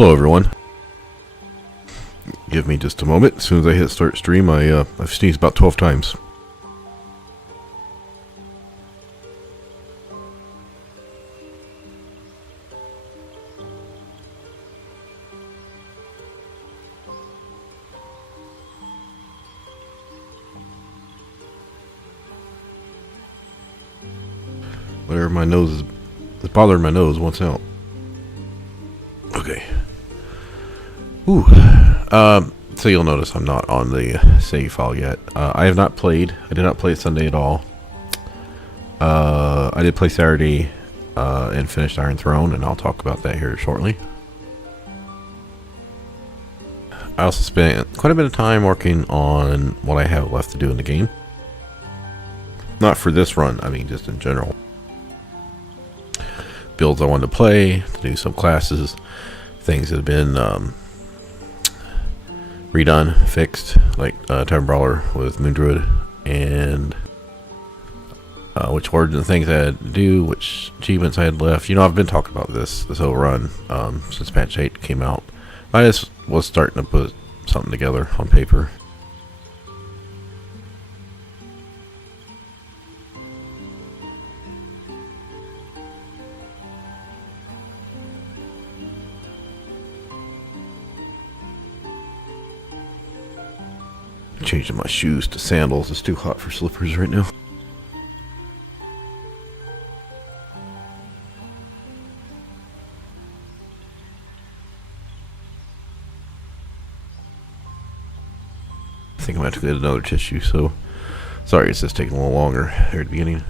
Hello everyone. Give me just a moment. As soon as I hit start stream, I've sneezed about 12 times. Whatever my nose is bothering my nose wants out. Okay. Ooh. So you'll notice I'm not on the save file yet. I have not played. I did not play Sunday at all. I did play Saturday and finished Iron Throne, and I'll talk about that here shortly. I also spent quite a bit of time working on what I have left to do in the game. Not for this run, I mean just in general. Builds I wanted to play, to do some classes, things that have been redone, fixed, like Tavern Brawler with Moon Druid, and which origin things I had to do, which achievements I had left. You know, I've been talking about this whole run since patch 8 came out. I just was starting to put something together on paper. Changing my shoes to sandals. It's too hot for slippers right now. I think I'm going to have to get another tissue, so sorry it's just taking a little longer here at the beginning.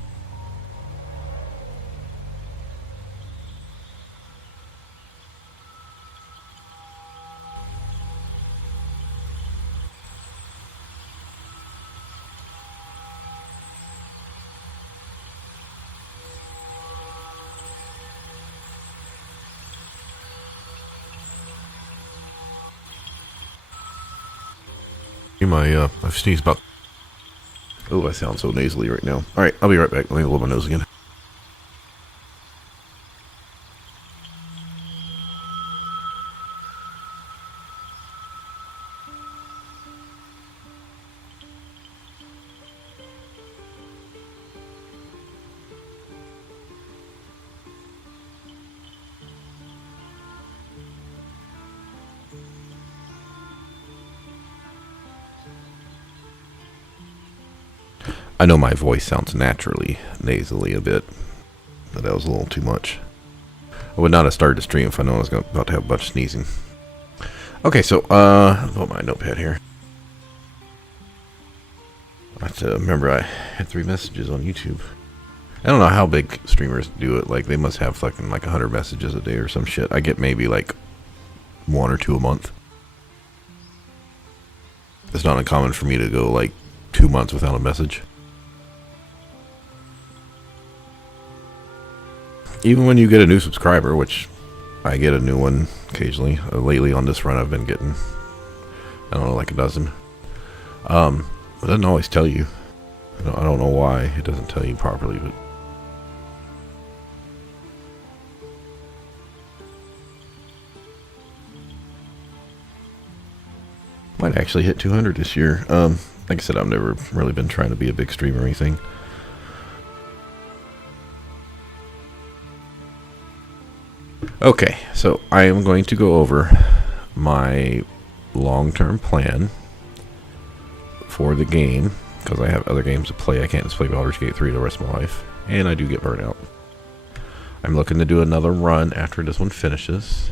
I've sneezed about... Oh, I sound so nasally right now. Alright, I'll be right back. Let me blow my nose again. I know my voice sounds naturally nasally a bit, but that was a little too much. I would not have started the stream if I knew I was about to have a bunch of sneezing. Okay, so I'll put my notepad here. I have to remember I had 3 messages on YouTube. I don't know how big streamers do it. Like, they must have fucking like 100 messages a day or some shit. I get maybe like 1 or 2 a month. It's not uncommon for me to go like 2 months without a message. Even when you get a new subscriber, which I get a new one occasionally. Lately on this run I've been getting, I don't know, like a dozen. It doesn't always tell you. I don't know why it doesn't tell you properly, but... Might actually hit 200 this year. Like I said, I've never really been trying to be a big streamer or anything. Okay, so I am going to go over my long-term plan for the game, because I have other games to play. I can't just play Baldur's Gate 3 the rest of my life, and I do get burnt out. I'm looking to do another run after this one finishes.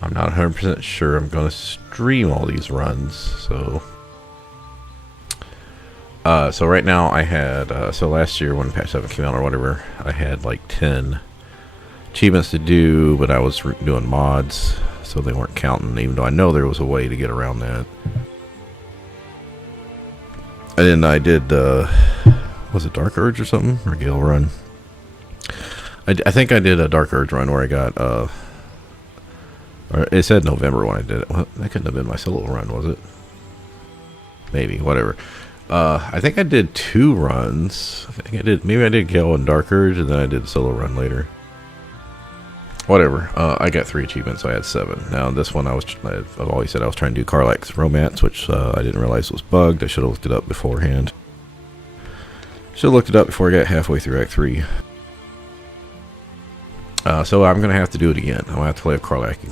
I'm not 100% sure I'm going to stream all these runs, so... so right now I had, so last year when patch 7 came out or whatever, I had like 10 achievements to do, but I was doing mods, so they weren't counting, even though I know there was a way to get around that. And then I did, was it Dark Urge or something? Or Gale Run? I think I did a Dark Urge run where I got, or it said November when I did it. Well, that couldn't have been my solo run, was it? Maybe, whatever. I think I did 2 runs. I think I did, maybe I did Gale and Dark Urge, and then I did a solo run later. whatever. I got 3 achievements, so I had 7. Now this one, I've always said I was trying to do Karlach's romance, which I didn't realize was bugged. I should have looked it up beforehand. Should have looked it up before I got halfway through Act 3. So I'm gonna have to do it again. I'm gonna have to play with Karlach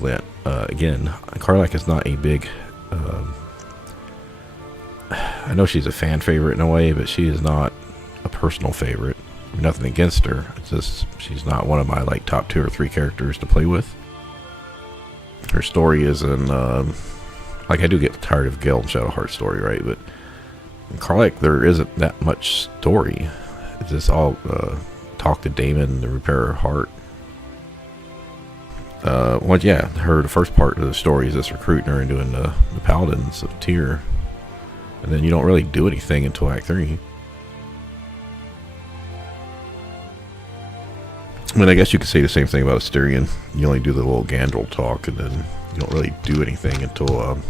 again. Karlach is not a big. I know she's a fan favorite in a way, but she is not a personal favorite. Nothing against her. It's just she's not one of my like top 2 or 3 characters to play with. Her story isn't like I do get tired of Gale and Shadowheart's story, right? But in Karlach there isn't that much story. It's just all talk to Damon to repair her heart. Well, yeah, the first part of the story is just recruiting her and doing the Paladins of Tyr, and then you don't really do anything until Act 3. I mean, I guess you could say the same thing about Asterion. You only do the little Gandrel talk, and then you don't really do anything until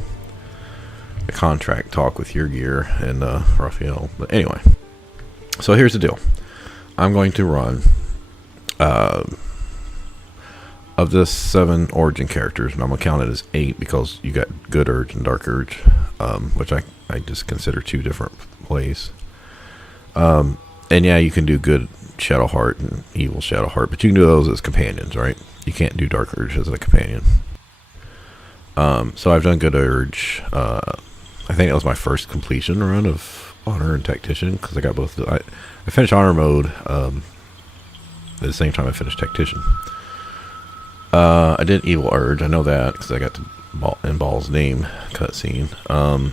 the contract talk with Yrgir and Raphael. But anyway, so here's the deal. I'm going to run of the 7 origin characters, and I'm gonna count it as 8 because you got Good Urge and Dark Urge, which I just consider 2 different plays. And yeah, you can do Good Shadowheart and Evil Shadowheart, but you can do those as companions, right? You can't do Dark Urge as a companion. So I've done Good Urge. I think that was my first completion run of Honor and Tactician, because I got both. I finished Honor mode at the same time I finished Tactician. I did Evil Urge. I know that because I got the Ball's name cutscene. I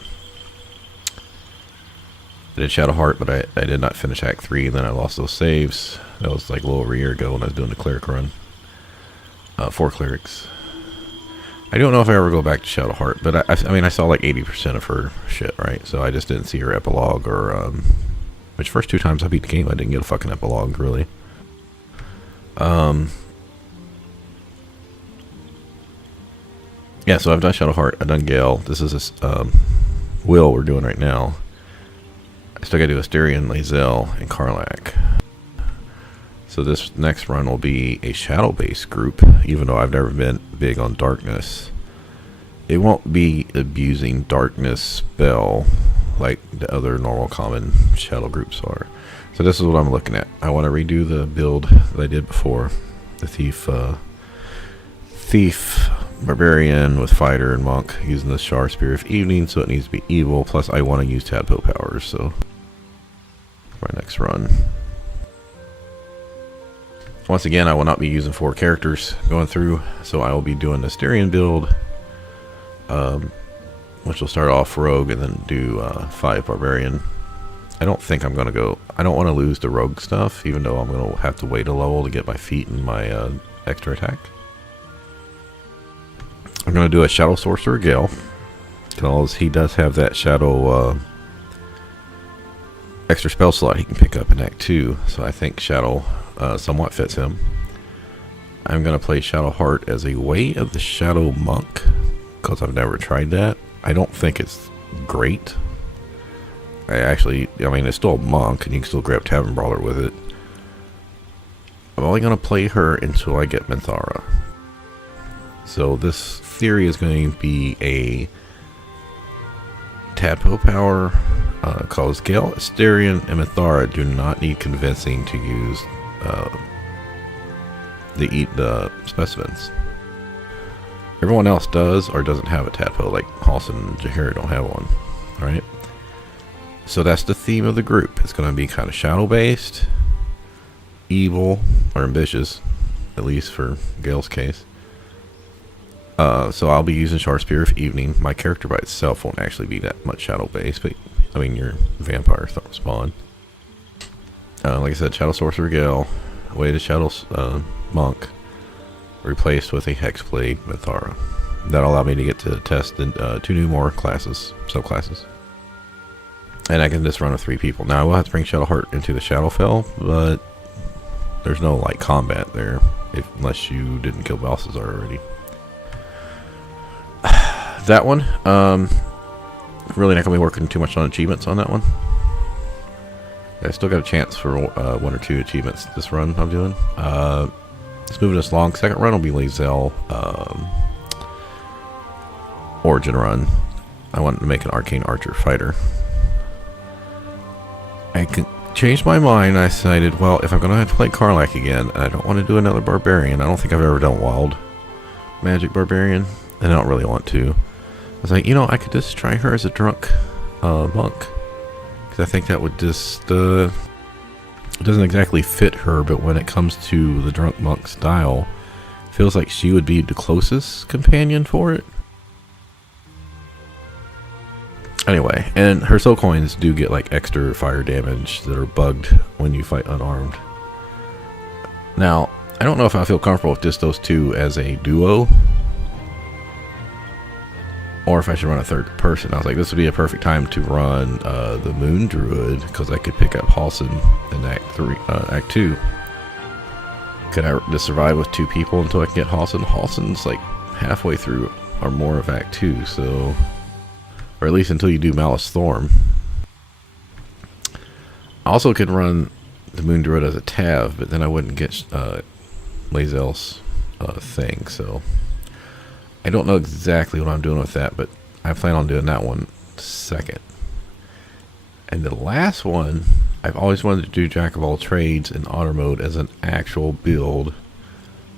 did Shadowheart, but I did not finish Act 3, and then I lost those saves. That was like a little over a year ago when I was doing the cleric run. 4 clerics. I don't know if I ever go back to Shadowheart, but I mean, I saw like 80% of her shit, right? So I just didn't see her epilogue, or which first 2 times I beat the game, I didn't get a fucking epilogue, really. Yeah, so I've done Shadowheart, I've done Gale. This is a Wyll we're doing right now. I still gotta do Asterion, Lae'zel, and Karlach. So this next run will be a shadow-based group, even though I've never been big on darkness. It won't be abusing darkness spell like the other normal common shadow groups are. So this is what I'm looking at. I want to redo the build that I did before. The thief barbarian with fighter and monk using the Shar Spear of Evening, so it needs to be evil. Plus I want to use tadpole powers, so my next run. Once again, I will not be using 4 characters going through, so I will be doing the Asterion build, which will start off rogue and then do 5 barbarian. I don't think I'm going to go... I don't want to lose the rogue stuff, even though I'm going to have to wait a level to get my feet and my extra attack. I'm going to do a Shadow Sorcerer Gale, because he does have that Shadow extra spell slot he can pick up in Act 2, so I think Shadow somewhat fits him. I'm going to play Shadowheart as a Way of the Shadow Monk, because I've never tried that. I don't think it's great. I mean, it's still a monk, and you can still grab Tavern Brawler with it. I'm only going to play her until I get Minthara. So this theory is going to be a tadpole power, because Gale, Asterion, and Minthara do not need convincing to use the specimens. Everyone else does or doesn't have a tadpole, like Halsin and Jaheira don't have one, right? So that's the theme of the group. It's going to be kind of shadow-based, evil, or ambitious, at least for Gale's case. So I'll be using Shar Spear of Evening. My character by itself won't actually be that much shadow-based, but I mean, your vampire spawn. Like I said, Shadow Sorcerer Gale, Way to Shadow Monk, replaced with a Hexblade Minthara. That'll allow me to get to test 2 new more classes, subclasses. And I can just run with 3 people. Now I will have to bring Shadowheart into the Shadowfell, but there's no like combat there, unless you didn't kill Balthazar already. That one, really not going to be working too much on achievements on that one. I still got a chance for 1 or 2 achievements this run I'm doing. It's moving us along. Second run will be Lae'zel Origin run. I wanted to make an Arcane Archer fighter. I changed my mind. I decided, well, if I'm going to have to play Karlach again, I don't want to do another Barbarian. I don't think I've ever done Wild Magic Barbarian, and I don't really want to. I was like, you know, I could just try her as a drunk monk. Because I think that would just... it doesn't exactly fit her, but when it comes to the drunk monk style, feels like she would be the closest companion for it. Anyway, and her soul coins do get like extra fire damage that are bugged when you fight unarmed. Now, I don't know if I feel comfortable with just those two as a duo, or if I should run a third person. I was like, this would be a perfect time to run the Moon Druid, because I could pick up Halsin in Act 2. Could I just survive with 2 people until I can get Halsin? Halsin's like halfway through or more of Act 2, so... or at least until you do Malice Thorm. I also could run the Moon Druid as a Tav, but then I wouldn't get Lae'zel's thing, so... I don't know exactly what I'm doing with that, but I plan on doing that one second. And the last one, I've always wanted to do Jack of all trades in auto mode as an actual build,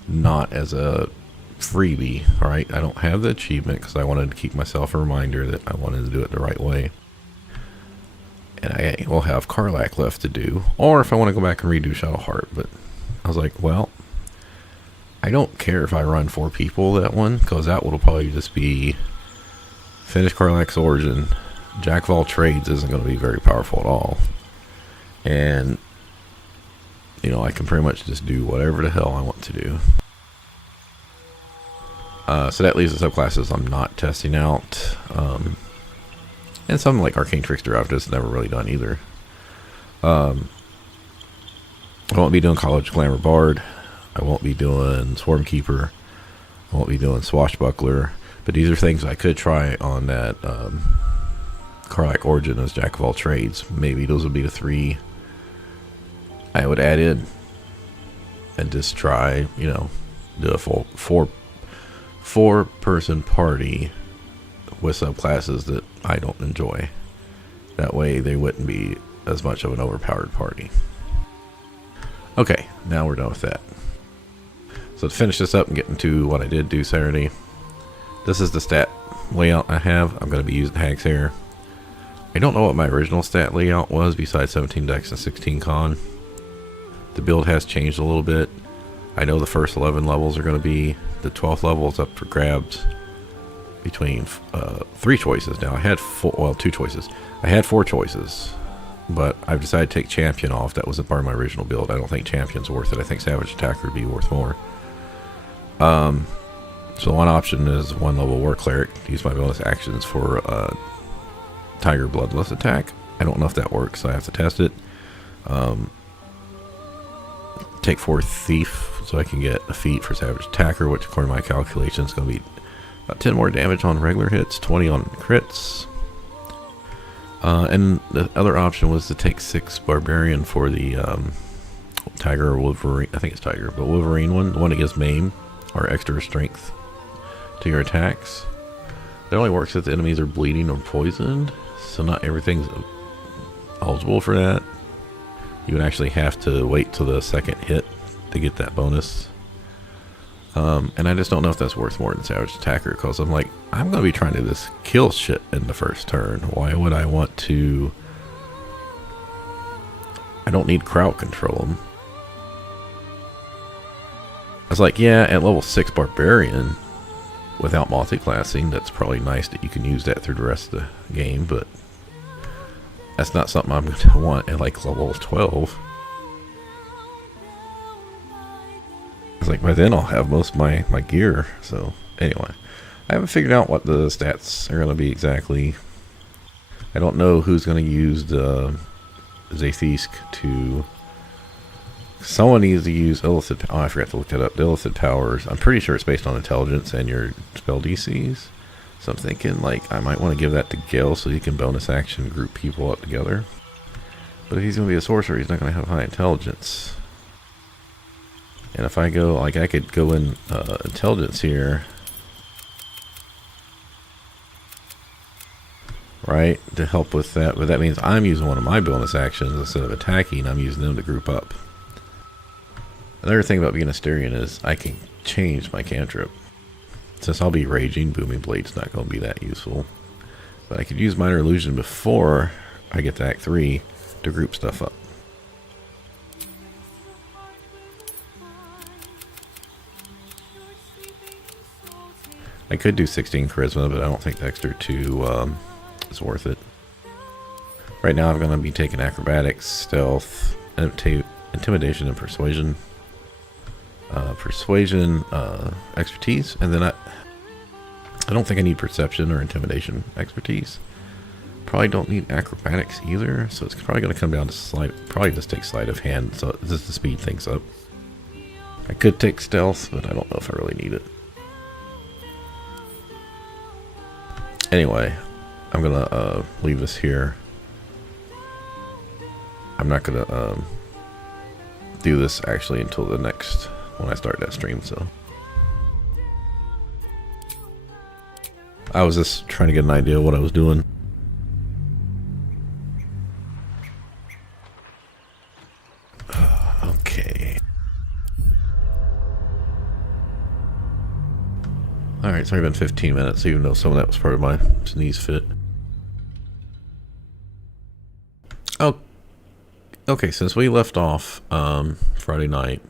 not as a freebie. Alright, I don't have the achievement because I wanted to keep myself a reminder that I wanted to do it the right way. And I will have Karlach left to do, or if I want to go back and redo Shadowheart, but I was like, well, I don't care if I run 4 people that one, because that will probably just be finish Karlach's Origin. Jack of all trades isn't going to be very powerful at all. And, you know, I can pretty much just do whatever the hell I want to do. So that leaves the subclasses I'm not testing out. And something like Arcane Trickster I've just never really done either. I won't be doing College Glamour Bard. I won't be doing Swarmkeeper. I won't be doing Swashbuckler. But these are things I could try on that Karlach Origin as Jack of all trades. Maybe those would be the 3 I would add in. And just try, you know, do a full 4-person party with subclasses that I don't enjoy. That way they wouldn't be as much of an overpowered party. Okay, now we're done with that. So to finish this up and get into what I did do Saturday, this is the stat layout I have. I'm going to be using Hag's Hair. I don't know what my original stat layout was besides 17 Dex and 16 Con. The build has changed a little bit. I know the first 11 levels are going to be, the 12th level is up for grabs between 3 choices. Now I had 2 choices. I had 4 choices, but I've decided to take Champion off. That wasn't part of my original build. I don't think Champion's worth it. I think Savage Attacker would be worth more. So one option is 1 level War Cleric. Use my bonus actions for Tiger Bloodlust attack. I don't know if that works, so I have to test it. Take 4 Thief, so I can get a feat for Savage Attacker, which according to my calculations is going to be about 10 more damage on regular hits, 20 on crits. And the other option was to take 6 Barbarian for the Tiger or Wolverine. I think it's Tiger, but Wolverine one, the one that gives Maim or extra strength to your attacks. That only works if the enemies are bleeding or poisoned, so not everything's eligible for that. You would actually have to wait till the second hit to get that bonus. And I just don't know if that's worth more than Savage Attacker, because I'm like, I'm going to be trying to just kill shit in the first turn. Why would I want to... I don't need crowd control them. I was like, yeah, at level 6 Barbarian, without multi-classing, that's probably nice that you can use that through the rest of the game, but that's not something I'm going to want at like level 12. It's like by then I'll have most of my gear. So anyway, I haven't figured out what the stats are going to be exactly. I don't know who's going to use the Zathisk to... Someone needs to use Illithid... Oh, I forgot to look that up. The Illithid Powers. I'm pretty sure it's based on intelligence and your spell DCs. So I'm thinking, like, I might want to give that to Gale so he can bonus action group people up together. But if he's going to be a sorcerer, he's not going to have high intelligence. And if I go, like, I could go in intelligence here, right, to help with that. But that means I'm using one of my bonus actions instead of attacking. I'm using them to group up. Another thing about being a Asterian is I can change my cantrip. Since I'll be raging, Booming Blade's not going to be that useful. But I could use Minor Illusion before I get to Act 3 to group stuff up. I could do 16 Charisma, but I don't think the extra 2 is worth it. Right now I'm going to be taking Acrobatics, Stealth, Intimidation, and Persuasion. Persuasion, Expertise, and then I don't think I need Perception or Intimidation Expertise. Probably don't need Acrobatics either, so it's probably going to come down to Sleight. Probably just take Sleight of Hand, so just to speed things up. I could take Stealth, but I don't know if I really need it. Anyway, I'm gonna leave this here. I'm not gonna do this actually until the next when I start that stream. So I was just trying to get an idea of what I was doing. Okay. Alright, it's only been 15 minutes, even though some of that was part of my sneeze fit. Oh, okay, since we left off Friday night,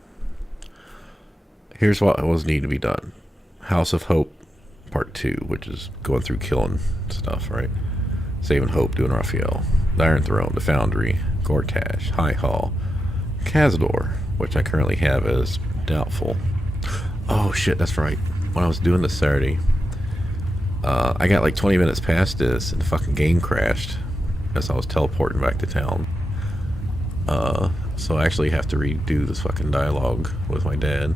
here's what was needed to be done. House of Hope Part 2, which is going through killing stuff, right? Saving Hope, doing Raphael. The Iron Throne, the Foundry, Gortash, High Hall, Cazador, which I currently have as doubtful. Oh shit, that's right. When I was doing this Saturday, I got like 20 minutes past this and the fucking game crashed as I was teleporting back to town. So I actually have to redo this fucking dialogue with my dad.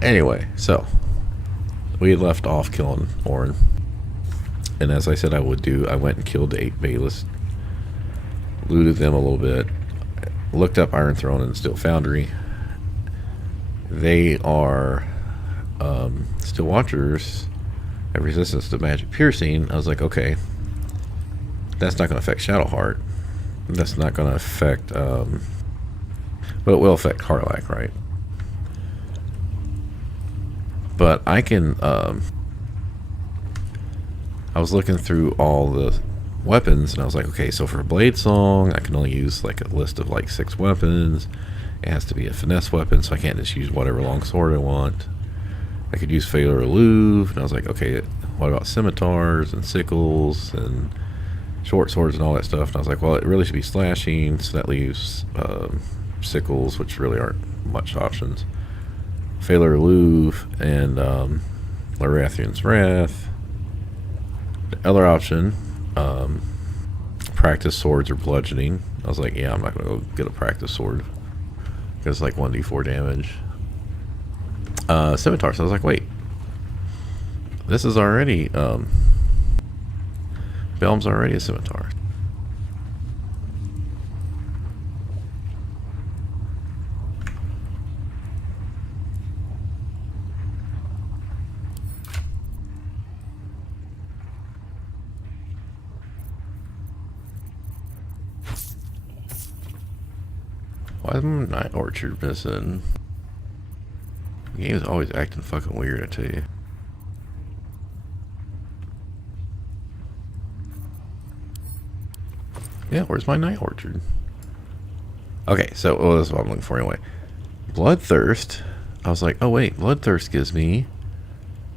Anyway, so we had left off killing Orin, and as I said I would do, I went and killed the 8 Baelists, looted them a little bit, looked up Iron Throne and Steel Foundry. They are Steel Watchers have resistance to magic piercing. I was like, okay, that's not going to affect Shadowheart. That's not going to affect, but it will affect Harlack, right? But I can, I was looking through all the weapons, and I was like, okay, so for Blade Song, I can only use like a list of like 6 weapons. It has to be a finesse weapon, so I can't just use whatever long sword I want. I could use Failure Elude, and I was like, okay, what about scimitars and sickles and short swords and all that stuff? And I was like, well, it really should be slashing, so that leaves sickles, which really aren't much options. Failure Elude and Larathian's Wrath. The other option, practice swords or bludgeoning. I was like, yeah, I'm not going to go get a practice sword. It's like 1d4 damage. Scimitar. So I was like, wait. This is already, Belm's already a scimitar. Why is my Night Orchard missing? The game's always acting fucking weird, I tell you. Yeah, where's my Night Orchard? Okay, so this is what I'm looking for anyway. Bloodthirst. I was like, oh wait, Bloodthirst gives me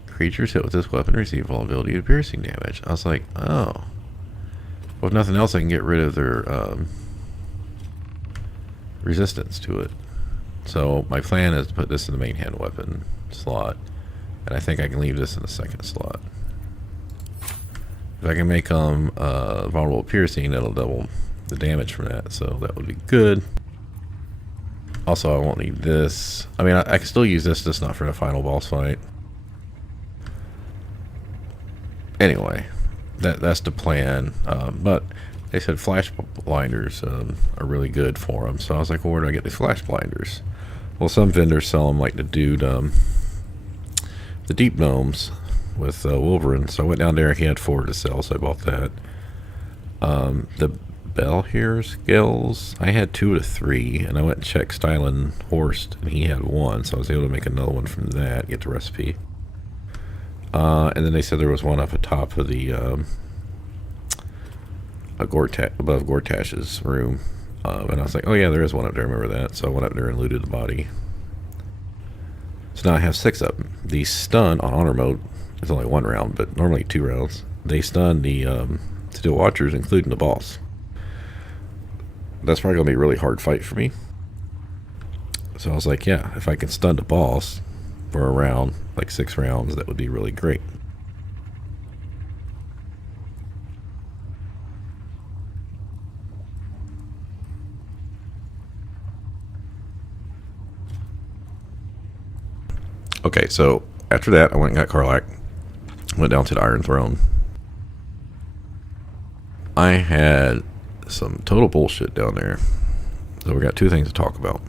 creatures hit with this weapon receive vulnerability to piercing damage. I was like, oh. Well, if nothing else, I can get rid of their resistance to it. So my plan is to put this in the main hand weapon slot, and I think I can leave this in the second slot. If I can make them vulnerable piercing, that'll double the damage from that, so that would be good. Also, I won't need this. I mean, I can still use this, just not for the final boss fight. Anyway, that's the plan. But they said flash blinders are really good for them. So I was like, well, where do I get these flash blinders? Well, some vendors sell them, like the dude, the deep gnomes with Wolverine. So I went down there. He had 4 to sell, so I bought that. The Bell here scales, I had 2 to 3, and I went and checked Stylen Horst, and he had 1, so I was able to make another one from that, get the recipe. And then they said there was one up at top of the above Gortash's room, and I was like, oh yeah, there is one up there, I remember that. So I went up there and looted the body. So now I have 6 of them. The stun on honor mode is only 1 round, but normally 2 rounds. They stun the Steel Watchers, including the boss. That's probably going to be a really hard fight for me. So I was like, yeah, if I can stun the boss for a round, like 6 rounds, that would be really great. Okay, so after that, I went and got Karlach. Went down to the Iron Throne. I had some total bullshit down there. So we got 2 things to talk about.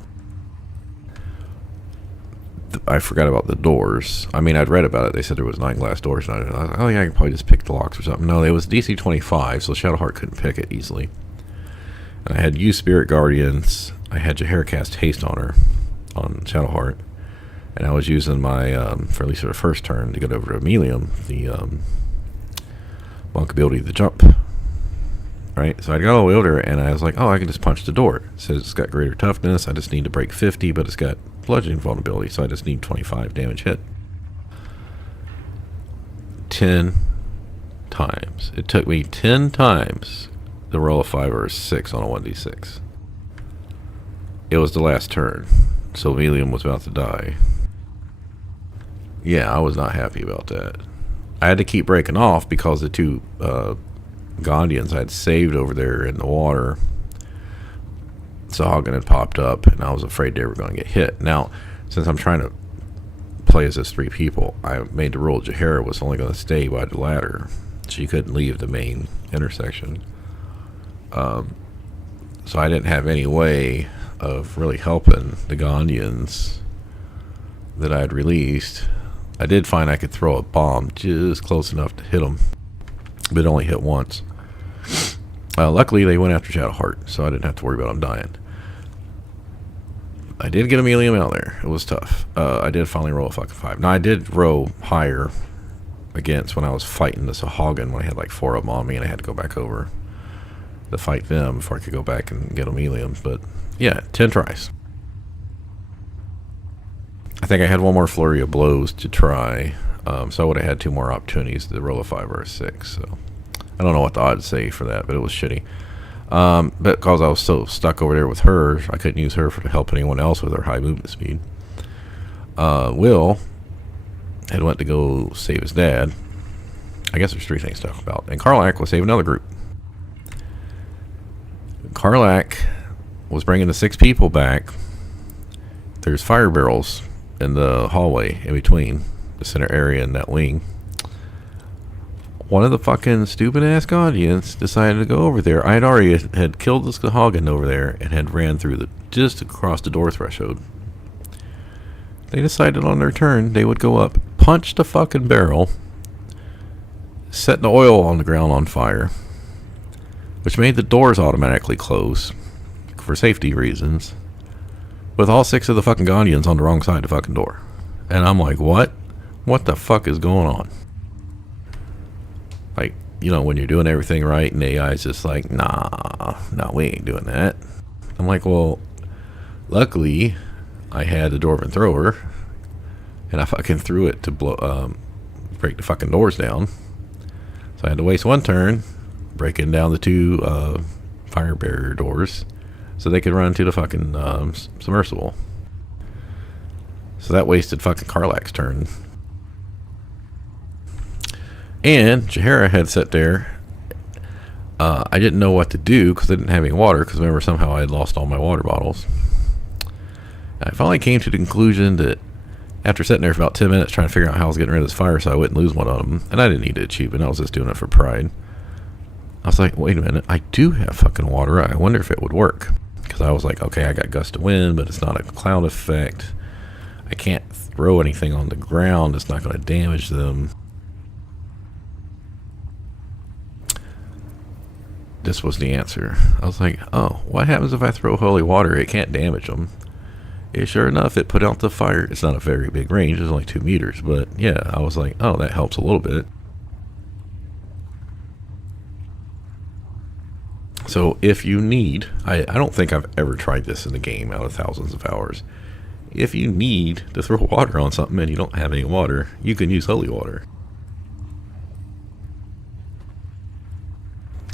I forgot about the doors. I mean, I'd read about it. They said there was 9 glass doors, and I was like, oh yeah, I can probably just pick the locks or something. No, it was DC 25, so Shadowheart couldn't pick it easily. And I had used Spirit Guardians. I had Jaheira cast Haste on her, on Shadowheart. And I was using my, for at least for the first turn, to get over to Emelium, the monk ability to jump. Right? So I got all the way over there, and I was like, oh, I can just punch the door. It says it's got greater toughness. I just need to break 50, but it's got bludgeoning vulnerability, so I just need 25 damage hit. 10 times. It took me 10 times to roll a 5 or a 6 on a 1d6. It was the last turn, so Emelium was about to die. Yeah, I was not happy about that. I had to keep breaking off because the 2 Gondians I had saved over there in the water, Sahagin had popped up, and I was afraid they were going to get hit. Now, since I'm trying to play as 3 people, I made the rule Jaheira was only going to stay by the ladder. She couldn't leave the main intersection. So I didn't have any way of really helping the Gondians that I had released. I did find I could throw a bomb just close enough to hit them, but it only hit once. Luckily, they went after Shadowheart, so I didn't have to worry about them dying. I did get Emelium out there. It was tough. I did finally roll a fucking 5. Now, I did roll higher against when I was fighting the Sahagin, when I had like 4 of them on me, and I had to go back over to fight them before I could go back and get Emelium. But yeah, 10 tries. I think I had 1 more flurry of blows to try, so I would have had 2 more opportunities to roll a 5 or a 6. So I don't know what the odds say for that, but it was shitty. But because I was so stuck over there with her, I couldn't use her to help anyone else with her high movement speed. Wyll had went to go save his dad. I guess there's 3 things to talk about. And Karlach was saving another group. Karlach was bringing the 6 people back. There's fire barrels in the hallway in between the center area and that wing. One of the fucking stupid ass Guardians decided to go over there. I had already had killed this Sahagin over there and had ran through just across the door threshold. They decided on their turn they would go up, punch the fucking barrel, set the oil on the ground on fire, which made the doors automatically close for safety reasons, with all 6 of the fucking Gondians on the wrong side of the fucking door. And I'm like, what? What the fuck is going on? Like, you know, when you're doing everything right and the AI's just like, nah, we ain't doing that. I'm like, well, luckily I had the Dwarven thrower, and I fucking threw it to break the fucking doors down. So I had to waste 1 turn breaking down the 2 fire barrier doors so they could run to the fucking submersible. So that wasted fucking Karlach's turn. And Jaheira had sat there. I didn't know what to do because I didn't have any water, because remember, somehow I had lost all my water bottles. I finally came to the conclusion that after sitting there for about 10 minutes trying to figure out how I was getting rid of this fire so I wouldn't lose one of them, and I didn't need the achievement, I was just doing it for pride. I was like, wait a minute, I do have fucking water. I wonder if it would work. Because I was like, okay, I got gust of wind, but it's not a cloud effect. I can't throw anything on the ground. It's not going to damage them. This was the answer. I was like, oh, what happens if I throw holy water? It can't damage them. And sure enough, it put out the fire. It's not a very big range. It's only 2 meters. But yeah, I was like, oh, that helps a little bit. So if you need, I don't think I've ever tried this in a game out of thousands of hours. If you need to throw water on something and you don't have any water, you can use holy water.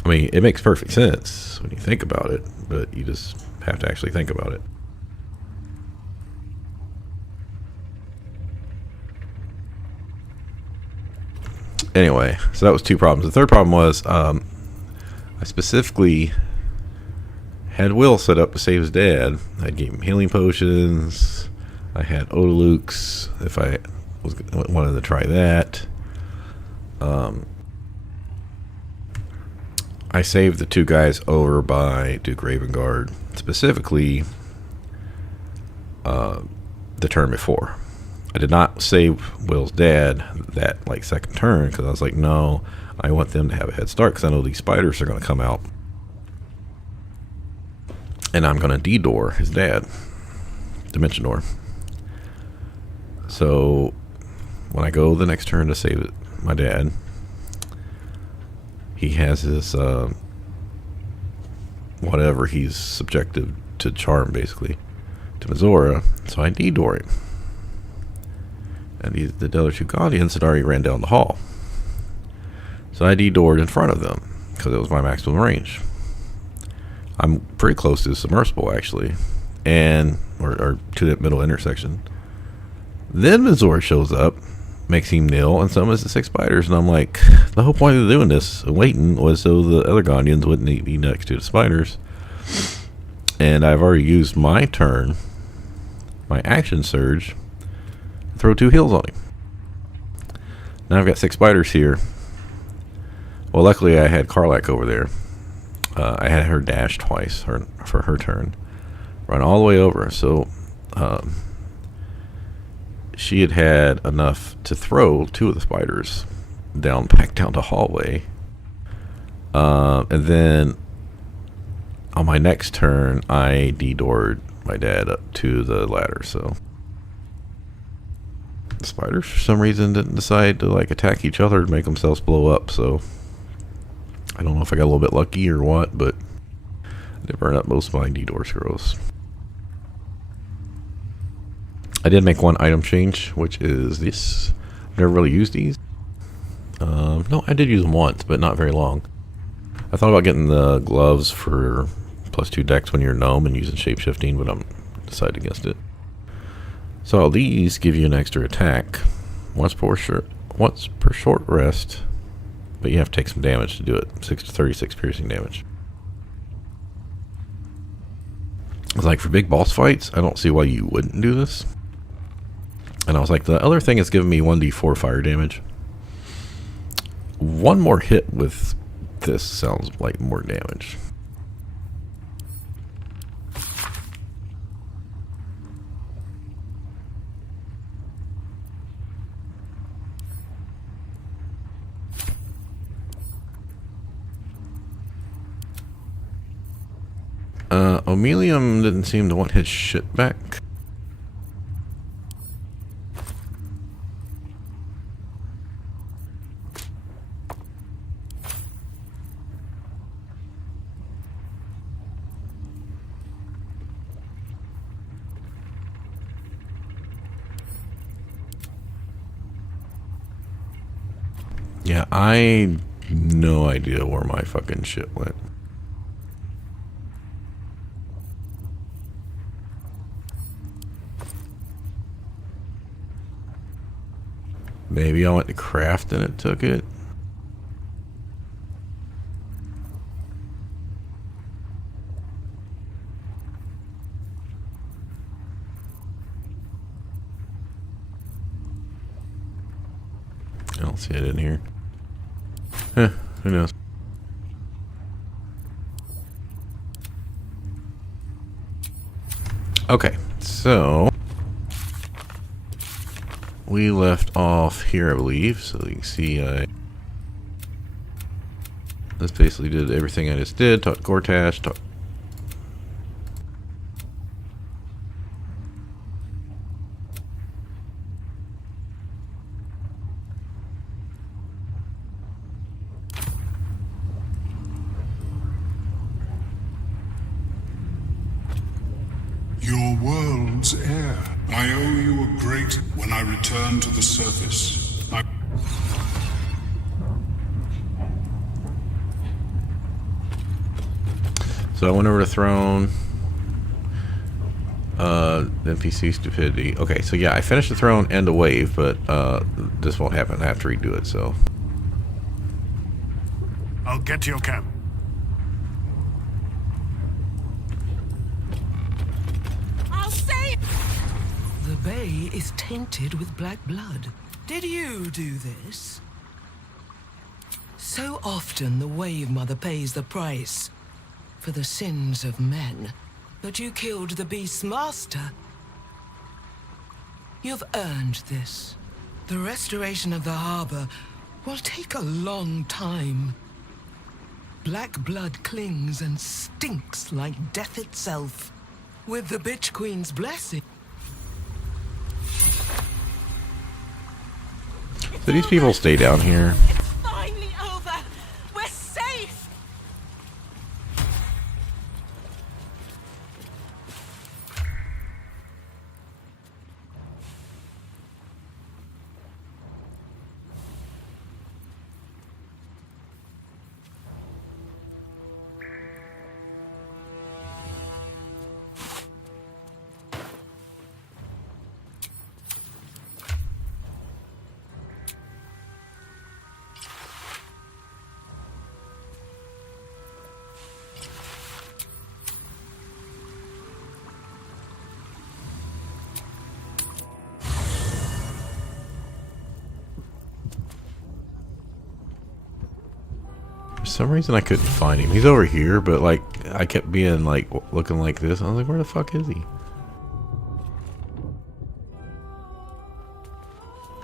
I mean, it makes perfect sense when you think about it, but you just have to actually think about it. Anyway, so that was 2 problems. The third problem was I specifically had Wyll set up to save his dad. I gave him healing potions. I had Odalukes if I wanted to try that. I saved the 2 guys over by Duke Ravengard, specifically the turn before. I did not save Will's dad that like second turn because I was like, no, I want them to have a head start because I know these spiders are going to come out. And I'm going to D-door his dad. Dimension door. So when I go the next turn to save my dad, he has his whatever he's subjective to charm, basically, to Mizora. So I D-door him. And the other 2 Guardians had already ran down the hall. So I D-doored in front of them because it was my maximum range. I'm pretty close to the submersible, actually, and or to that middle intersection. Then Mizora shows up, makes him kneel, and summons the 6 spiders. And I'm like, the whole point of doing this, waiting, was so the other Guardians wouldn't be next to the spiders. And I've already used my turn, my action surge, to throw 2 heals on him. Now I've got 6 spiders here. Well, luckily I had Karlak over there. I had her dash twice for her turn, run all the way over. So she had enough to throw 2 of the spiders back down the hallway. And then on my next turn, I D-doored my dad up to the ladder. So the spiders, for some reason, didn't decide to like attack each other and make themselves blow up. So I don't know if I got a little bit lucky or what, but they burned up most of my D-door scrolls. I did make 1 item change, which is this. I've never really used these. No, I did use them once, but not very long. I thought about getting the gloves for +2 dex when you're a gnome and using shapeshifting, but I'm decided against it. So these give you an extra attack once per short rest. But you have to take some damage to do it. 6 to 36 piercing damage. It's like for big boss fights, I don't see why you wouldn't do this. And I was like, the other thing is giving me 1d4 fire damage. 1 more hit with this sounds like more damage. Omelium didn't seem to want his shit back. Yeah, I no idea where my fucking shit went. Maybe I went to craft and it took it. I don't see it in here. Who knows? Okay, so we left off here, I believe. So you can see this basically did everything I just did. Talked Gortash, Your world's heir. I owe you a great when I return to the surface. So I went over to Throne. NPC stupidity. Okay, so yeah, I finished the Throne and the Wave, but this won't happen. I have to redo it, so. I'll get to your camp. The bay is tainted with black blood. Did you do this? So often the Wave Mother pays the price for the sins of men, but you killed the Beast's master. You've earned this. The restoration of the harbor will take a long time. Black blood clings and stinks like death itself. With the Bitch Queen's blessing. So these people stay down here. It's finally over. We're safe. For some reason I couldn't find him. He's over here, but like I kept being like looking like this. I was like, where the fuck is he?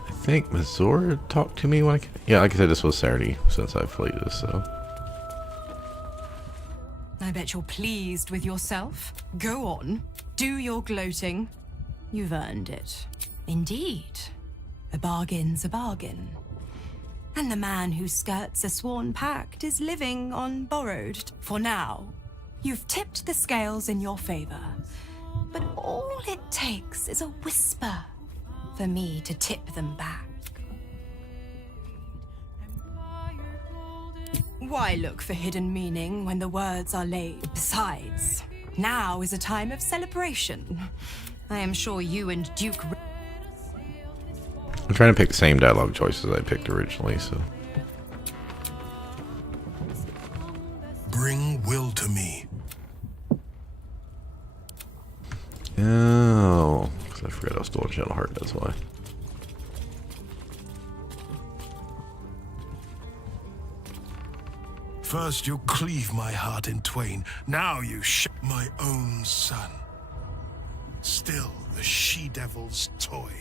I think Mazora talked to me when yeah, like I said, this was Saturday since I played this, so. I bet you're pleased with yourself. Go on. Do your gloating. You've earned it. Indeed. A bargain's a bargain. And the man who skirts a sworn pact is living on borrowed. For now, you've tipped the scales in your favor. But all it takes is a whisper for me to tip them back. Why look for hidden meaning when the words are laid? Besides, now is a time of celebration. I am sure you and Duke... I'm trying to pick the same dialogue choices I picked originally, so. Bring Wyll to me. Oh, because I forgot I was still in Shadow Heart, that's why. First you cleave my heart in twain. Now you my own son. Still the she-devil's toy.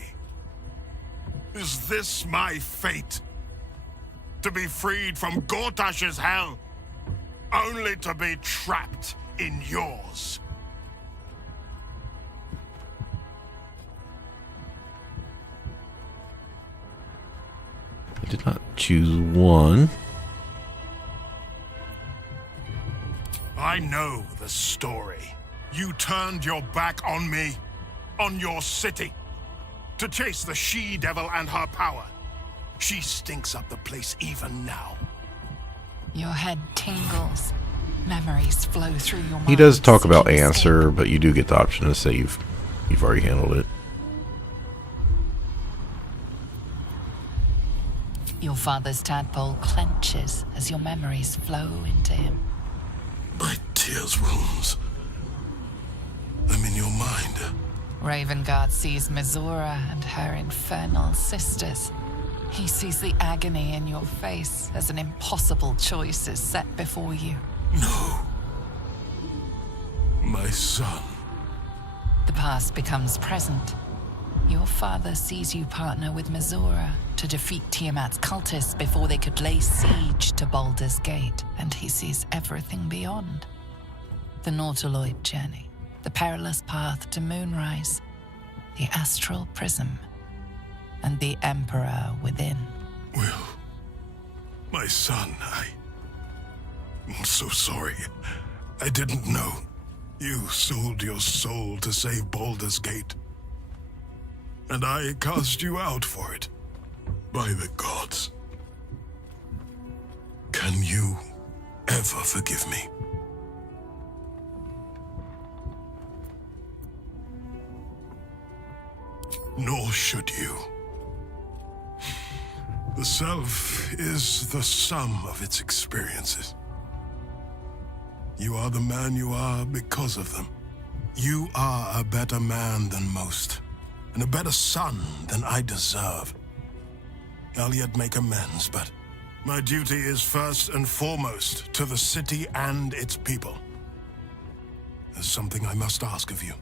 Is this my fate? To be freed from Gortash's hell, only to be trapped in yours. I did not choose one. I know the story. You turned your back on me, on your city, to chase the she-devil and her power. She stinks up the place even now. Your head tingles. Memories flow through your mind. He does talk about answer, but you do get the option to say you've already handled it. Your father's tadpole clenches as your memories flow into him. My tears wounds. I'm in your mind. Ravengard sees Mazora and her infernal sisters. He sees the agony in your face as an impossible choice is set before you. No. My son. The past becomes present. Your father sees you partner with Mizora to defeat Tiamat's cultists before they could lay siege to Baldur's Gate, and he sees everything beyond. The Nautiloid journey, the perilous path to Moonrise, the astral prism, and the Emperor within. Wyll, my son, I'm so sorry. I didn't know. You sold your soul to save Baldur's Gate. And I cast you out for it. By the gods. Can you ever forgive me? Nor should you. The self is the sum of its experiences. You are the man you are because of them. You are a better man than most, and a better son than I deserve. I'll yet make amends, but my duty is first and foremost to the city and its people. There's something I must ask of you.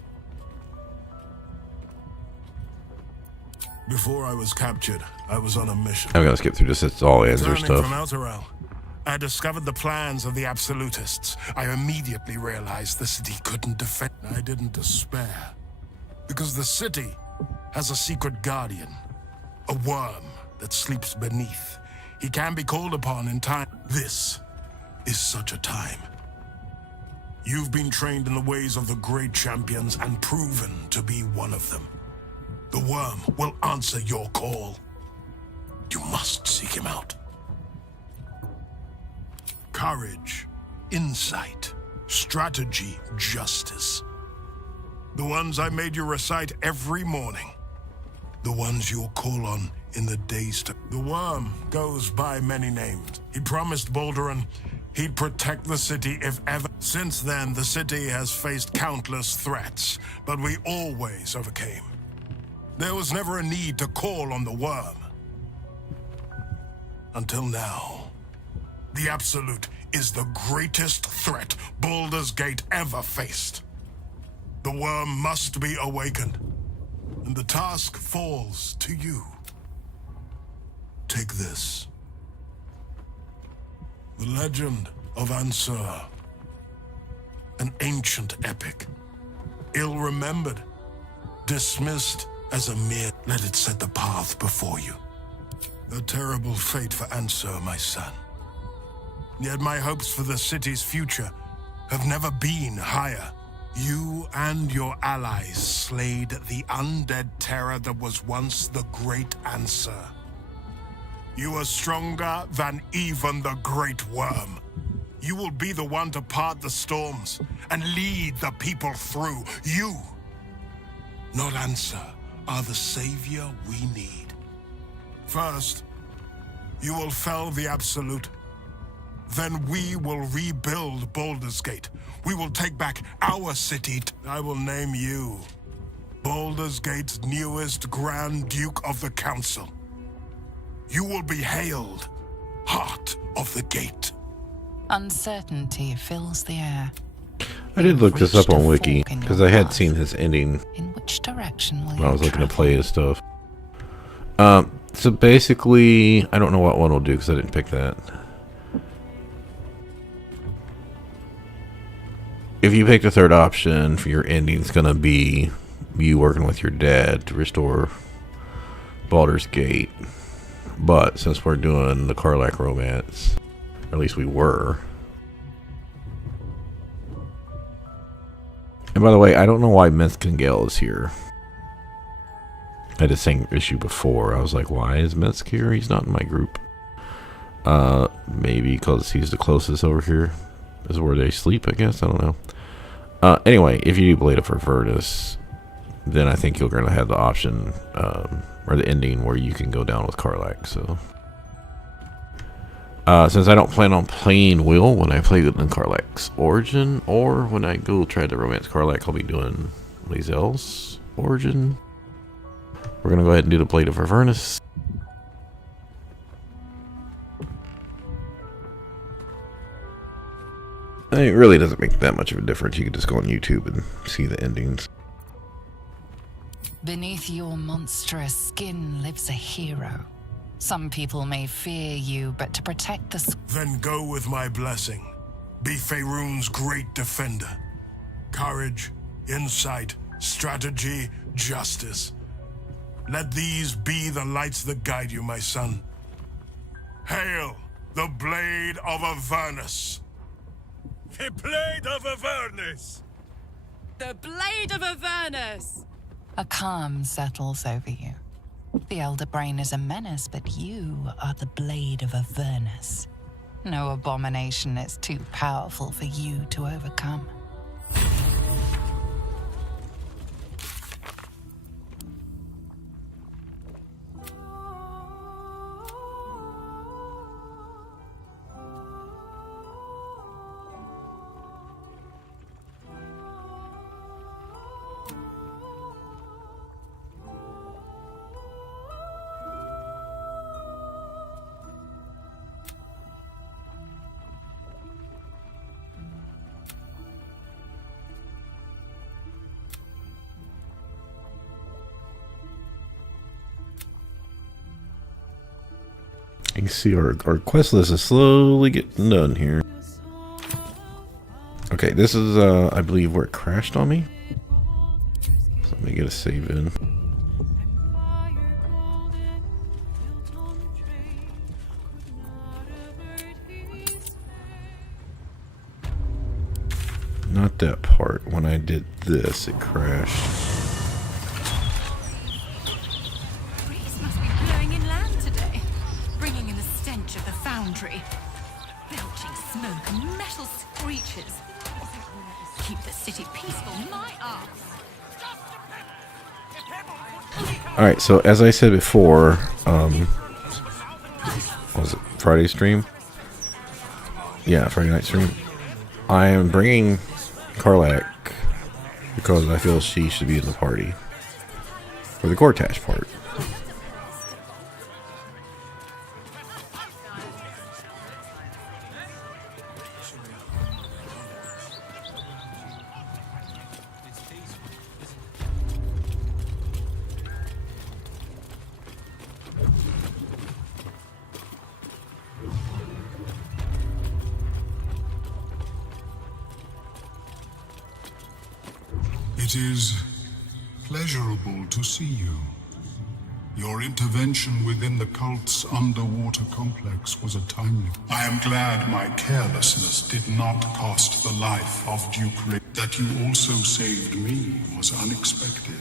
Before I was captured, I was on a mission. I'm gonna skip through this. It's all answer Returning stuff. from Outerell, I discovered the plans of the Absolutists. I immediately realized the city couldn't defend. I didn't despair, because the city has a secret guardian, a worm that sleeps beneath. He can be called upon in time. This is such a time. You've been trained in the ways of the great champions and proven to be one of them. The worm will answer your call. You must seek him out. Courage, insight, strategy, justice. The ones I made you recite every morning. The ones you'll call on in the days to... The worm goes by many names. He promised Baldur he'd protect the city if ever. Since then, the city has faced countless threats, but we always overcame. There was never a need to call on the worm. Until now. The Absolute is the greatest threat Baldur's Gate ever faced. The worm must be awakened, and the task falls to you. Take this. The legend of Ansur. An ancient epic. Ill-remembered. Dismissed as a mere... Let it set the path before you. A terrible fate for Ansur, my son. Yet my hopes for the city's future have never been higher. You and your allies slayed the undead terror that was once the great Ansur. You are stronger than even the great worm. You will be the one to part the storms and lead the people through. You, not Ansur, are the savior we need. First, you will fell the Absolute. Then we will rebuild Baldur's Gate. We will take back our city. I will name you Baldur's Gate's newest Grand Duke of the Council. You will be hailed Heart of the Gate. Uncertainty fills the air. I did look this up on Wiki, because I had seen his ending In which direction will when I was you looking to travel? play his stuff. So basically, I don't know what one will do, because I didn't pick that. If you pick the third option, for your ending, it's going to be you working with your dad to restore Baldur's Gate. But since we're doing the Karlach romance, or at least we were. And by the way, I don't know why Menzkingel is here. I had the same issue before. I was like, why is Menzk here? He's not in my group. Maybe because he's the closest over here. This is where they sleep, I guess. I don't know. Anyway, if you do Blade of Avernus, then I think you're going to have the option, or the ending, where you can go down with Karlach. So, since I don't plan on playing Wyll when I play in Karlach's Origin, or when I go try to romance Karlach, I'll be doing Lae'zel's Origin. We're going to go ahead and do the Blade of Avernus. It really doesn't make that much of a difference. You can just go on YouTube and see the endings. Beneath your monstrous skin lives a hero. Some people may fear you, but to protect the... Then go with my blessing. Be Faerun's great defender. Courage, insight, strategy, justice. Let these be the lights that guide you, my son. Hail, the Blade of Avernus! The Blade of Avernus! The Blade of Avernus! A calm settles over you. The Elder Brain is a menace, but you are the Blade of Avernus. No abomination is too powerful for you to overcome. You can see our quest list is slowly getting done here. Okay, this is, I believe, where it crashed on me. So let me get a save in. Not that part. When I did this, it crashed. Of the Foundry, belching smoke and metal screeches. Keep the city peaceful, my ass. Alright, so as I said before, was it Friday stream? Yeah, Friday night stream. I am bringing Karlach because I feel she should be in the party for the Gortash part. It is pleasurable to see you. Your intervention within the cult's underwater complex was a timely. I am glad my carelessness did not cost the life of Duke Rick. That you also saved me was unexpected.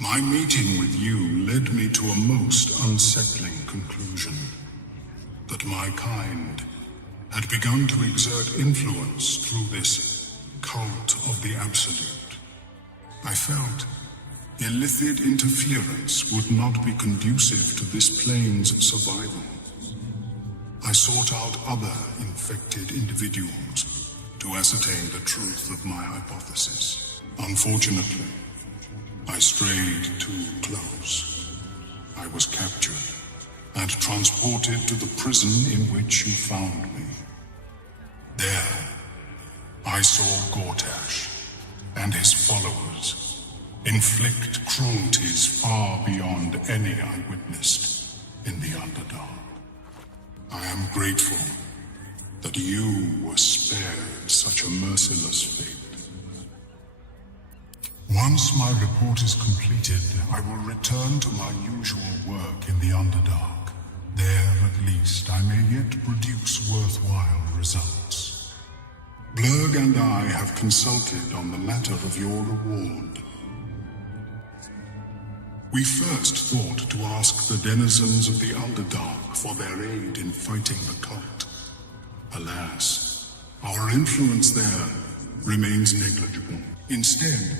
My meeting with you led me to a most unsettling conclusion. That my kind had begun to exert influence through this cult of the Absolute. I felt illicit interference would not be conducive to this plane's survival. I sought out other infected individuals to ascertain the truth of my hypothesis. Unfortunately, I strayed too close. I was captured and transported to the prison in which you found me. There, I saw Gortash and his followers inflict cruelties far beyond any I witnessed in the Underdark. I am grateful that you were spared such a merciless fate. Once my report is completed, I will return to my usual work in the Underdark. There, at least, I may yet produce worthwhile results. Blurg and I have consulted on the matter of your reward. We first thought to ask the denizens of the Underdark for their aid in fighting the cult. Alas, our influence there remains negligible. Instead,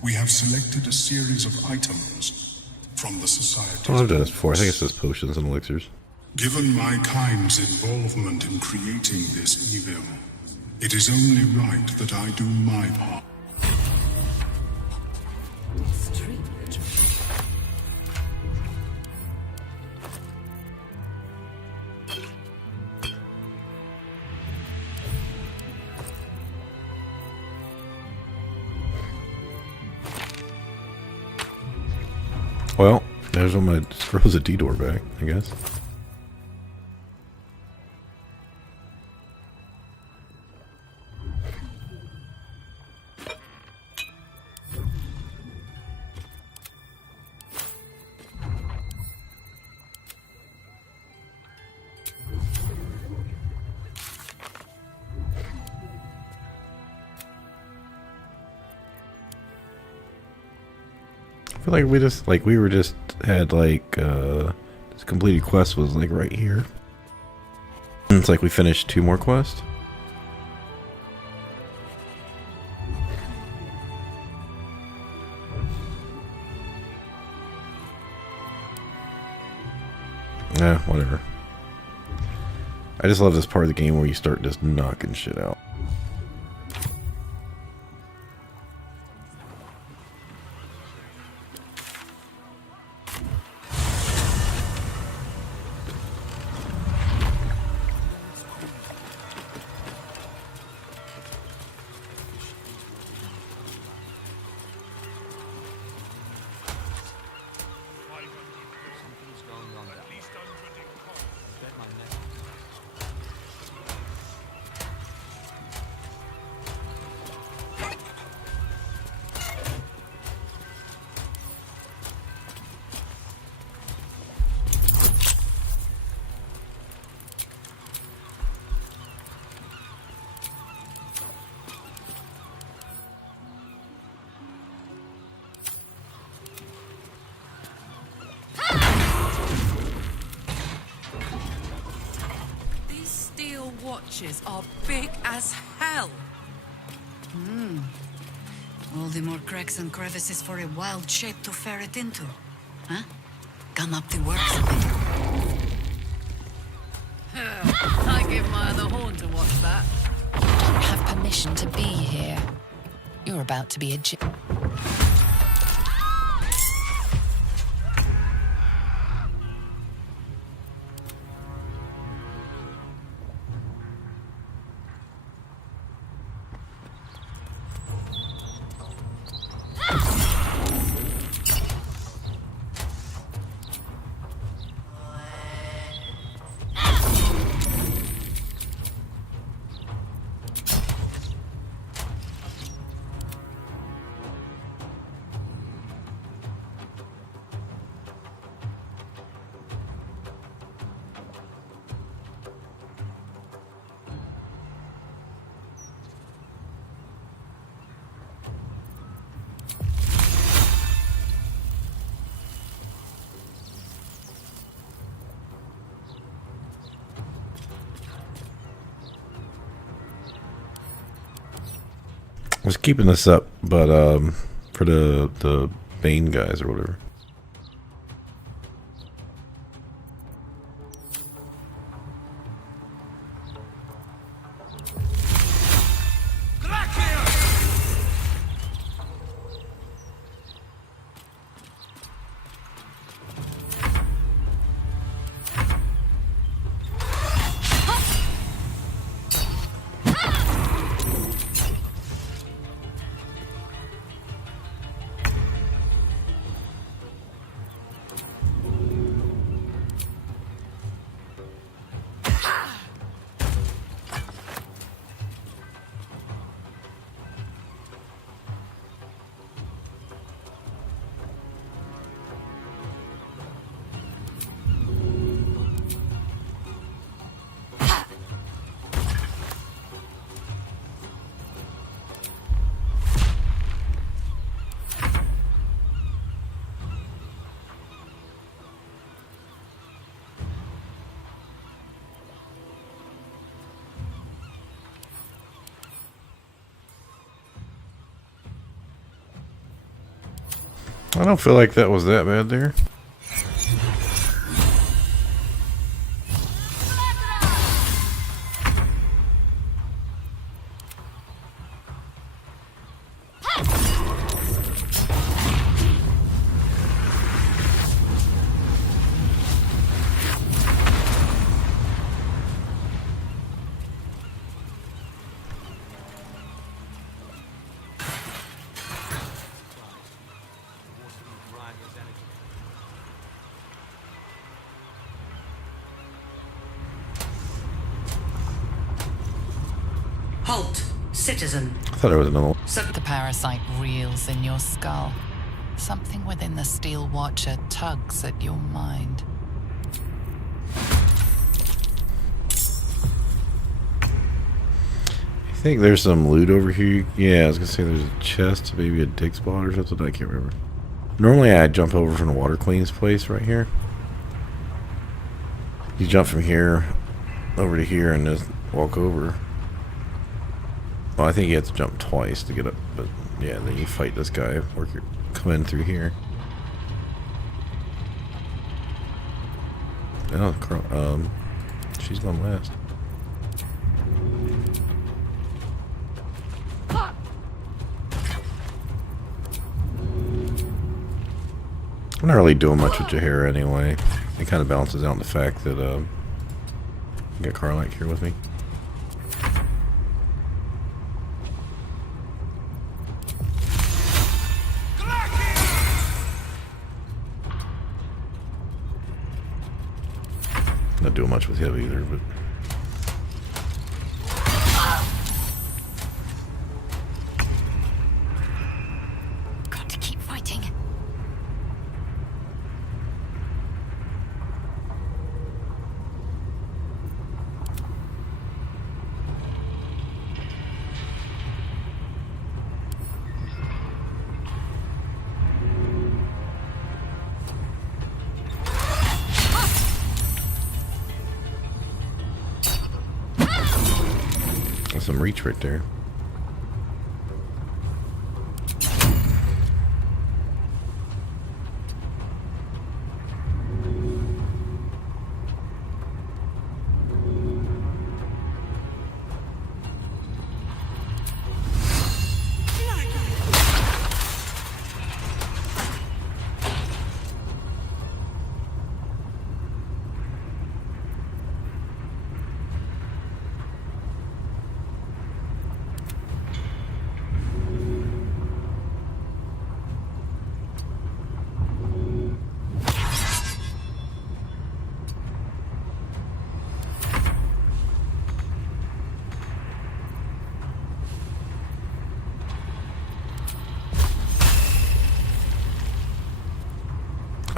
we have selected a series of items from the Society. Oh, I've done this before. I think it says potions and elixirs. Given my kind's involvement in creating this evil, it is only right that I do my part. Well, there's one that just throws a detour back, I guess. I feel like we just had like this completed quest was like right here. And it's like we finished 2 more quests. Whatever. I just love this part of the game where you start just knocking shit out. Watches are big as hell. All the more cracks and crevices for a wild shape to ferret into. Huh? Gum up the works a bit. I give my other horn to watch that. You don't have permission to be here. You're about to be a I was keeping this up, but for the Bane guys or whatever. I don't feel like that was that bad there. Halt, citizen. I thought there was another one. The parasite reels in your skull. Something within the Steel Watcher tugs at your mind. I think there's some loot over here. Yeah, I was gonna say there's a chest, maybe a dig spot or something. I can't remember. Normally I jump over from the water cleans place right here. You jump from here over to here and just walk over. Well, I think you have to jump twice to get up, but yeah, then you fight this guy, come in through here. Oh, she's going last. I'm not really doing much with your hair anyway. It kind of balances out the fact that I got Carlac here with me. Not doing much with him either, but Got to keep fighting. that's some reach right there.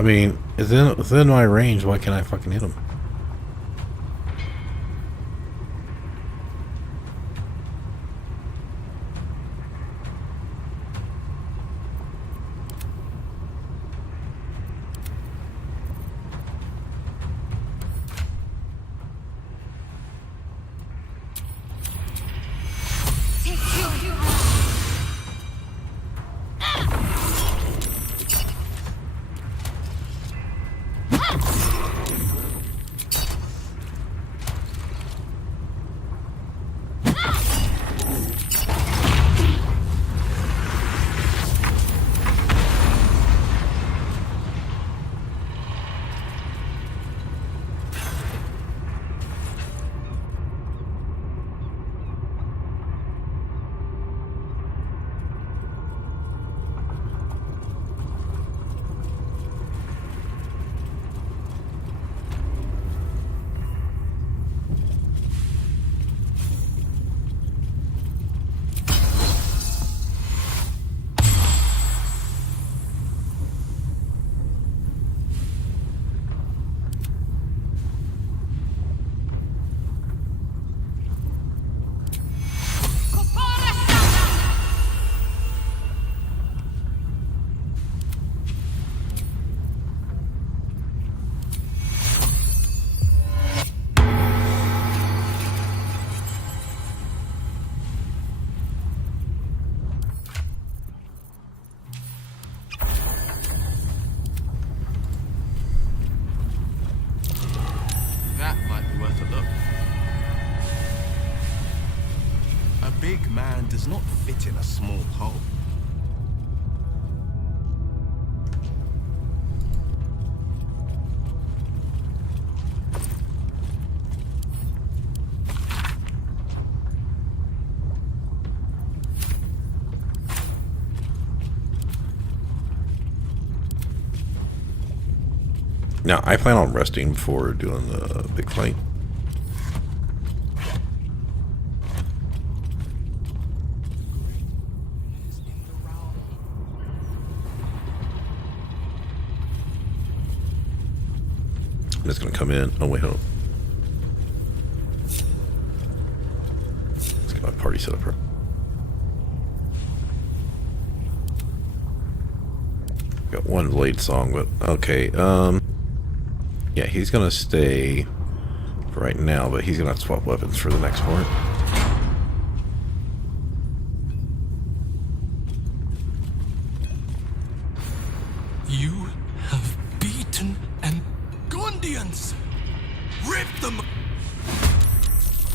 I mean, within my range, why can't I fucking hit him? big man does not fit in a small hole. Now, I plan on resting before doing the big fight. I'm just gonna come in. Oh wait, hold on. Let's get my party set up here. Got one blade song, but okay. Yeah, he's gonna stay for right now, but he's gonna have to swap weapons for the next part. You have beaten and Gondians! Rip them!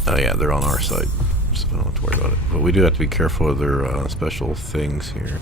Oh yeah, they're on our side, so I don't have to worry about it. But we do have to be careful of their special things here.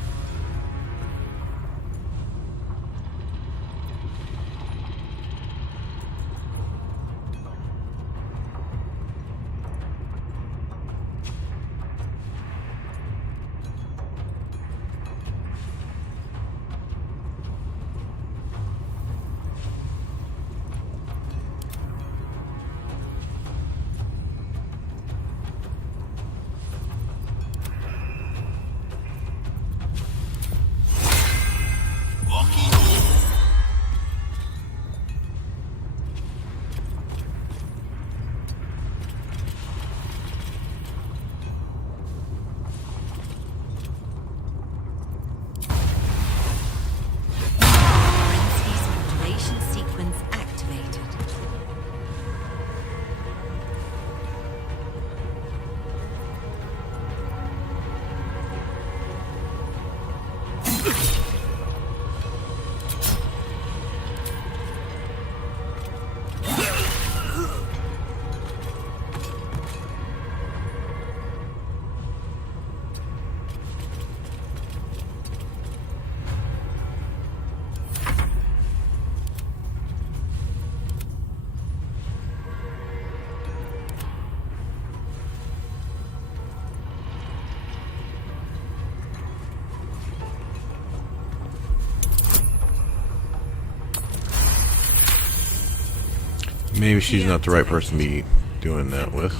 Maybe she's not the right person to be doing that with.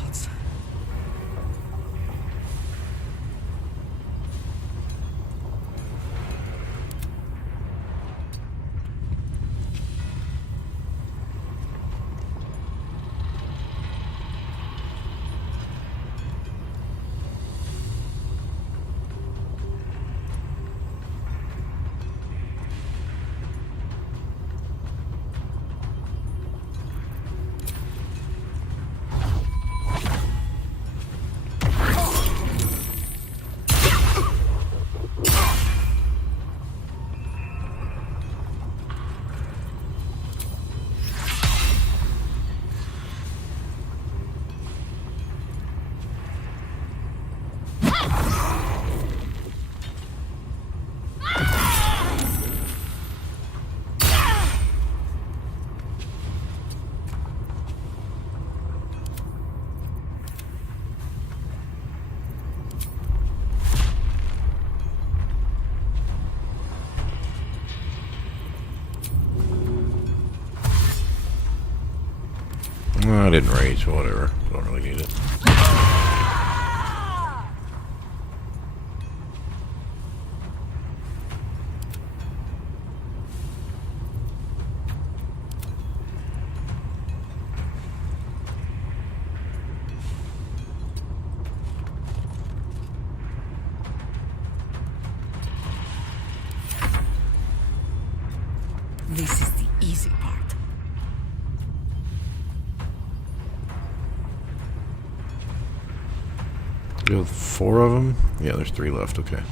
I didn't rage, whatever. Don't really need it. This is the easy part. You have 4 of them? Yeah, there's 3 left, okay.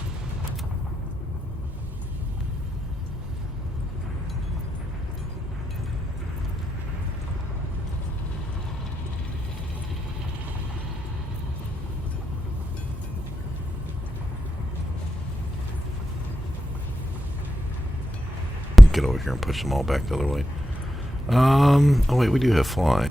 Get over here and push them all back the other way. Oh wait, we do have fly.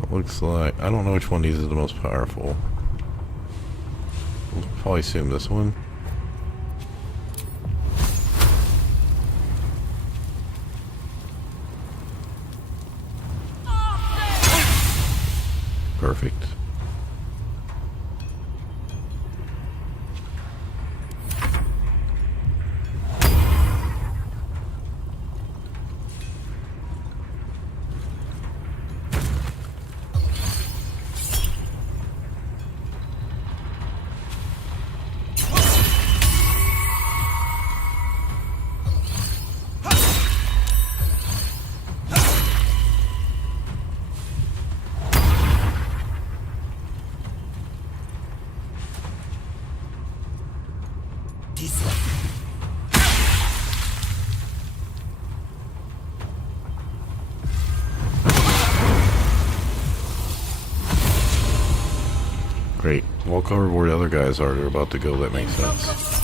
It looks like... I don't know which one of these is the most powerful. We'll probably assume this one. Perfect. Great. We'll cover where the other guys are. They're about to go. That makes sense.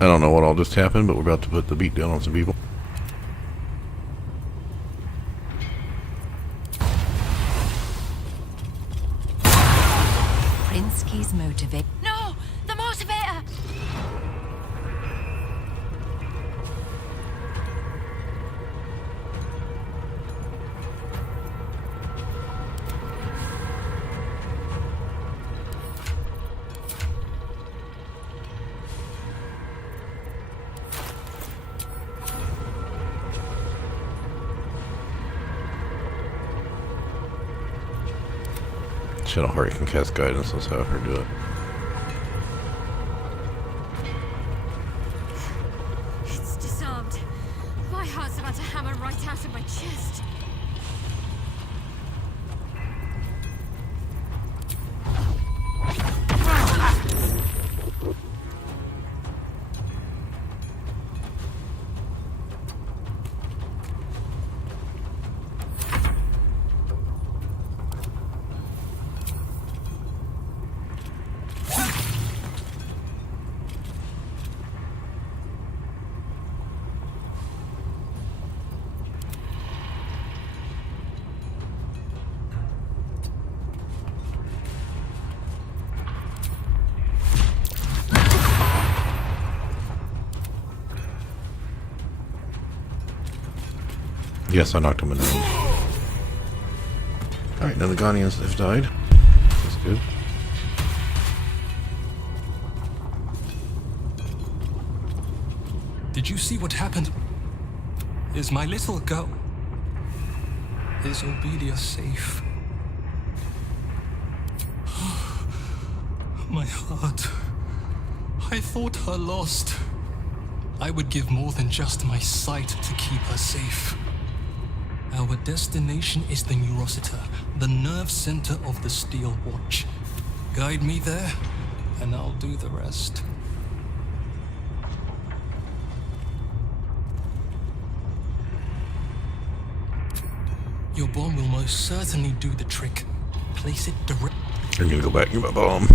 I don't know what all just happened, but we're about to put the beat down on some people. Prinsky's motivate. No! The motivator! Shit, I'll hurry can cast guidance. Let's have her do it. It's disarmed. My heart's about to hammer right out of my chest. Yes, I knocked him in the nose. Alright, now the Ghanaians have died. That's good. Did you see what happened? Is my little girl... Is Obedia safe? My heart... I thought her lost. I would give more than just my sight to keep her safe. Our destination is the Neurosita, the nerve center of the Steel Watch. Guide me there, and I'll do the rest. Your bomb will most certainly do the trick. Place it direct. I'm gonna go back and get my bomb.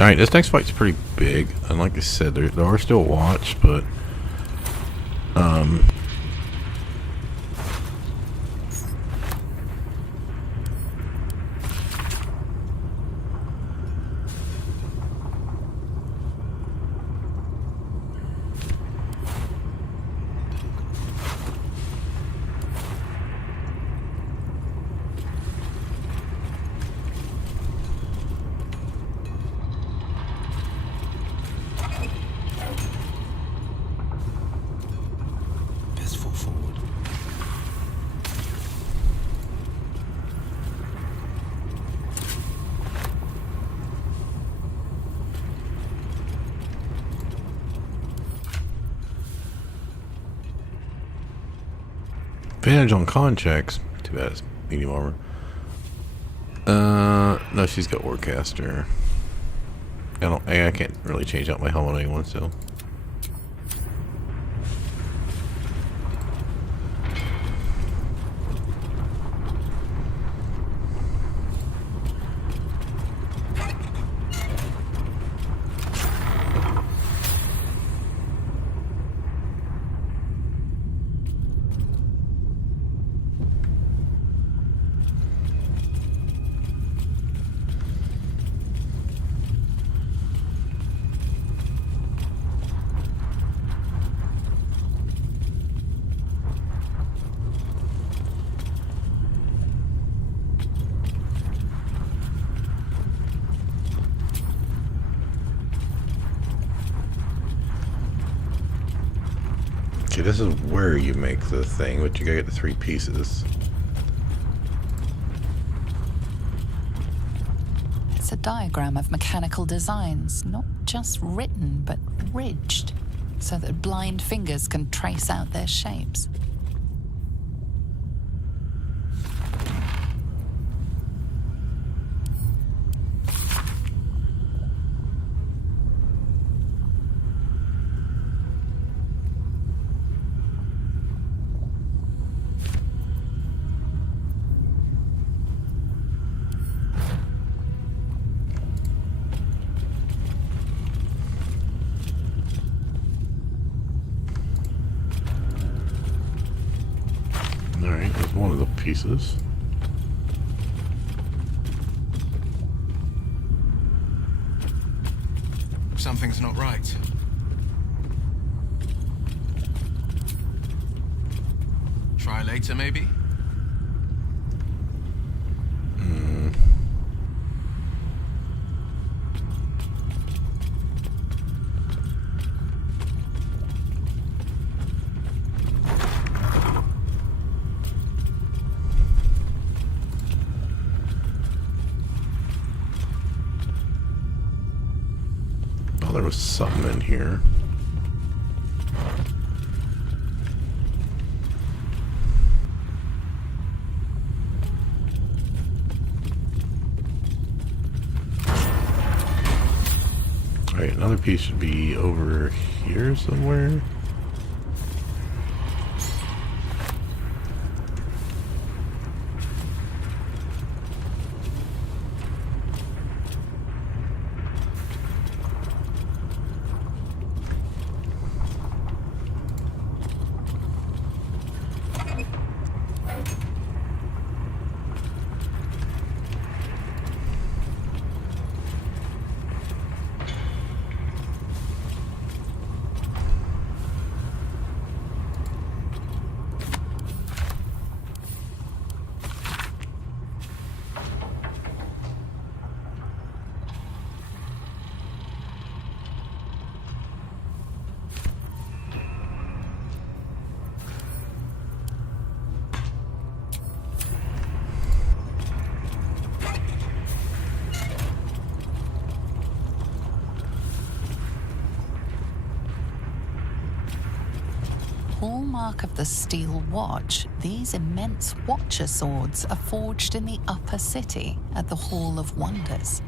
Alright, this next fight's pretty big, and like I said, there are still watch, but advantage on con checks. Too bad it's medium armor. No, she's got Warcaster. I can't really change out my helmet anymore, so. Okay, this is where you make the thing, but you gotta get the 3 pieces. It's a diagram of mechanical designs, not just written, but ridged, so that blind fingers can trace out their shapes. Alright, there's one of the pieces. Something's not right. Try later, maybe? Oh, there was something in here. Alright, another piece should be over here somewhere. Hallmark of the steel watch, these immense watcher swords are forged in the upper city at the Hall of Wonders.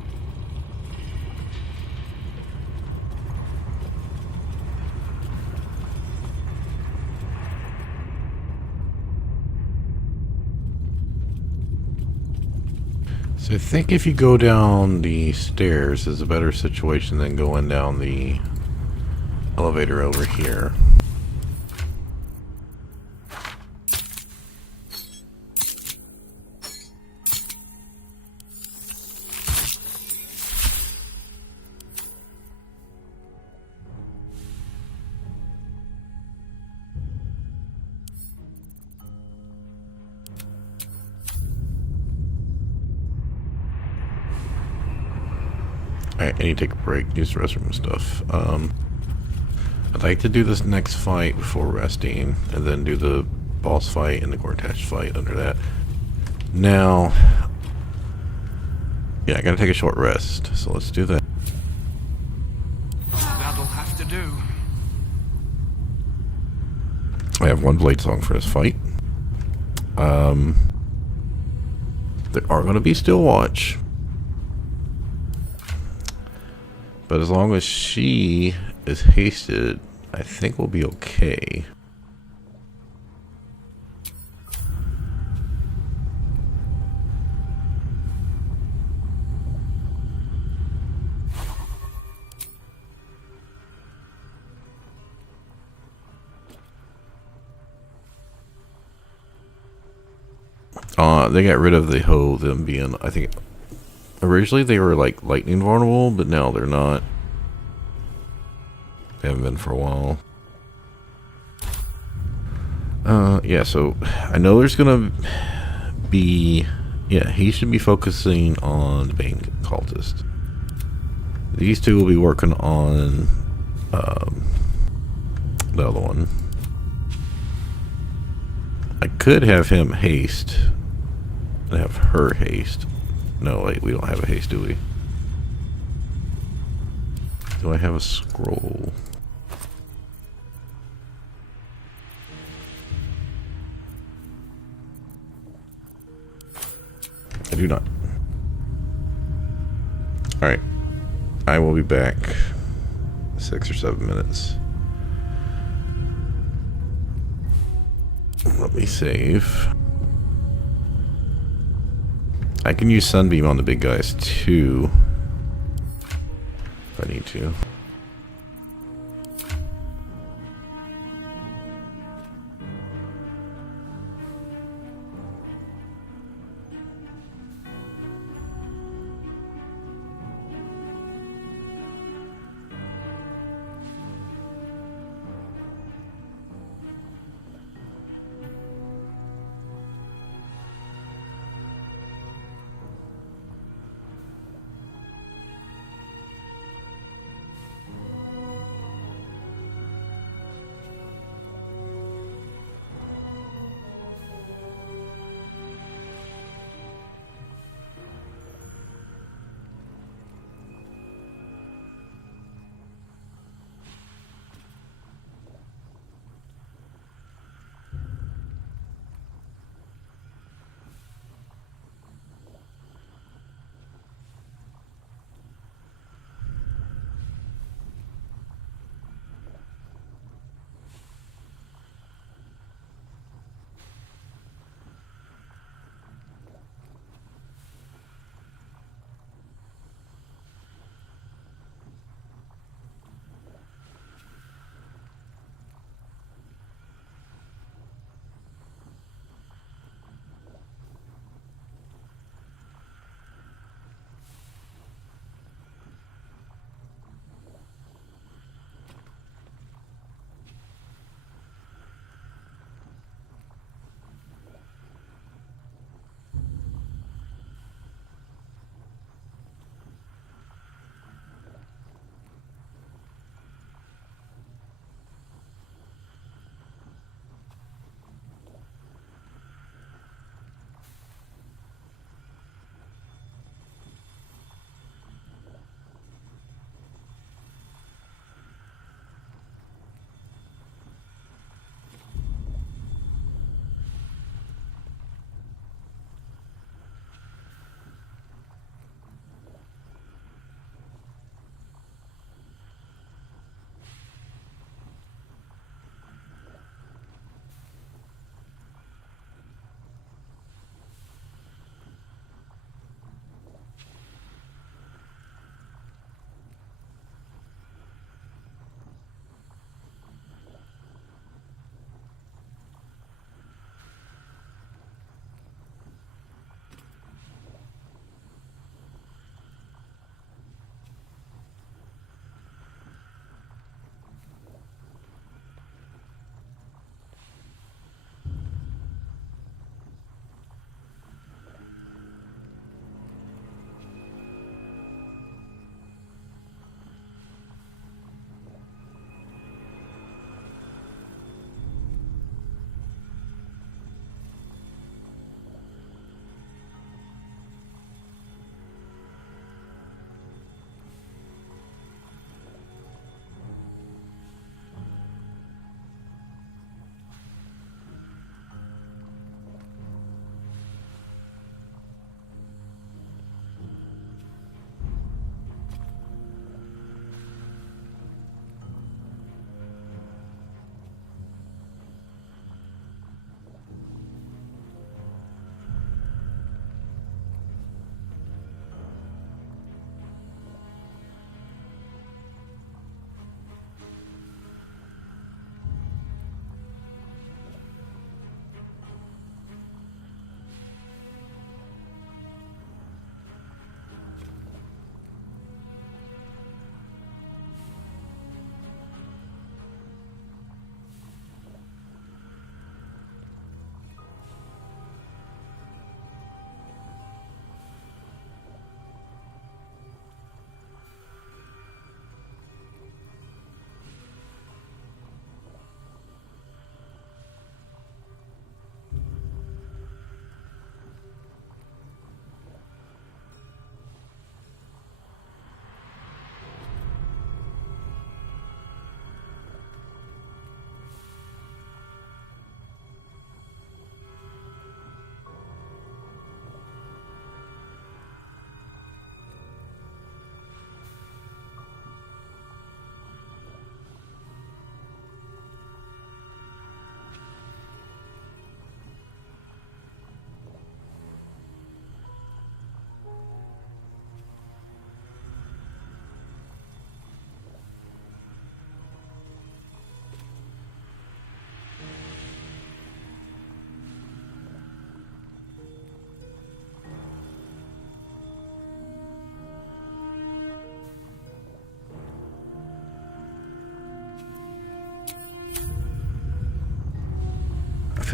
So I think if you go down the stairs is a better situation than going down the elevator over here. Alright, I need to take a break, use the restroom and stuff. I'd like to do this next fight before resting, and then do the boss fight and the Gortash fight under that. Now, yeah, I gotta take a short rest, so let's do that. That'll have to do. I have one blade song for this fight. There are going to be still watch. But as long as she is hasted, I think we'll be okay. They got rid of the whole them being, I think, originally they were like lightning vulnerable, but now they're not. They haven't been for a while. Yeah, so I know there's gonna be, yeah, he should be focusing on the Bane cultist. These two will be working on the other one. I could have him haste and have her haste. No, wait, we don't have a haste, do we? Do I have a scroll? I do not. Alright. I will be back 6 or 7 minutes. Let me save. I can use Sunbeam on the big guys too, if I need to.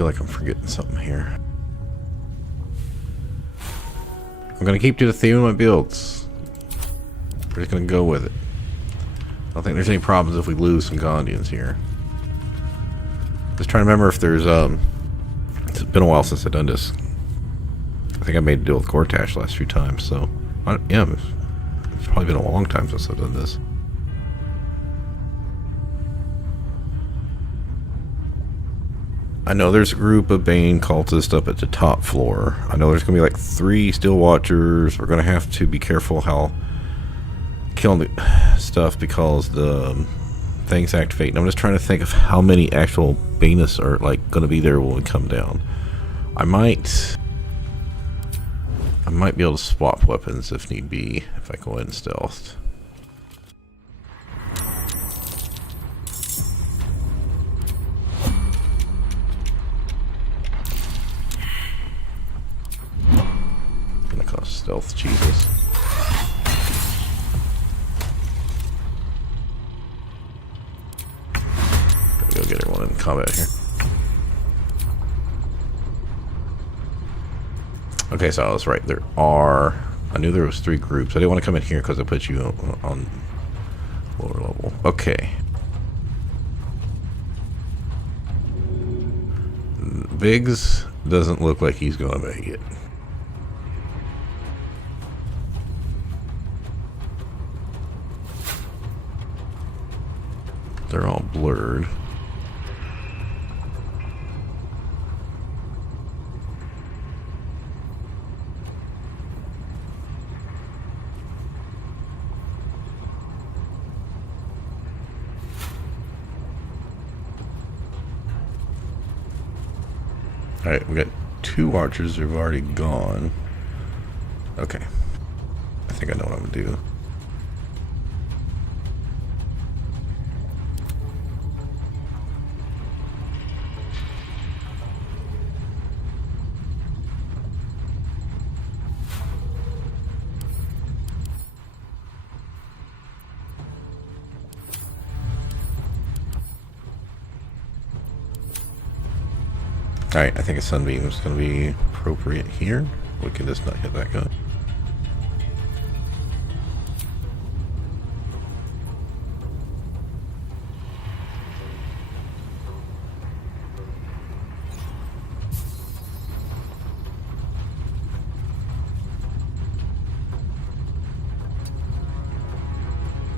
feel like I'm forgetting something here. I'm gonna keep to the theme of my builds. We're just gonna go with it. I don't think there's any problems if we lose some Gondians here. Just trying to remember if there's it's been a while since I've done this. I think I made a deal with Gortash the last few times, so yeah, it's probably been a long time since I've done this. I know there's a group of Bane cultists up at the top floor. I know there's gonna be like 3 Steel Watchers. We're gonna have to be careful how killing the stuff because the things activate. And I'm just trying to think of how many actual Banus are like gonna be there when we come down. I might be able to swap weapons if need be if I go in stealth. Gonna cost stealth, Jesus. Go get everyone in combat here. Okay, so I was right. There are... I knew there was 3 groups. I didn't want to come in here because I put you on lower level. Okay. Biggs doesn't look like he's going to make it. They're all blurred. Alright, we got 2 archers who've already gone. Okay. I think I know what I'm gonna do. Alright, I think a sunbeam is going to be appropriate here. We can just not hit that guy.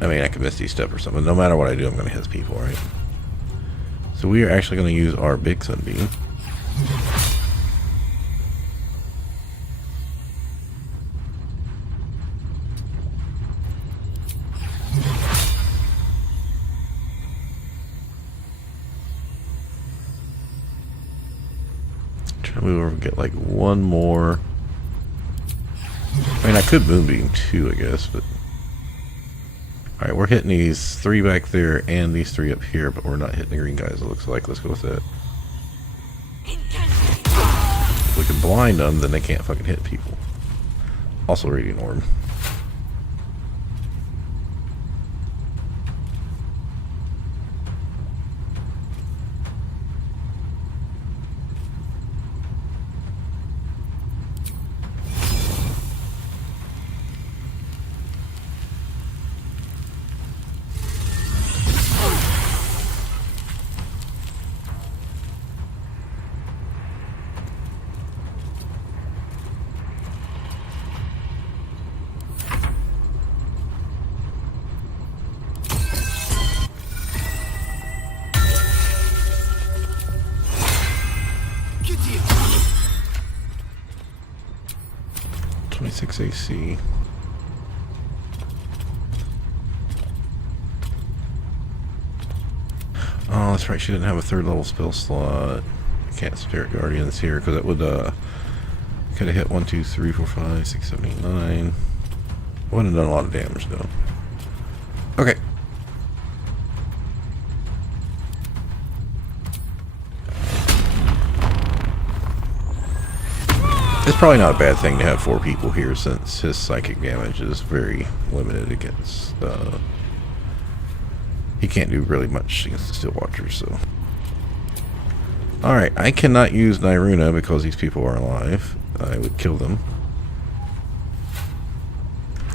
I mean, I could Misty Step or something. No matter what I do, I'm going to hit people, right? So we are actually going to use our big sunbeam. Try to move over and get like one more. I mean, I could moonbeam too, I guess, but alright, we're hitting these 3 back there and these 3 up here, but we're not hitting the green guys, it looks like. Let's go with that. If we can blind them, then they can't fucking hit people. Also Radiant Orb. AC. Oh, that's right. She didn't have a 3rd level spell slot. I can't Spirit Guardians here because it would could have hit 1, 2, 3, 4, 5, 6, 7, 8, 9. Wouldn't have done a lot of damage though. Okay. It's probably not a bad thing to have 4 people here since his psychic damage is very limited against, he can't do really much against the Steel Watchers, so. Alright, I cannot use Nyruna because these people are alive. I would kill them.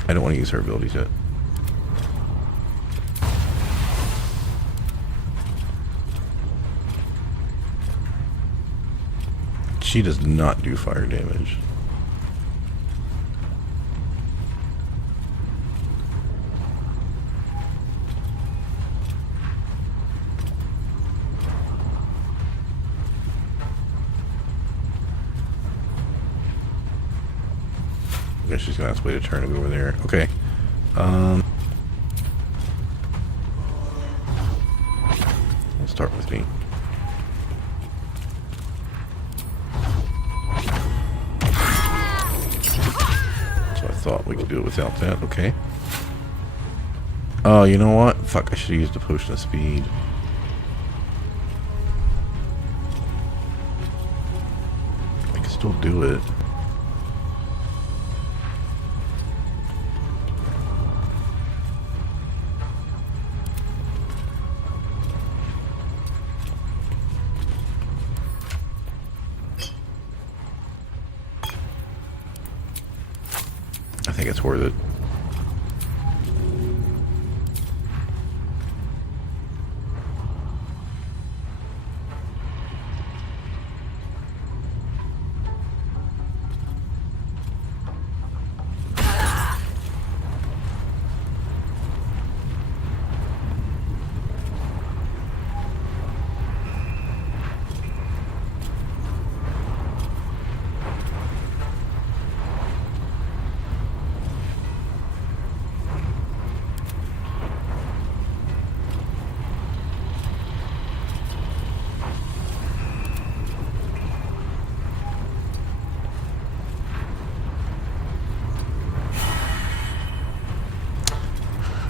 I don't want to use her abilities yet. She does not do fire damage. I guess she's gonna have to wait a turn to go over there. Okay. Let's start with me. So I thought we could do it without that. Okay. Oh, you know what? Fuck, I should have used a potion of speed. I can still do it. I think it's worth it.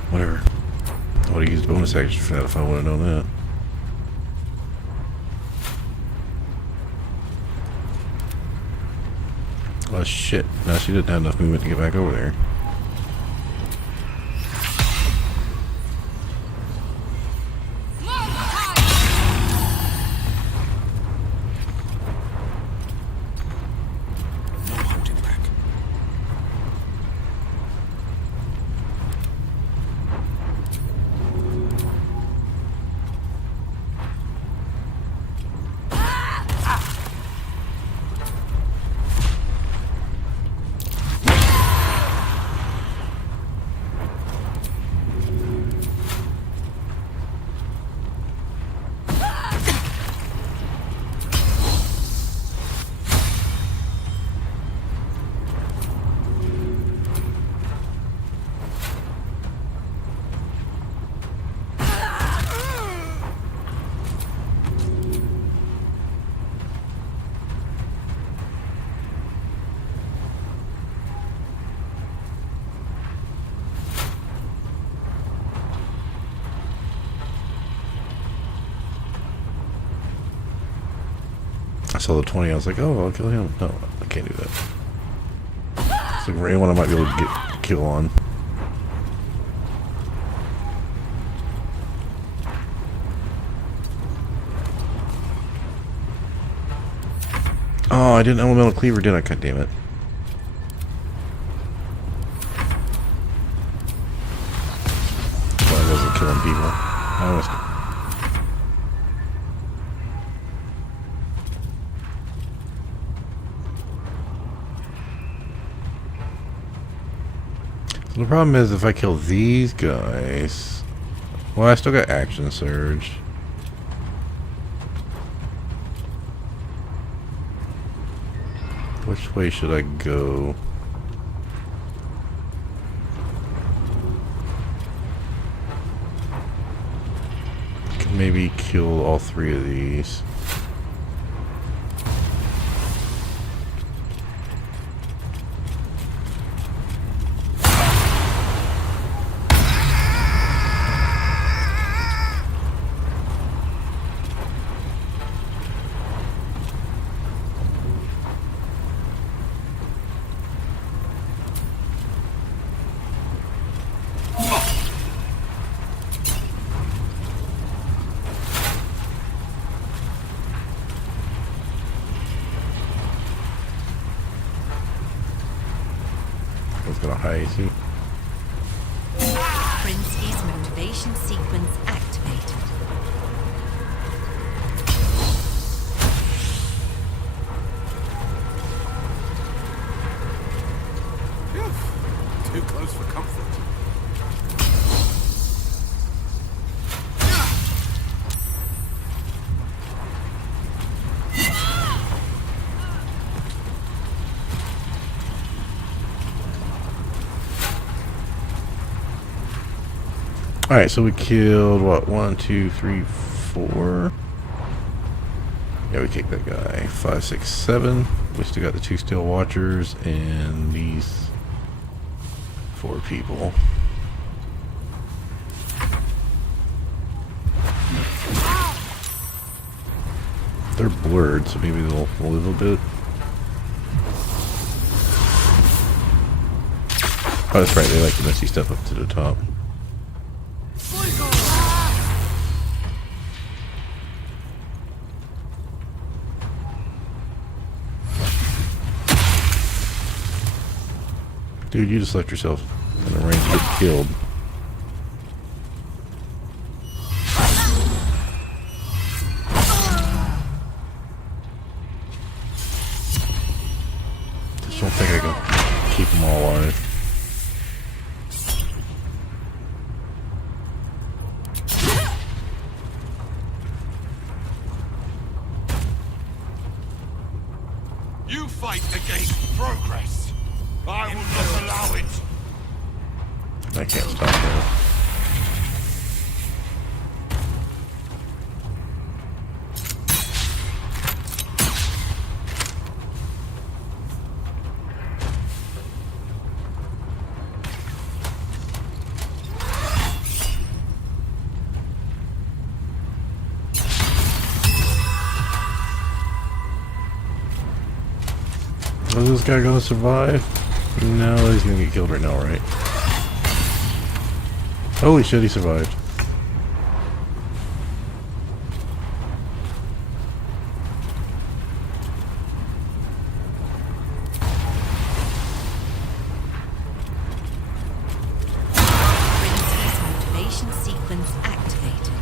Whatever. I would have used bonus action for that if I would have known that. Oh shit. Now she didn't have enough movement to get back over there. I saw the 20, I was like, oh, I'll kill him. No, I can't do that. It's like anyone I might be able to get kill on. Oh, I didn't elemental cleaver, did I? God damn it. Well, I wasn't killing people. I was. The problem is if I kill these guys... Well, I still got action surge. Which way should I go? I can maybe kill all three of these. gonna hide, see? Prinsky's motivation sequence activated. Too close for comfort. Alright, so we killed, what, 1, 2, 3, 4? Yeah, we kicked that guy. 5, 6, 7. We still got the 2 steel watchers and these 4 people. They're blurred, so maybe they'll live a bit. Oh, that's right, they like the messy stuff up to the top. Dude, you just left yourself in the range to get killed. Just don't think I can keep them all alive. You fight against progress. I will not allow it. I can't stop that. Is this guy gonna survive? No, he's gonna get killed right now, right? Holy shit, he survived. Prinsky's motivation sequence activated.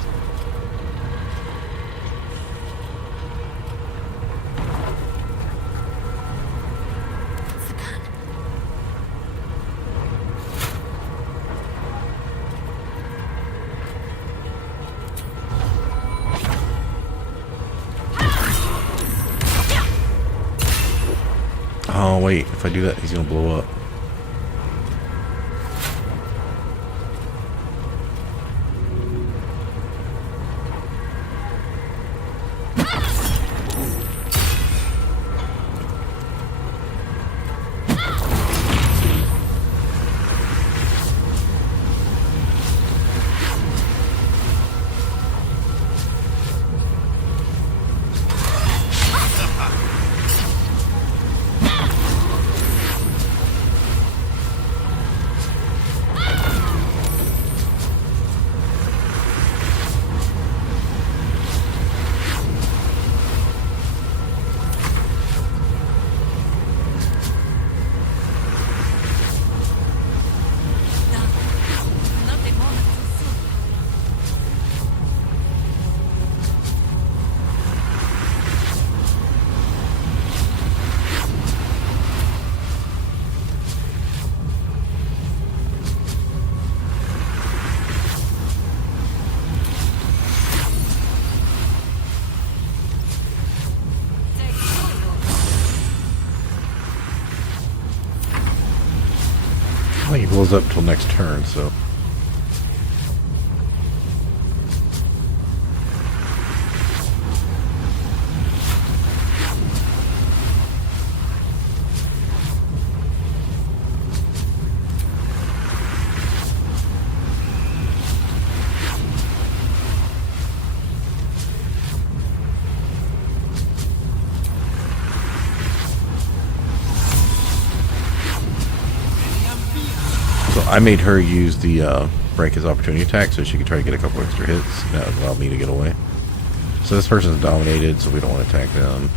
Oh wait, if I do that, he's gonna blow up. I think he blows up until next turn, so. I made her use the break his opportunity attack so she could try to get a couple extra hits. That would allow me to get away. So this person's dominated, so we don't want to attack them.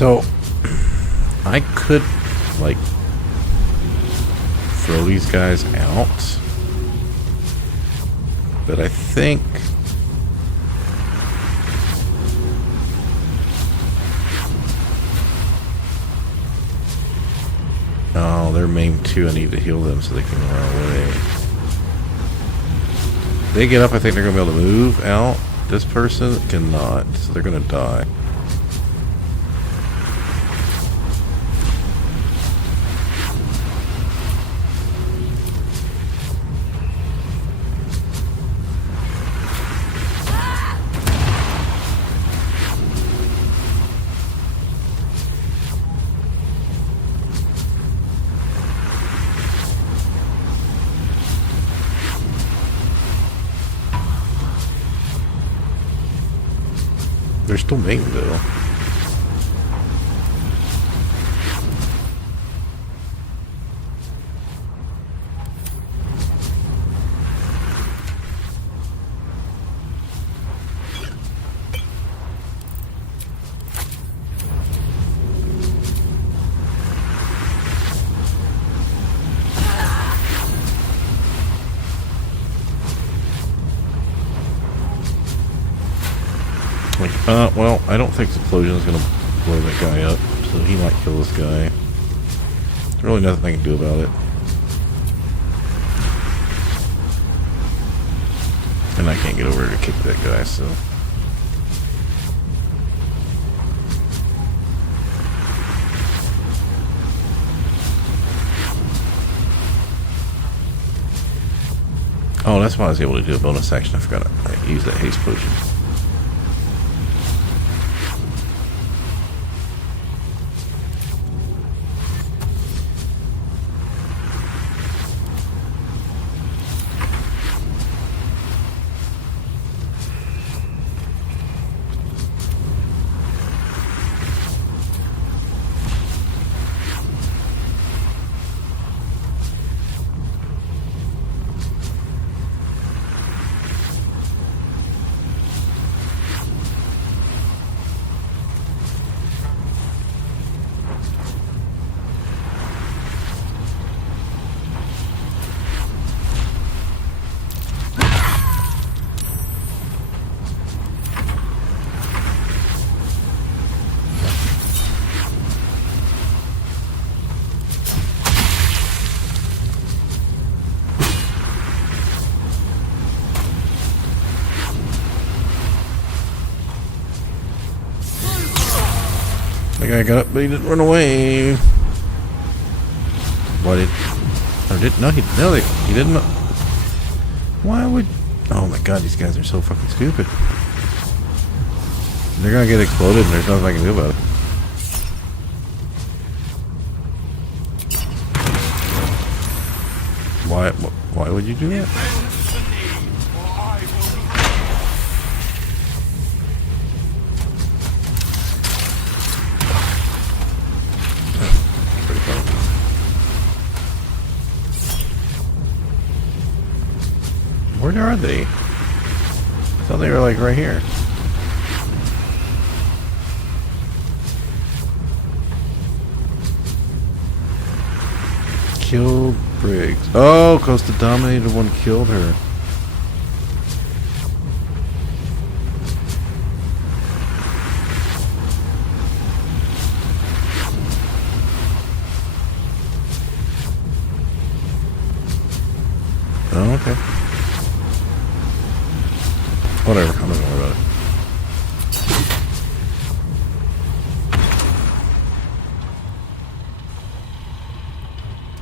So, I could, like, throw these guys out. But I think... Oh, they're maimed too. I need to heal them so they can run away. They get up, I think they're going to be able to move out. This person cannot, so they're going to die. They're still maimed though. Well, I don't think the explosion is going to blow that guy up, so he might kill this guy. There's really nothing I can do about it. And I can't get over to kick that guy, so... Oh, that's why I was able to do a bonus action. I forgot I used that haste potion. The guy got up, but he didn't run away. Why did? Or did? No, he didn't. Why would? Oh my God, these guys are so fucking stupid. They're gonna get exploded, and there's nothing I can do about it. Why would you do that? Where are they? I thought they were like right here. Killed Briggs. Oh, because the Dominator one killed her. Oh, okay. Whatever, I'm not gonna worry about it.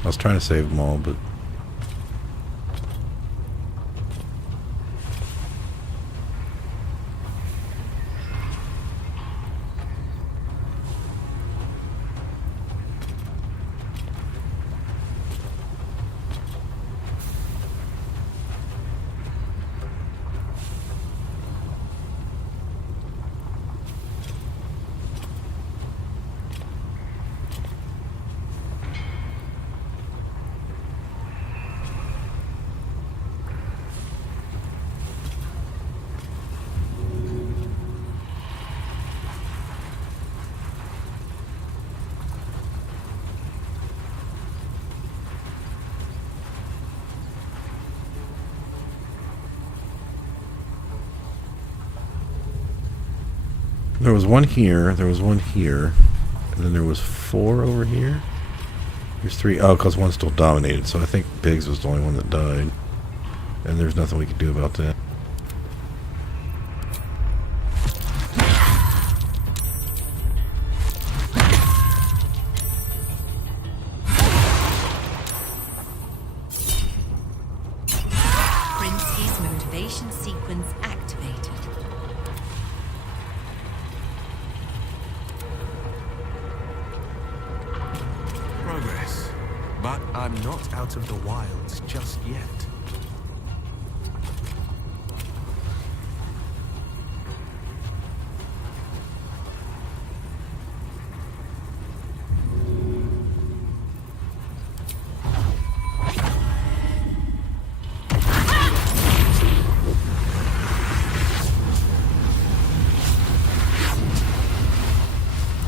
I was trying to save them all, but... There was one here, there was one here, and then there was 4 over here. There's 3. Oh, because one's still dominated, so I think Biggs was the only one that died. And there's nothing we could do about that. Prinsky's motivation sequence activated. Progress. But I'm not out of the wilds just yet.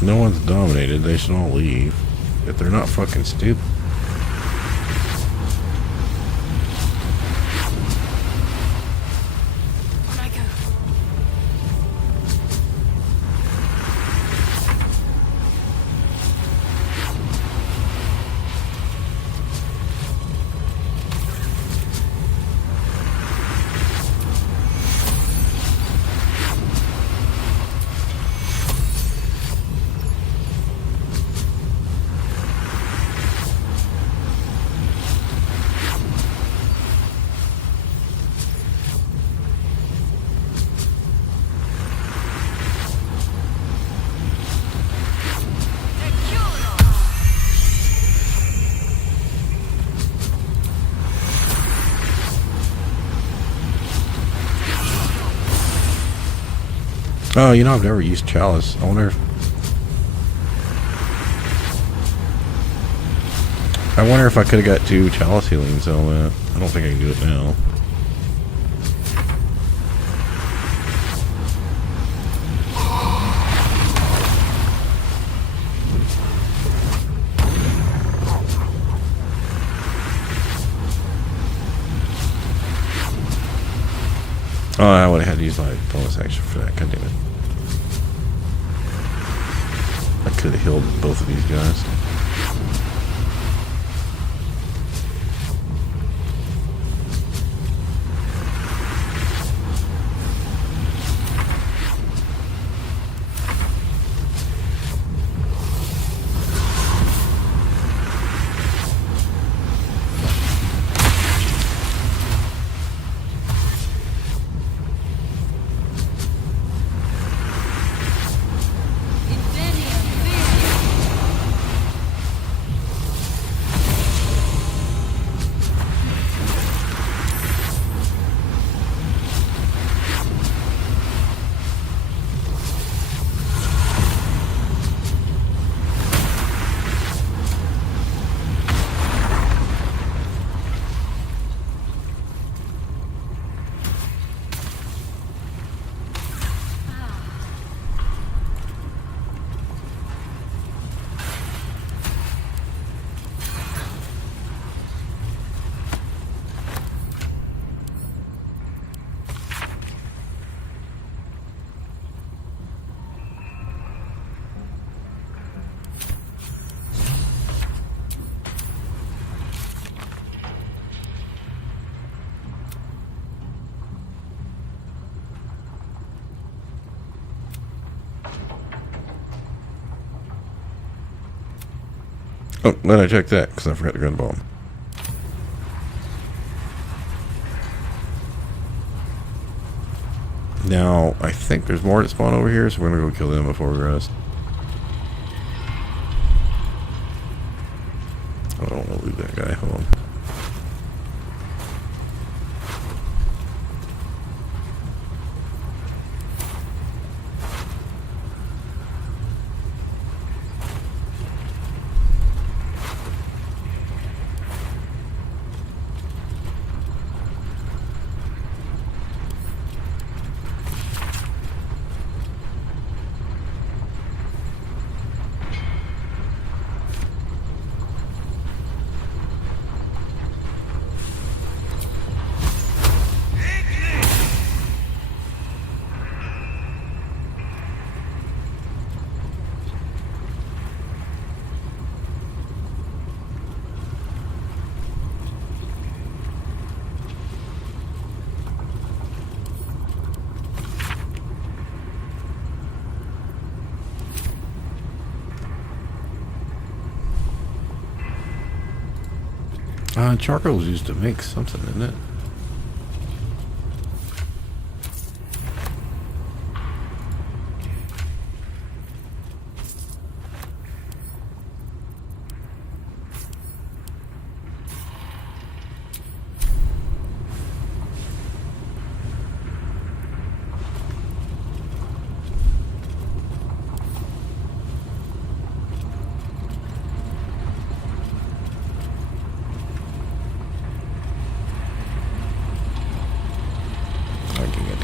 No one's dominated. They should all leave. If they're not fucking stupid. On I go. Oh, you know, I've never used Chalice. I wonder if I could have got 2 Chalice healings on that. I don't think I can do it now. Oh, I would have had to use my bonus action for that. God damn it. I could have healed both of these guys. Oh, then I checked that because I forgot to grab the bomb. Now, I think there's more that spawn over here, so we're going to go kill them before we rest. I don't want to leave that guy home. Charcoal's used to make something, isn't it?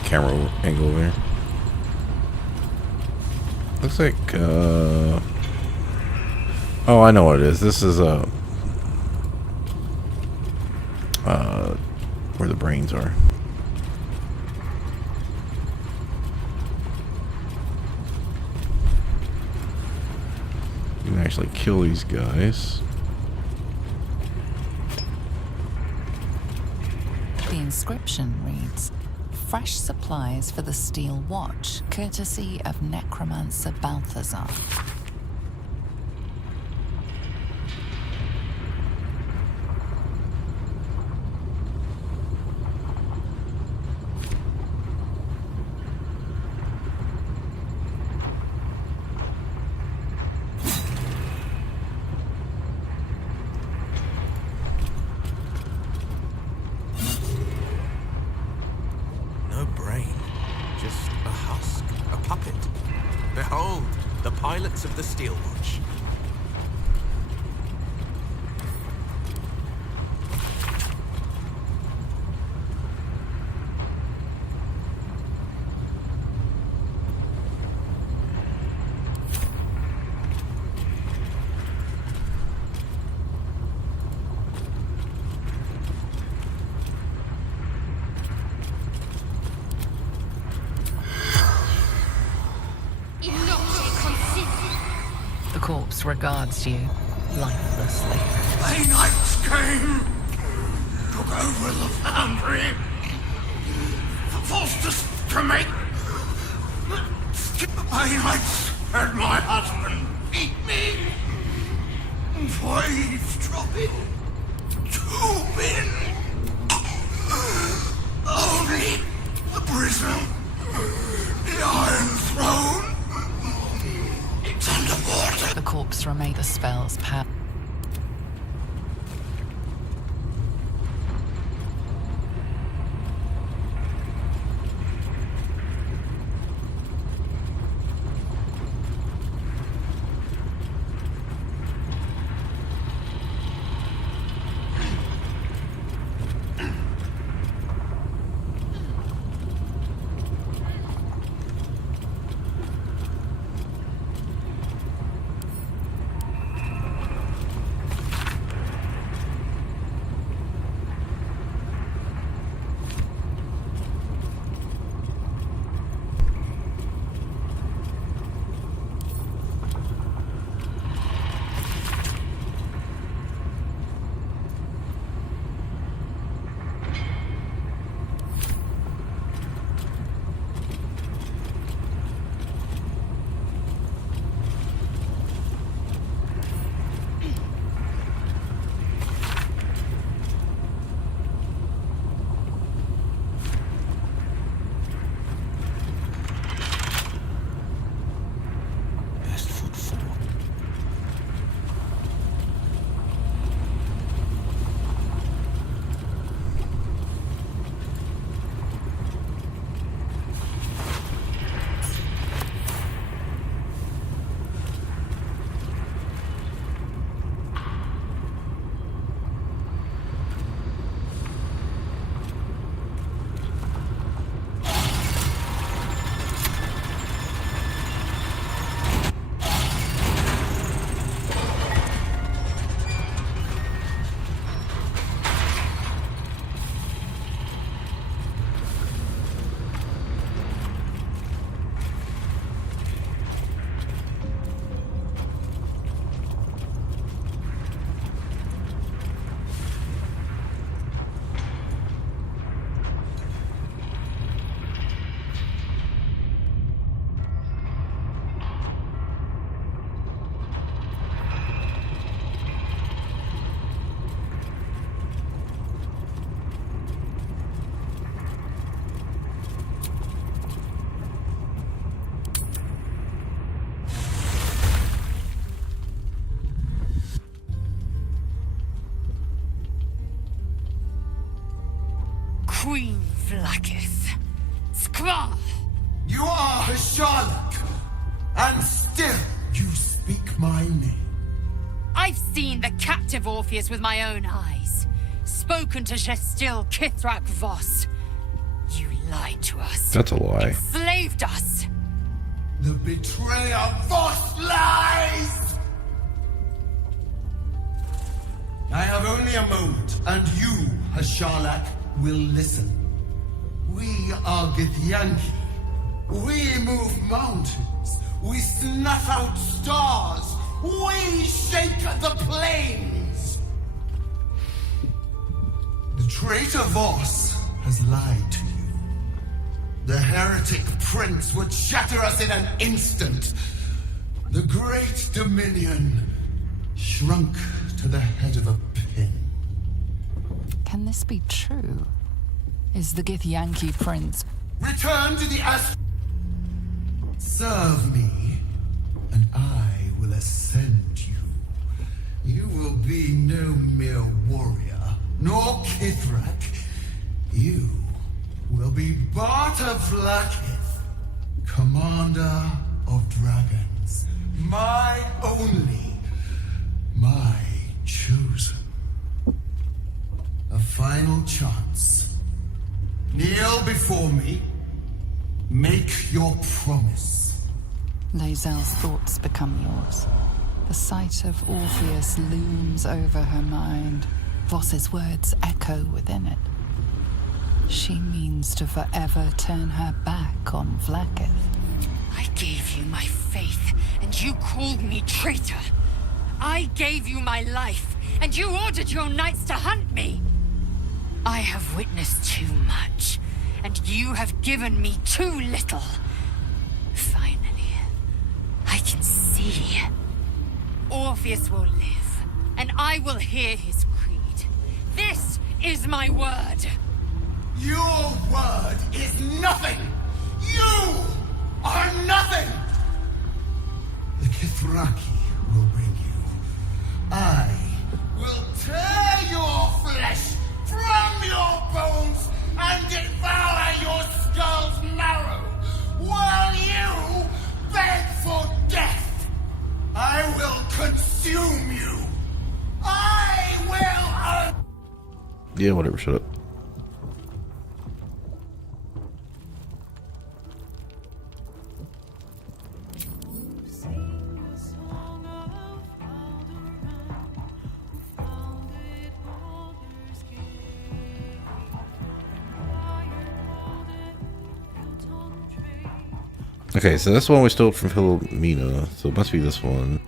Camera angle there. Looks like oh, I know what it is. This is where the brains are. You can actually kill these guys. The inscription reads, "Fresh supplies for the Steel Watch, courtesy of Necromancer Balthazar." Of the Steel Watch. The corpse regards you lifelessly. The Knights came, took over the Foundry, forced us to make. The Knights had my husband beat me, for eavesdropping, tubing. Only the prison, the Iron Throne. It's underwater. The corpse remains the spell's power. Queen Vlaakith. Skvar! You are Hasharlok, and still you speak my name. I've seen the captive Orpheus with my own eyes. Spoken to Gestil Kithrak Voss. You lied to us. That's a lie. Enslaved us. The betrayer Voss lies! I have only a moment, and you, Hasharlok, will listen. We are Githyanki. We move mountains. We snuff out stars. We shake the plains. The traitor Voss has lied to you. The heretic prince would shatter us in an instant. The great dominion shrunk to the head of a pin. Can this be true? Is the Githyanki prince... Return to the Serve me, and I will ascend you. You will be no mere warrior, nor Kithrak. You will be Barta Vlaakith, commander of dragons. My only, my chosen. A final chance. Kneel before me. Make your promise. Lae'zel's thoughts become yours. The sight of Orpheus looms over her mind. Voss's words echo within it. She means to forever turn her back on Vlaakith. I gave you my faith, and you called me traitor. I gave you my life, and you ordered your knights to hunt me. I have witnessed too much, and you have given me too little. Finally, I can see. Orpheus will live, and I will hear his creed. This is my word. Your word is nothing! You are nothing! The Kithraki will bring you. I will tear your flesh from your bones and devour your skull's marrow, while you beg for death. I will consume you. I will... Yeah, whatever, shut up. Okay, so this one we stole from Philomena, so it must be this one.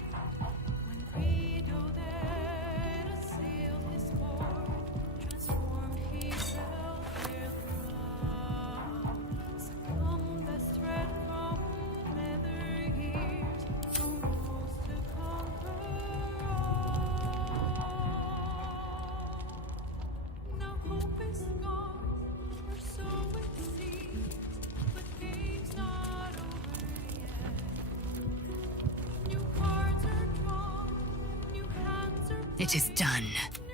It is done.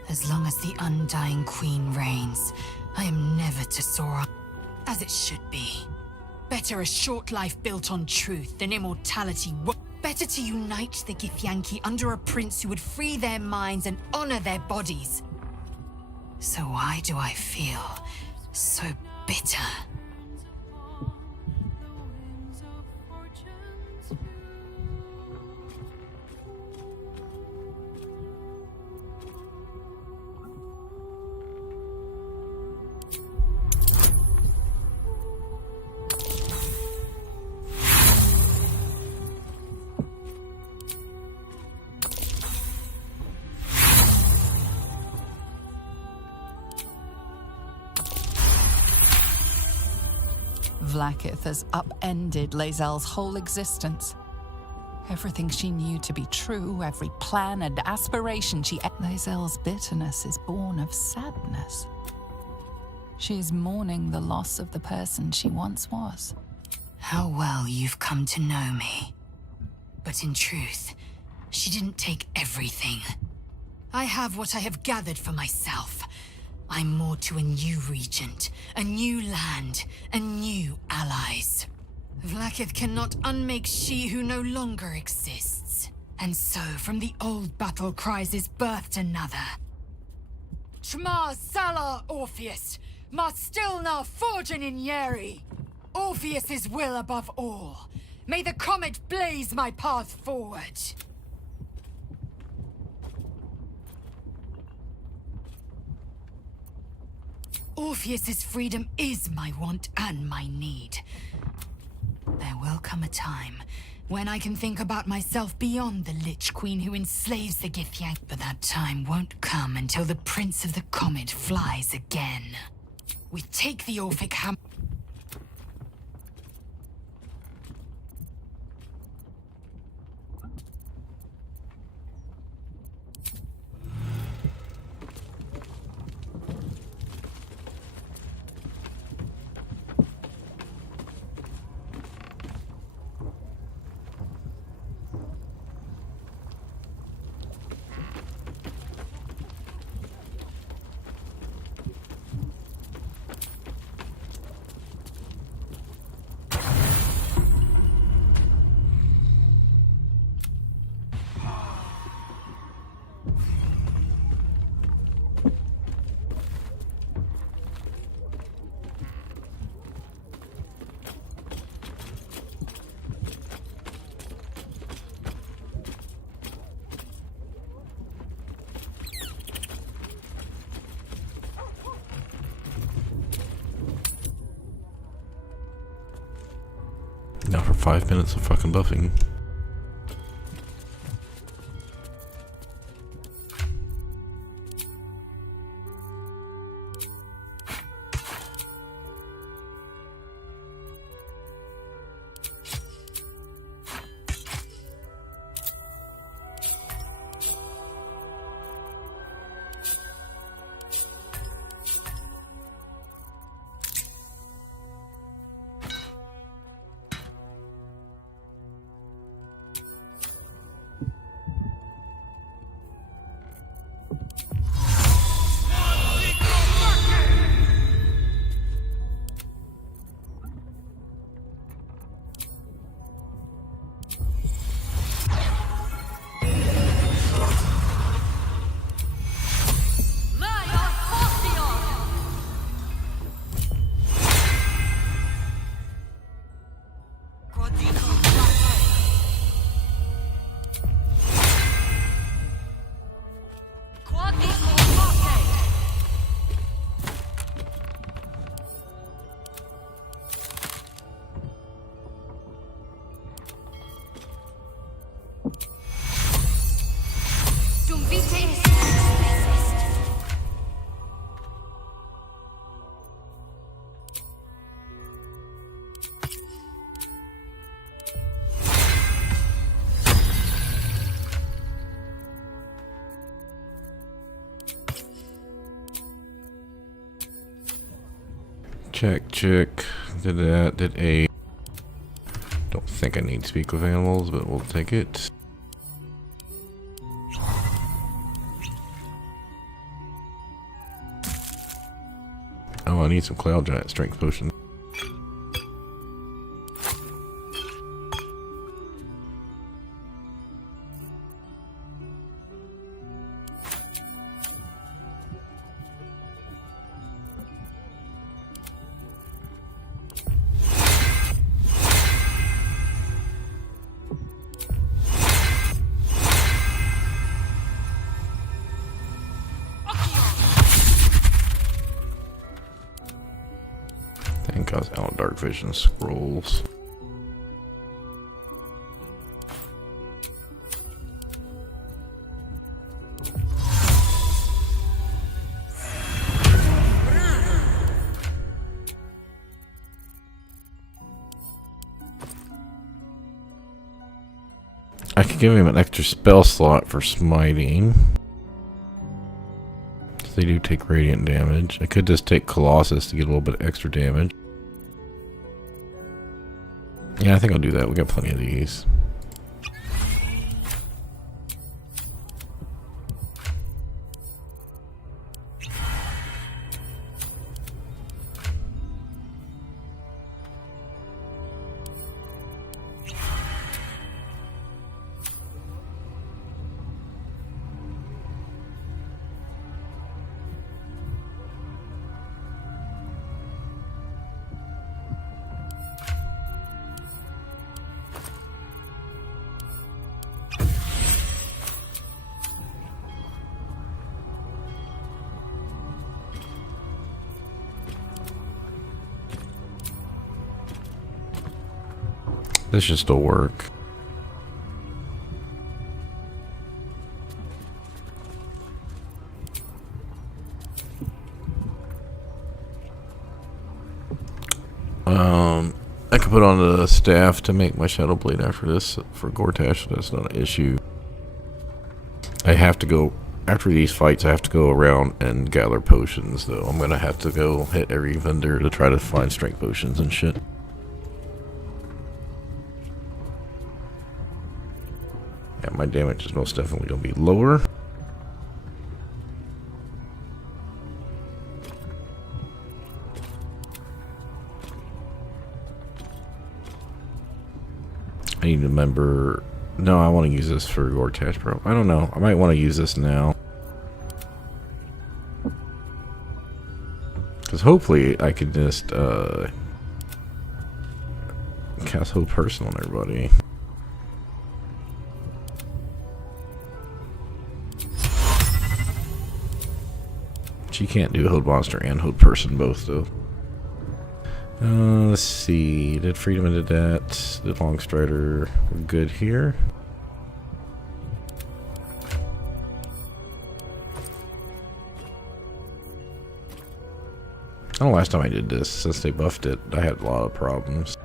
As long as the Undying Queen reigns, I am never to soar up, as it should be. Better a short life built on truth than immortality. Better to unite the Githyanki under a prince who would free their minds and honor their bodies. So why do I feel so bitter? Vlaakith has upended Lae'zel's whole existence. Everything she knew to be true, every plan and aspiration she... Lae'zel's bitterness is born of sadness. She is mourning the loss of the person she once was. How well you've come to know me. But in truth, she didn't take everything. I have what I have gathered for myself. I'm moored to a new regent, a new land, and new allies. Vlaakith cannot unmake she who no longer exists. And so, from the old battle cries is birthed another. Shma Salar Orpheus, Ma Stilna Forgin in Yeri. Orpheus is will above all. May the comet blaze my path forward. Orpheus's freedom is my want and my need. There will come a time when I can think about myself beyond the Lich Queen who enslaves the Githyank, but that time won't come until the Prince of the Comet flies again. We take the Orphic Ham. Now for 5 minutes of fucking buffing. Check. Did that. Did a. Don't think I need to speak with animals, but we'll take it. Oh, I need some Cloud Giant strength potions. Thank God, out dark vision scrolls. I could give him an extra spell slot for smiting. They do take radiant damage. I could just take Colossus to get a little bit extra damage. Yeah, I think I'll do that. We got plenty of these. This should still work. I could put on the staff to make my Shadow Blade after this for Gortash, so that's not an issue. I have to go, after these fights, I have to go around and gather potions, though. I'm gonna have to go hit every vendor to try to find strength potions and shit. Yeah, my damage is most definitely gonna be lower. I need to remember. No, I want to use this for Gortash, bro. I don't know. I might want to use this now. Because hopefully I can just cast Hold Person on everybody. She can't do Hold Monster and Hold Person both, though. Let's see. Did Freedom and did that. Did Longstrider. We're good here. I don't know, last time I did this, since they buffed it, I had a lot of problems.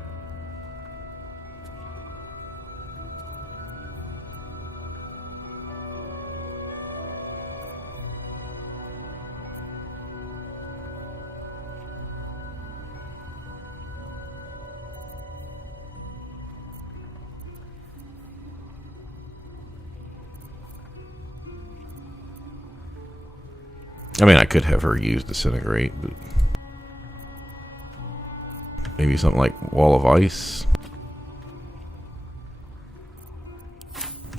I mean, I could have her use Disintegrate, but maybe something like Wall of Ice.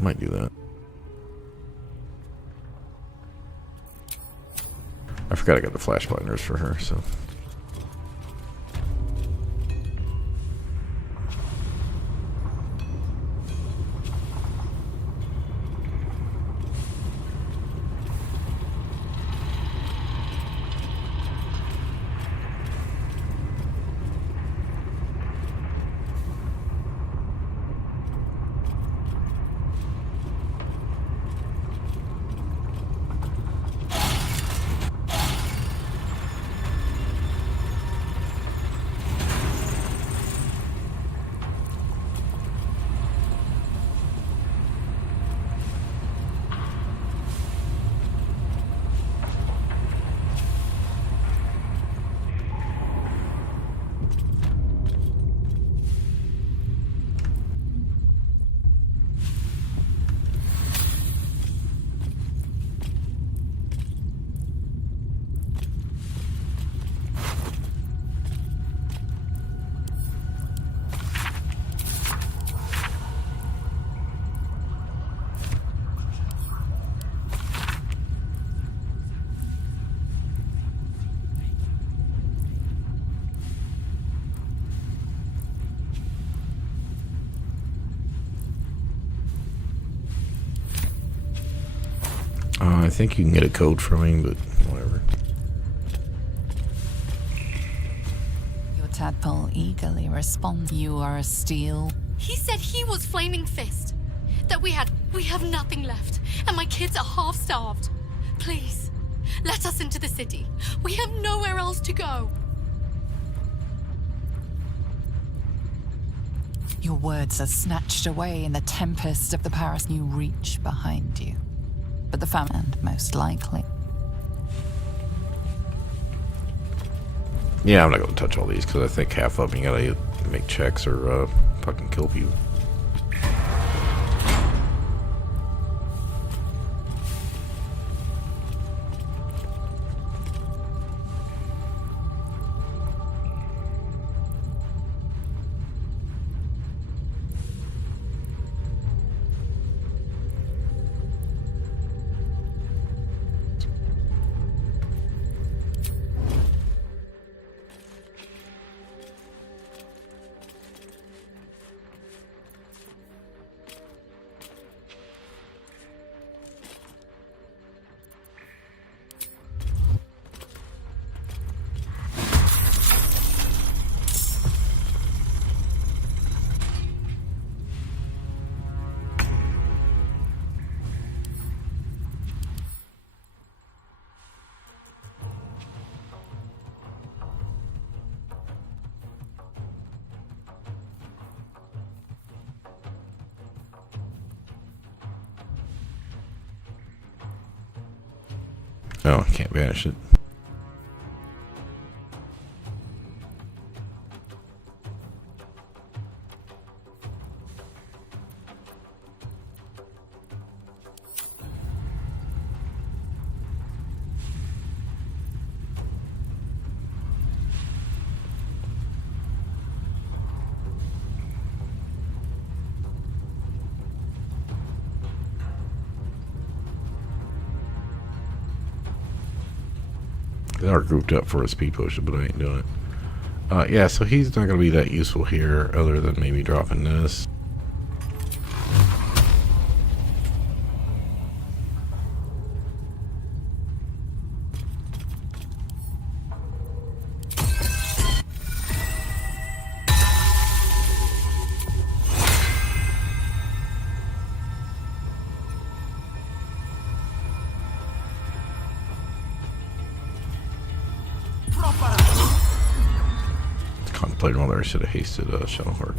Might do that. I forgot I got the Flash Blinders for her, so. I think you can get a code from him, but whatever. Your tadpole eagerly responds. You are a steel. He said he was Flaming Fist. That we have nothing left, and my kids are half-starved. Please, let us into the city. We have nowhere else to go. Your words are snatched away in the tempest of the Paris. You reach behind you. But the famine, most likely. Yeah, I'm not going to touch all these because I think half of them you gotta make checks or fucking kill people. Oh, I can't banish it. They are grouped up for a speed potion, but I ain't doing it. Yeah, so he's not going to be that useful here, other than maybe dropping this. Contemplating whether I should have hasted Shadowheart.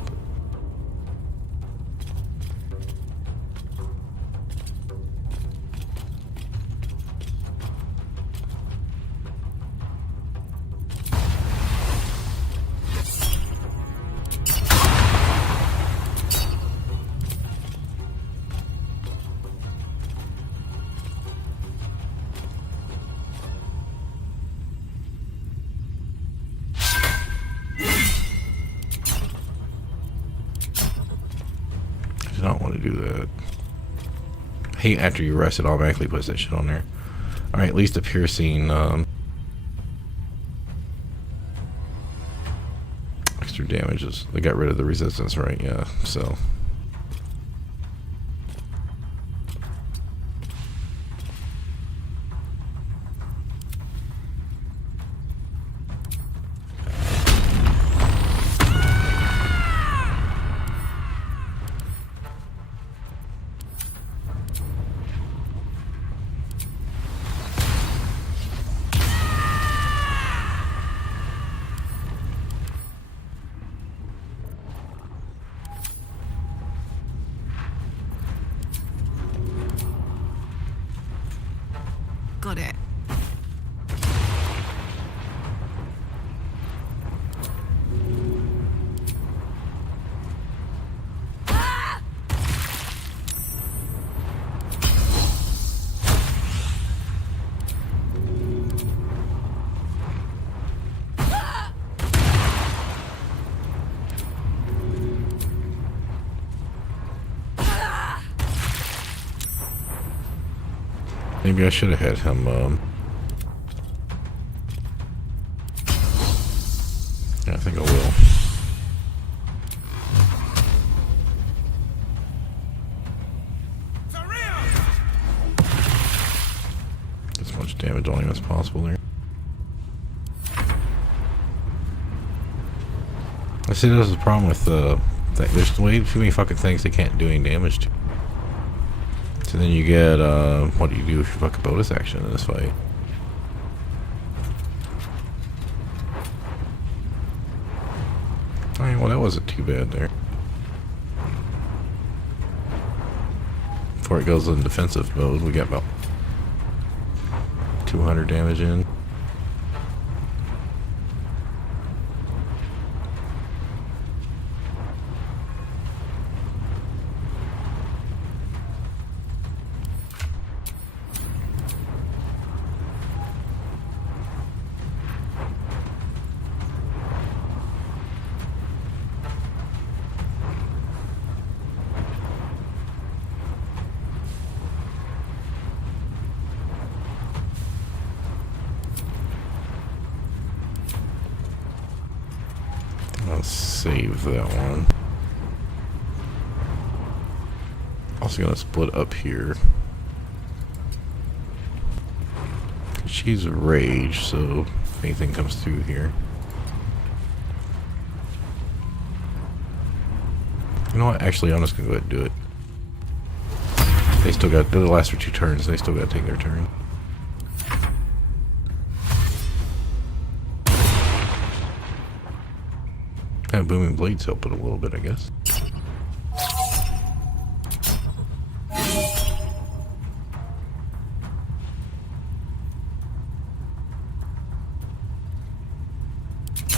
I don't want to do that. I hate after you rest, it automatically puts that shit on there. Alright, at least the piercing, extra damages. They got rid of the resistance, right? Yeah, so. Got it. Maybe I should have had him, yeah, I think I will. As much damage on him as possible there. I see this is the problem with, there's way too many fucking things they can't do any damage to. So then you get, what do you do if you fuck a bonus action in this fight? Alright, well that wasn't too bad there. Before it goes in defensive mode, we got about 200 damage in. I'll save that one. Also gonna split up here. She's a rage, so if anything comes through here. You know what? Actually, I'm just gonna go ahead and do it. They still got, they'll last for 2 turns. They still gotta take their turn. Yeah, booming blades help it a little bit, I guess.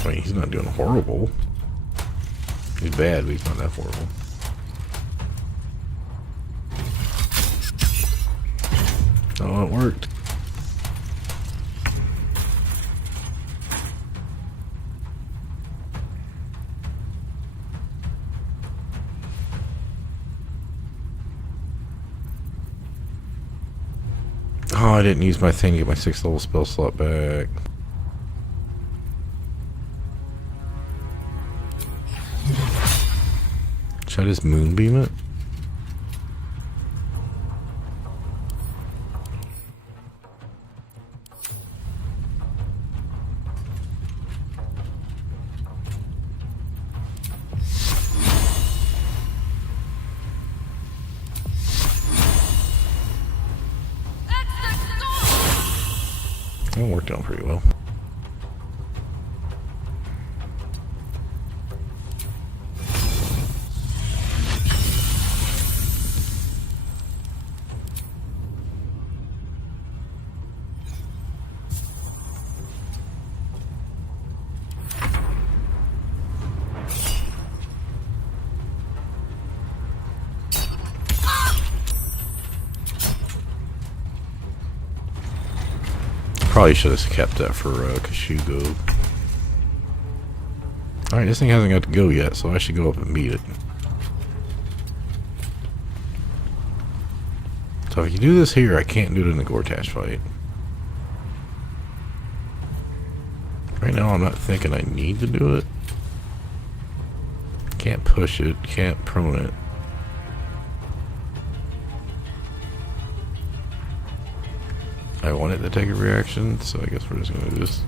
I mean, he's not doing horrible. He's bad, but he's not that horrible. Oh, it worked. Oh, I didn't use my thing to get my 6th level spell slot back. Should I just moonbeam it? That worked out pretty well. Probably should have kept that for Kashugo. Alright, this thing hasn't got to go yet, so I should go up and meet it. So if you do this here, I can't do it in the Gortash fight. Right now I'm not thinking I need to do it. Can't push it, can't prone it. I want it to take a reaction, so I guess we're just gonna do this.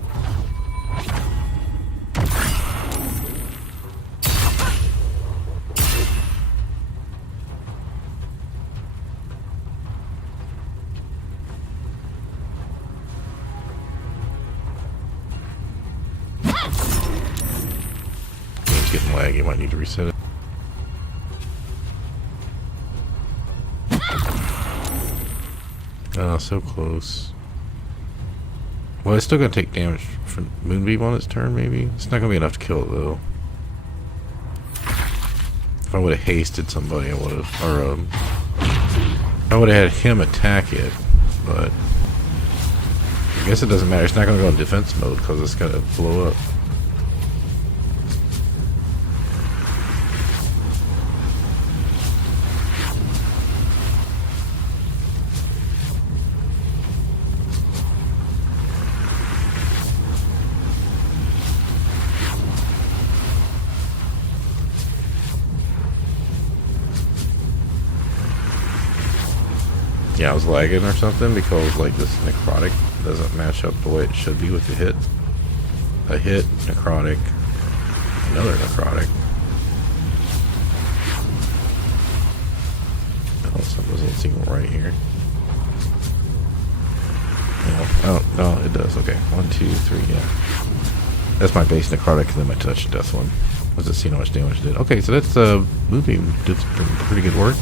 Game's getting laggy, might need to reset it. Oh, so close. Well, it's still gonna take damage from Moonbeam on its turn, maybe? It's not gonna be enough to kill it, though. If I would've hasted somebody, I would've... Or, I would've had him attack it, but... I guess it doesn't matter. It's not gonna go in defense mode, because it's gonna blow up. Yeah, I was lagging or something because like this necrotic doesn't match up the way it should be with the hit. A hit, necrotic, another necrotic. Oh, something doesn't seem right here. Oh, no, it does. Okay, 1, 2, 3, yeah. That's my base necrotic and then my touch death one. Let's just see how much damage it did. Okay, so that's Moonbeam did some pretty good work.